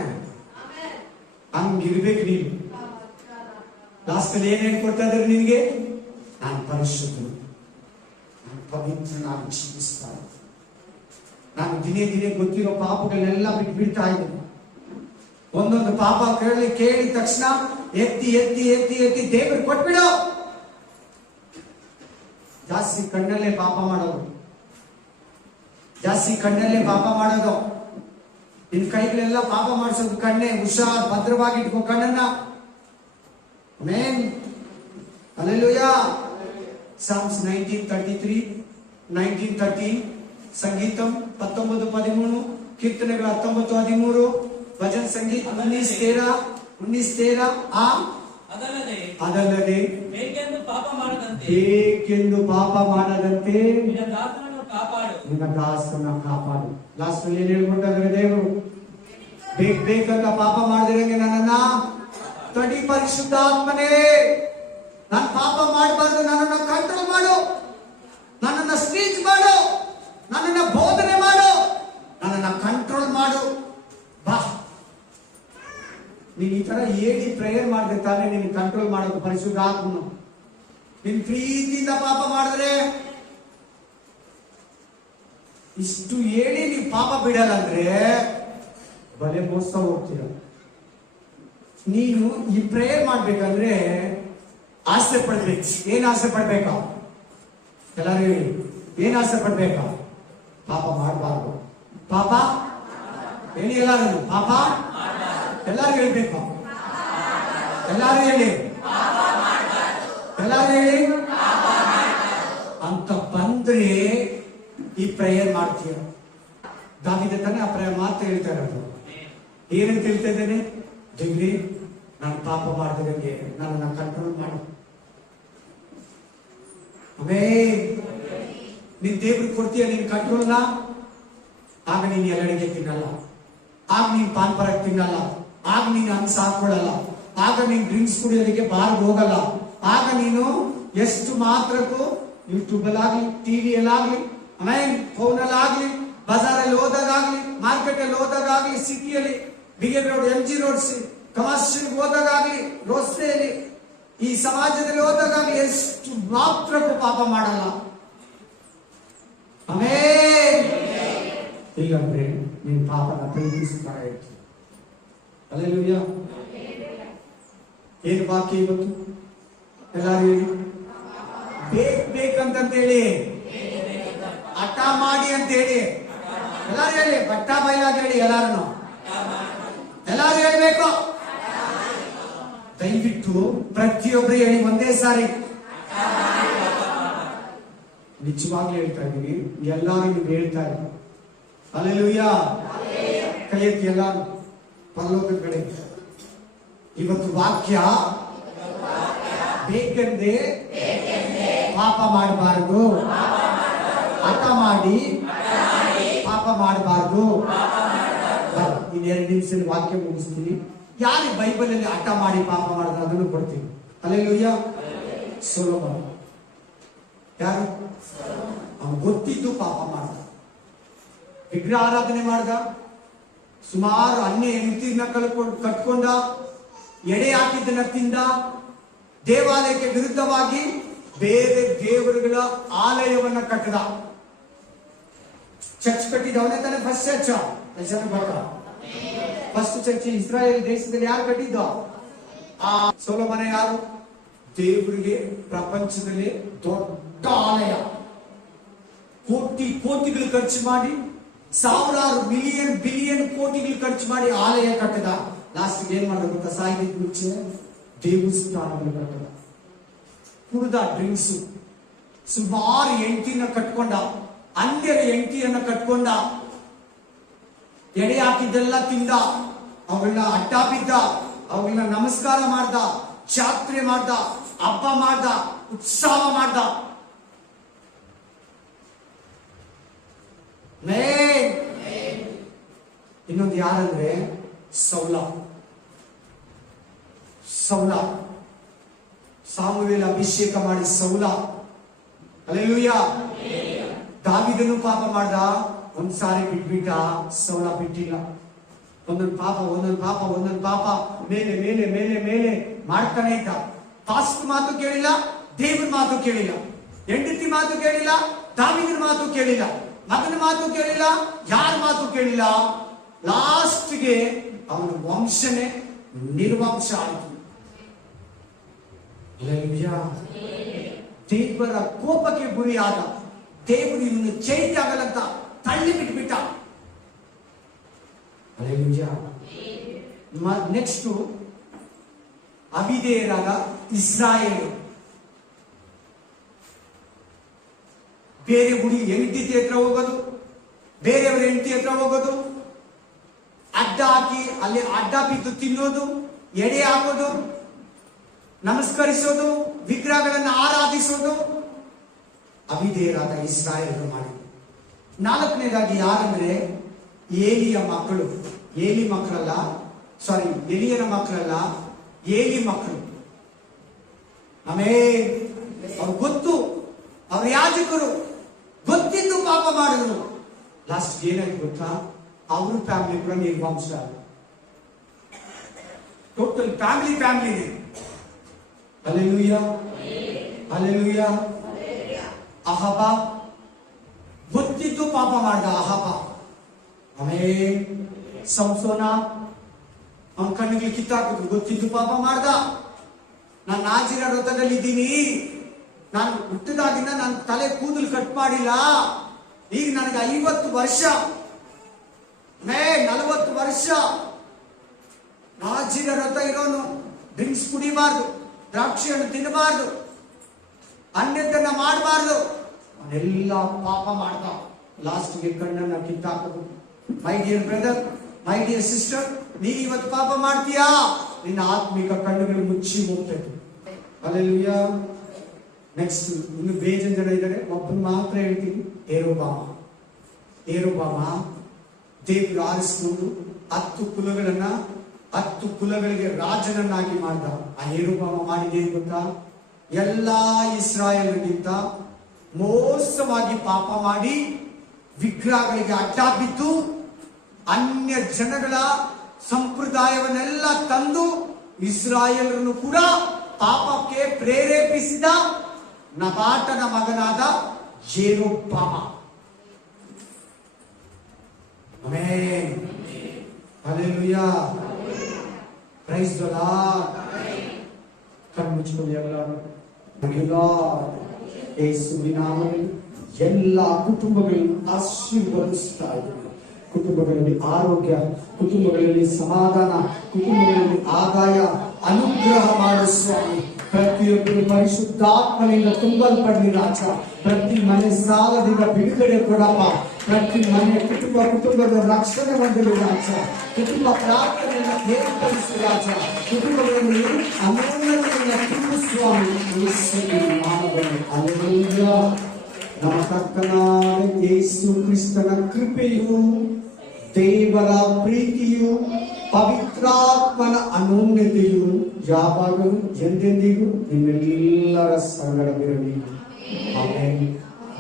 ಹಂಗಿರ್ಬೇಕು ನೀನು. ಲಾಸ್ಟ್ ಅಲ್ಲಿ ಏನ್ ಹೇಳ್ಕೊಡ್ತಾ ಇದ್ದಾರೆ ನಿನ್ಗೆ? ನಾನು ಪರಿಶುದ್ಧನು, ನಾನು ಪವಿತ್ರ, ನಾನು ಜೀವಿಸ್ತಾನೆ, ನಾನು ದಿನೇ ದಿನೇ ಗೊತ್ತಿರೋ ಪಾಪಗಳನ್ನೆಲ್ಲ ಬಿಡ್ತಾ ಇದ್ದೀನಿ. ಒಂದೊಂದು ಪಾಪ ಕೇಳಿದ ತಕ್ಷಣ ಎತ್ತಿ ಎತ್ತಿ ಎತ್ತಿ ಎತ್ತಿ ದೇವರು ಕೊಟ್ಬಿಡು. ಜಾಸ್ತಿ ಕಣ್ಣಲ್ಲೇ ಪಾಪ ಮಾಡೋದು, ಜಾಸ್ತಿ ಕಣ್ಣಲ್ಲೇ ಪಾಪ ಮಾಡೋದು. ನಿನ್ ಕೈಗಳೆಲ್ಲ ಪಾಪ ಮಾಡಿಸೋದು ಕಣ್ಣೆ. ಹುಷಾರ್, ಭದ್ರವಾಗಿ ಇಟ್ಕೋ ಕಣ್ಣನ್ನ. ಆಮೆನ್. ಹಲ್ಲೆಲೂಯಾ. ಸಾಮ್ಸ್ 19:33, 19:13, ಸಂಗೀತಂ 19:13, ಕೀರ್ತನೆಗಳು 19:13, ಭಜನ ಸಂಗೀತ 19:13. ಅದಲ್ಲದೆ ಬೇಕೆಂದು ಪಾಪ ಮಾಡದಂತೆ ನಿನ್ನ ದಾಸನನ್ನು ಕಾಪಾಡು. ಲಾಸ್ಟ್ ಏನ್ ಹೇಳ್ಕೊಟ್ಟಾದ್ರೆ ದೇವರು, ಬೇಕಂತ ಪಾಪ ಮಾಡಿದ್ರಂಗೆ ನನ್ನನ್ನ ತಡಿ ಪರಿಶುದ್ಧಾತ್ಮನೇ. ನಾನು ಪಾಪ ಮಾಡಬಾರ್ದು, ನನ್ನನ್ನ ಕಂಟ್ರೋಲ್ ಮಾಡು, ನನ್ನನ್ನ ಸ್ಟೀಚ್ ಮಾಡು, ನನ್ನನ್ನ ಬೋಧನೆ ಮಾಡು, ನನ್ನನ್ನ ಕಂಟ್ರೋಲ್ ಮಾಡು. ಬಾ, ನೀನ್ ಈ ತರ ಹೇಳಿ ಪ್ರೇಯರ್ ಮಾಡಿದ್ರೆ ತಾನೇ ನೀನು ಕಂಟ್ರೋಲ್ ಮಾಡೋದು ಪರಿಶುದ್ಧಾತ್ಮನು. ನಿನ್ ಪ್ರೀತಿಯಿಂದ ಪಾಪ ಮಾಡಿದ್ರೆ, ಇಷ್ಟು ಹೇಳಿ ನೀವು ಪಾಪ ಬಿಡಲ್ಲ ಅಂದ್ರೆ ಬಲೆ ಮೋಸ ಹೋಗ್ತೀರ. ನೀನು ಈ ಪ್ರೇಯರ್ ಮಾಡ್ಬೇಕಂದ್ರೆ ಆಸೆ ಪಡ್ಬೇಕು. ಏನ್ ಆಸೆ ಪಡ್ಬೇಕ? ಎಲ್ಲರೂ ಹೇಳಿ, ಏನ್ ಆಸೆ ಪಡ್ಬೇಕ? ಪಾಪ ಮಾಡಬಾರ್ದು. ಪಾಪ ಹೇಳಿ ಎಲ್ಲರೂ, ಪಾಪ ಎಲ್ಲಾರು ಹೇಳ್ಬೇಕು. ಎಲ್ಲಾರು ಹೇಳಿ, ಎಲ್ಲಾರು ಹೇಳಿ ಅಂತ ಬಂದ್ರೆ ಈ ಪ್ರೇಯರ್ ಮಾಡ್ತೀಯ. ದಾವಿದ ತಾನೆ ಆ ಪ್ರೇಯರ್ ಮಾತು ಹೇಳ್ತಾ ಇರೋದು. ಏನಂತ ಹೇಳ್ತಾ ಇದ್ದೇನೆ? ದೇವ್ರೇ, ನಾನು ಪಾಪ ಮಾಡಿದಂಗೆ ನನ್ನನ್ನ ಕಂಟ್ರೋಲ್ ಮಾಡು. ನೀನ್ ದೇವ್ರಿಗೆ ಕೊಡ್ತೀಯ ನೀನ್ ಕಂಟ್ರೋಲ್ನ, ಆಗ ನೀನ್ ಎಲ್ಲಡಿಗೆ ತಿನ್ನಲ್ಲ, ಆಗ ನೀನ್ ಪಾನ್ ಪರಾಗ್ ತಿನ್ನಲ್ಲ, ಆಗ ನೀನು ಹಂಗ್ಸ್ ಹಾಕೊಳ್ಳಲ್ಲ, ಆಗ ನೀನ್ ಡ್ರಿಂಕ್ಸ್ ಕುಡಿಯೋದಕ್ಕೆ ಬಾರ್ಗೆ ಹೋಗಲ್ಲ, ಆಗ ನೀನು ಎಷ್ಟು ಮಾತ್ರಕ್ಕೂ ಯೂಟ್ಯೂಬ್ ಅಲ್ಲಾಗ್ಲಿ, ಟಿವಿ ಅಲ್ಲಾಗ್ಲಿ, ಆಮೇಲೆ ಫೋನ್ ಅಲ್ಲಾಗ್ಲಿ, ಬಜಾರಲ್ಲಿ ಹೋದಾಗಲಿ, ಮಾರ್ಕೆಟ್ ಅಲ್ಲಿ ಹೋದಾಗಲಿ, ಸಿಟಿಯಲ್ಲಿ ಬಿಗೇರ್ ರೋಡ್, MG ರೋಡ್ಸ್, ಕಮರ್ಷಿಯಲ್ ಹೋದಾಗಲಿ, ರಸ್ತೆಯಲ್ಲಿ, ಈ ಸಮಾಜದಲ್ಲಿ ಹೋದಾಗಲಿ ಎಷ್ಟು ಮಾತ್ರಕ್ಕೂ ಪಾಪ ಮಾಡಲ್ಲ. ಆಮೇಲೆ ಹೀಗಂದ್ರೆ ನೀನ್ ಪಾಪನ ಪ್ರೀತಿಸುತ್ತಾ ಇರ್ತೀವಿ. ಹಲ್ಲೆಲೂಯಾ. ಏನು ಬಾಕಿ ಇವತ್ತು? ಎಲ್ಲಾರು ಹೇಳಿ, ಬೇಕಂತೇಳಿ, ಹಠ ಮಾಡಿ ಅಂತ ಹೇಳಿ, ಎಲ್ಲಾರು ಹೇಳಿ, ಬಟ್ಟ ಬಯಲಾಗಿ ಹೇಳಿ, ಎಲ್ಲಾರು ಹೇಳ್ಬೇಕು. ದಯವಿಟ್ಟು ಪ್ರತಿಯೊಬ್ಬರು ಹೇಳಿ ಒಂದೇ ಸಾರಿ. ನಿಜವಾಗ್ಲೂ ಹೇಳ್ತಾ ಇದೀವಿ, ಎಲ್ಲಾರು ನೀವು ಹೇಳ್ತಾ ಇದ್ದೀವಿ. ಹಲ್ಲೆಲೂಯಾ. ಕೈ ಎತ್ತಿ ಎಲ್ಲಾರು ಪರಲೋಕದ ಕಡೆ. ಇವತ್ತು ವಾಕ್ಯ ಬೇಕೆಂದೇ ಪಾಪ ಮಾಡಬಾರದು, ಹಠ ಮಾಡಿ ಪಾಪ ಮಾಡಬಾರದು. ಇನ್ನೆರಡು ನಿಮಿಷದಲ್ಲಿ ವಾಕ್ಯ ಮುಗಿಸ್ತೀನಿ. ಯಾರು ಬೈಬಲ್ ಅಲ್ಲಿ ಹಠ ಮಾಡಿ ಪಾಪ ಮಾಡಿದ್ರೆ ಅದನ್ನು ಕೊಡ್ತೀನಿ. ಹಲ್ಲೆಲೂಯಾ. ಸೊಲೊಮೋನ ಯಾರು? ಅವನು ಗೊತ್ತಿದ್ದು ಪಾಪ ಮಾಡ್ದ, ವಿಗ್ರಹ ಆರಾಧನೆ ಮಾಡ್ದ, ಸುಮಾರು ಅನ್ಯ ಹೆಂಡತಿನ ಕಟ್ಕೊಂಡ, ಎಡೆ ಹಾಕಿದ್ದನ್ನ ತಿಂದ, ದೇವಾಲಯಕ್ಕೆ ವಿರುದ್ಧವಾಗಿ ಬೇರೆ ದೇವರುಗಳ ಆಲಯವನ್ನ ಕಟ್ಟದ. ಚರ್ಚ್ ಕಟ್ಟಿದವನೇ ತಾನೆ first church. First church Israel ದೇಶದಲ್ಲಿ ಯಾರು ಕಟ್ಟಿದ್ದ? ಆ ಸೊಲೊಮೋನ ಯಾರು? ದೇವರಿಗೆ ಪ್ರಪಂಚದಲ್ಲಿ ದೊಡ್ಡ ಆಲಯ, ಕೋಟಿಗಳು ಖರ್ಚು ಮಾಡಿ, ಸಾವಿರಾರು ಬಿಲಿಯನ್ ಕೋಟಿಗಳು ಖರ್ಚು ಮಾಡಿ ಆಲಯ ಕಟ್ಟದ. ಲಾಸ್ಟ್ ಏನ್ ಮಾಡೋದು ಗೊತ್ತಾ? ಸಾಯಿದ ಮುಂಚೆ ದೇವಸ್ಥಾನಗಳು ಕಟ್ಟದ. ಕುಡ್ದ, ಡ್ರಿಂಕ್ಸ್, ಸುಮಾರು ಹೆಂಡತಿನ ಕಟ್ಕೊಂಡ, ಅನ್ಯರ ಹೆಂಡತಿಯನ್ನ ಕಟ್ಕೊಂಡ, ಎಡೆ ಹಾಕಿದ್ದೆಲ್ಲ ತಿಂದ, ಅವುಗಳನ್ನ ಅಡ್ಡ ಬಿದ್ದ, ಅವುಗಳನ್ನ ನಮಸ್ಕಾರ ಮಾಡ್ದ, ಜಾತ್ರೆ ಮಾಡ್ದ, ಹಬ್ಬ ಮಾಡ್ದ, ಉತ್ಸವ ಮಾಡ್ದ. ಇನ್ನೊಂದು ಯಾರಂದ್ರೆ ಸೌಲ ಸಾಮುವೇಲ ಅಭಿಷೇಕ ಮಾಡಿ ಸೌಲ. ಹಲ್ಲೆಲೂಯ. ದಾವೀದನು ಪಾಪ ಮಾಡ್ದ, ಒಂದ್ಸಾರಿ ಬಿಟ್ಬಿಟ್ಟ, ಸೌಲ ಬಿಟ್ಟಿಲ್ಲ. ಒಂದೊಂದು ಪಾಪ ಮೇಲೆ ಮೇಲೆ ಮೇಲೆ ಮೇಲೆ ಮಾಡ್ತಾನೆ ಇದ್ದ. ಪಾಸ್ಟ್ ಮಾತು ಕೇಳಿಲ್ಲ, ದೇವರ ಮಾತು ಕೇಳಿಲ್ಲ, ಹೆಂಡತಿ ಮಾತು ಕೇಳಿಲ್ಲ, ದಾವೀದನ ಮಾತು ಕೇಳಿಲ್ಲ, ಮಗನ ಮಾತು ಕೇಳಿಲ್ಲ, ಯಾರ ಮಾತು ಕೇಳಿಲ್ಲ. ಲಾಸ್ಟ್ಗೆ ಅವನ ವಂಶನೇ ನಿರ್ವಂಶ ಆಯಿತು. ದೇವರ ಕೋಪಕ್ಕೆ ಗುರಿಯಾದ, ದೇವರು ಇವನು ಚೇಂಜ್ ಆಗಲ್ಲಂತ ತಳ್ಳಿ ಬಿಟ್ಬಿಟ್ಟ. ನೆಕ್ಸ್ಟ್ ಅವಿಧೇಯರಾದ ಇಸ್ರಾಯೇಲ್. ಬೇರೆ ಹೆಂಡತಿ ಹತ್ರ ಹೋಗೋದು, ಬೇರೆಯವರ ಹೆಂಡತಿ ಹತ್ರ ಹೋಗೋದು, ಅಡ್ಡ ಹಾಕಿ ಅಲ್ಲಿ ಅಡ್ಡ ಬಿದ್ದು ತಿನ್ನೋದು, ಎಡೆ ಹಾಕೋದು, ನಮಸ್ಕರಿಸೋದು, ವಿಗ್ರಹಗಳನ್ನು ಆರಾಧಿಸೋದು, ಅವಿಧೇಯರಾದ ಇಸ್ರಾಯೇಲ್ ಮಾಡಿ. ನಾಲ್ಕನೇದಾಗಿ ಯಾರಂದ್ರೆ ಎಲಿಯನ ಮಕ್ಕಳು, ಏಲಿ ಮಕ್ಕಳು. ಅವ್ರು ಗೊತ್ತು, ಅವ್ರ ಯಾಜಕರು ಗೊತ್ತಿದ್ದು ಪಾಪ ಮಾಡಿದ್ರು. ಲಾಸ್ಟ್ ಏನಾಯ್ತು ಗೊತ್ತಾ? ಅವ್ರ ಫ್ಯಾಮಿಲಿ ಕೂಡ ನಿರ್ವಂಶ. ಟೋಟಲ್ ಫ್ಯಾಮಿಲಿನೇ. ಹಲ್ಲೆಲೂಯ. ಅಹಬ ಗೊತ್ತಿದ್ದು ಪಾಪ ಮಾಡ್ದ. ಅಹಬ. ಸಂಸೋನ ಅವನ ಕಣ್ಣಿಗೆ ಕಿತ್ತಾಕಿದ್ರು, ಗೊತ್ತಿದ್ದು ಪಾಪ ಮಾಡ್ದ. ನಾನು ನಾಜಿರ ವ್ರತದಲ್ಲಿ ಇದ್ದೀನಿ, ನಾನು ಹುಟ್ಟಿದಾಗಿಂದ ನನ್ನ ತಲೆ ಕೂದಲು ಕಟ್ ಮಾಡಿಲ್ಲ, ಈಗ ನನಗೆ 50 ವರ್ಷ, 40 ವರ್ಷ. ನಾಜಿರ ವ್ರತ ಇರೋನು ಡ್ರಿಂಕ್ಸ್ ಕುಡಿಬಾರ್ದು, ದ್ರಾಕ್ಷಿ ಹಣ್ಣು ತಿನ್ನಬಾರ್ದು, ಅನ್ಯದನ್ನ ಮಾಡಬಾರ್ದು. ಅವನೆಲ್ಲ ಪಾಪ ಮಾಡ್ದ. ಲಾಸ್ಟ್ಗೆ ಕಣ್ಣನ್ನ ಕಿತ್ತಾಕೋದು. My dear brother, my dear sister, ನೀನು ಇವತ್ತು ಪಾಪ ಮಾಡ್ತೀಯಾ, ನಿನ್ನ ಆತ್ಮಿಕ ಕಣ್ಣುಗಳು ಮುಚ್ಚಿ ಹೋಗ್ತದೆ. ಹಲ್ಲೆಲೂಯ. ನೆಕ್ಸ್ಟ್ ಇನ್ನು ಬೇಜನ್ ಜನ ಇದ್ದಾರೆ, ಒಬ್ಬನ ಮಾತ್ರ ಹೇಳ್ತೀನಿ. ಯೆರೋಬಾಮ ದೇವರು ಆರಿಸಿಕೊಂಡು 10 ಕುಲಗಳಿಗೆ ರಾಜನನ್ನಾಗಿ ಮಾಡ್ದ. ಆ ಯೆರೋಬಾಮ ಮಾಡಿದ್ದೇನು ಗೊತ್ತಾ? ಎಲ್ಲಾ ಇಸ್ರಾಯೇಲರಿಗಿಂತ ಮೋಸವಾಗಿ ಪಾಪ ಮಾಡಿ ವಿಗ್ರಹಗಳಿಗೆ ಅಡ್ಡ ಬಿದ್ದು ಅನ್ಯ ಜನಗಳ ಸಂಪ್ರದಾಯವನ್ನೆಲ್ಲ ತಂದು ಇಸ್ರಾಯೇಲರನ್ನು ಕೂಡ ಪಾಪಕ್ಕೆ ಪ್ರೇರೇಪಿಸಿದ ನಬಾಟನ ಮಗನಾದ Jeroboam. Amen. Hallelujah. Praise the Lord. ಕಣ್ಣುಚ್ಚಿಕೊಂಡು ಎಲ್ಲರೂ ಯೇಸುವಿನ ನಾಮದಲ್ಲಿ ಎಲ್ಲ ಕುಟುಂಬಗಳನ್ನು ಆಶೀರ್ವದಿಸ್ತಾ ಇದ್ದಾರೆ. ಕುಟುಂಬಗಳಲ್ಲಿ ಆರೋಗ್ಯ, ಕುಟುಂಬಗಳಲ್ಲಿ ಸಮಾಧಾನ, ಕುಟುಂಬಗಳಲ್ಲಿ ಆದಾಯ ಅನುಗ್ರಹ ಮಾಡು ಸ್ವಾಮಿ. ಪ್ರತಿಯೊಬ್ಬರು ಪರಿಶುದ್ಧಾತ್ಮನಿಂದ ತುಂಬಲ್ಪಡಲಿ ರಾಜ. ಪ್ರತಿ ಮನೆ ಸಾಲದಿಂದ ಬಿಡುಗಡೆ ಕೊಡಪ್ಪ. ಪ್ರತಿ ಮನೆ ಕುಟುಂಬದ ರಕ್ಷಣೆ ಹೊಂದಲಿ ರಾಜ. ಕುಟುಂಬ ಪ್ರಾರ್ಥನೆಯನ್ನು ಏರ್ಪಡಿಸಿ ರಾಜ. ಕುಟುಂಬಗಳಲ್ಲಿ ಅನ್ಯೋನ್ಯತೆಯನ್ನು ತುಂಬು ಸ್ವಾಮಿ. ನಮ್ಮ ಕರ್ತನಾದ ಯೇಸು ಕ್ರಿಸ್ತನ ಕೃಪೆಯು, ದೇವರ ಪ್ರೀತಿಯು, ಪವಿತ್ರಾತ್ಮನ ಅನನ್ಯತೆಯು ಯಾವಾಗಲೂ ಎಂದೆಂದಿಗೂ ನಿಮ್ಮೆಲ್ಲರ ಸಂಗಡವಿರಲಿ. Amen,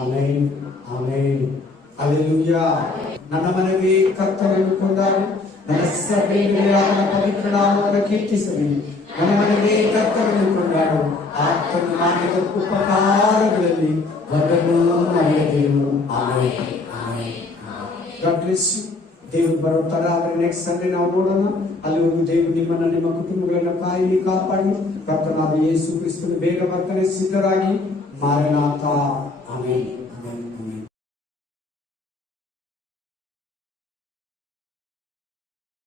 amen, amen. ಹಲ್ಲೆಲೂಯ. ನನ್ನ ಮನೆಗೆ ಕರ್ತನನ್ನು ಕೊಂಡಾಡು, ನನ್ನ ಸಭೆಯಾದ ಪವಿತ್ರ ನಾಮವನ್ನು ಕೀರ್ತಿಸಲಿ. ನನ್ನ ಮನೆಗೆ ಕರ್ತನನ್ನು ಕೊಂಡಾಡು, ಆತನು ಮಾಡಿದ ಉಪಕಾರಗಳಲ್ಲಿ ಒಂದನ್ನು ಮರೆಯದೇನು. Amen, amen. God bless you. ದೇವರು ಬರುತ್ತಾರೆ. ಆದ್ರೆ ನೆಕ್ಸ್ಟ್ ಸಂಡೇ ನಾವು ನೋಡೋಣ. ಅಲ್ಲಿವರೆಗೂ ದೇವರು ನಿಮ್ಮನ್ನ, ನಿಮ್ಮ ಕುಟುಂಬಗಳನ್ನ ಕಾಯಲಿ, ಕಾಪಾಡಿ. ಕರ್ತನಾದ ಯೇಸು ಕ್ರಿಸ್ತನು ಬೇಗ ಬರ್ತಾನೆ. ಸಿದ್ಧರಾಗಿ ಮಾರಣ.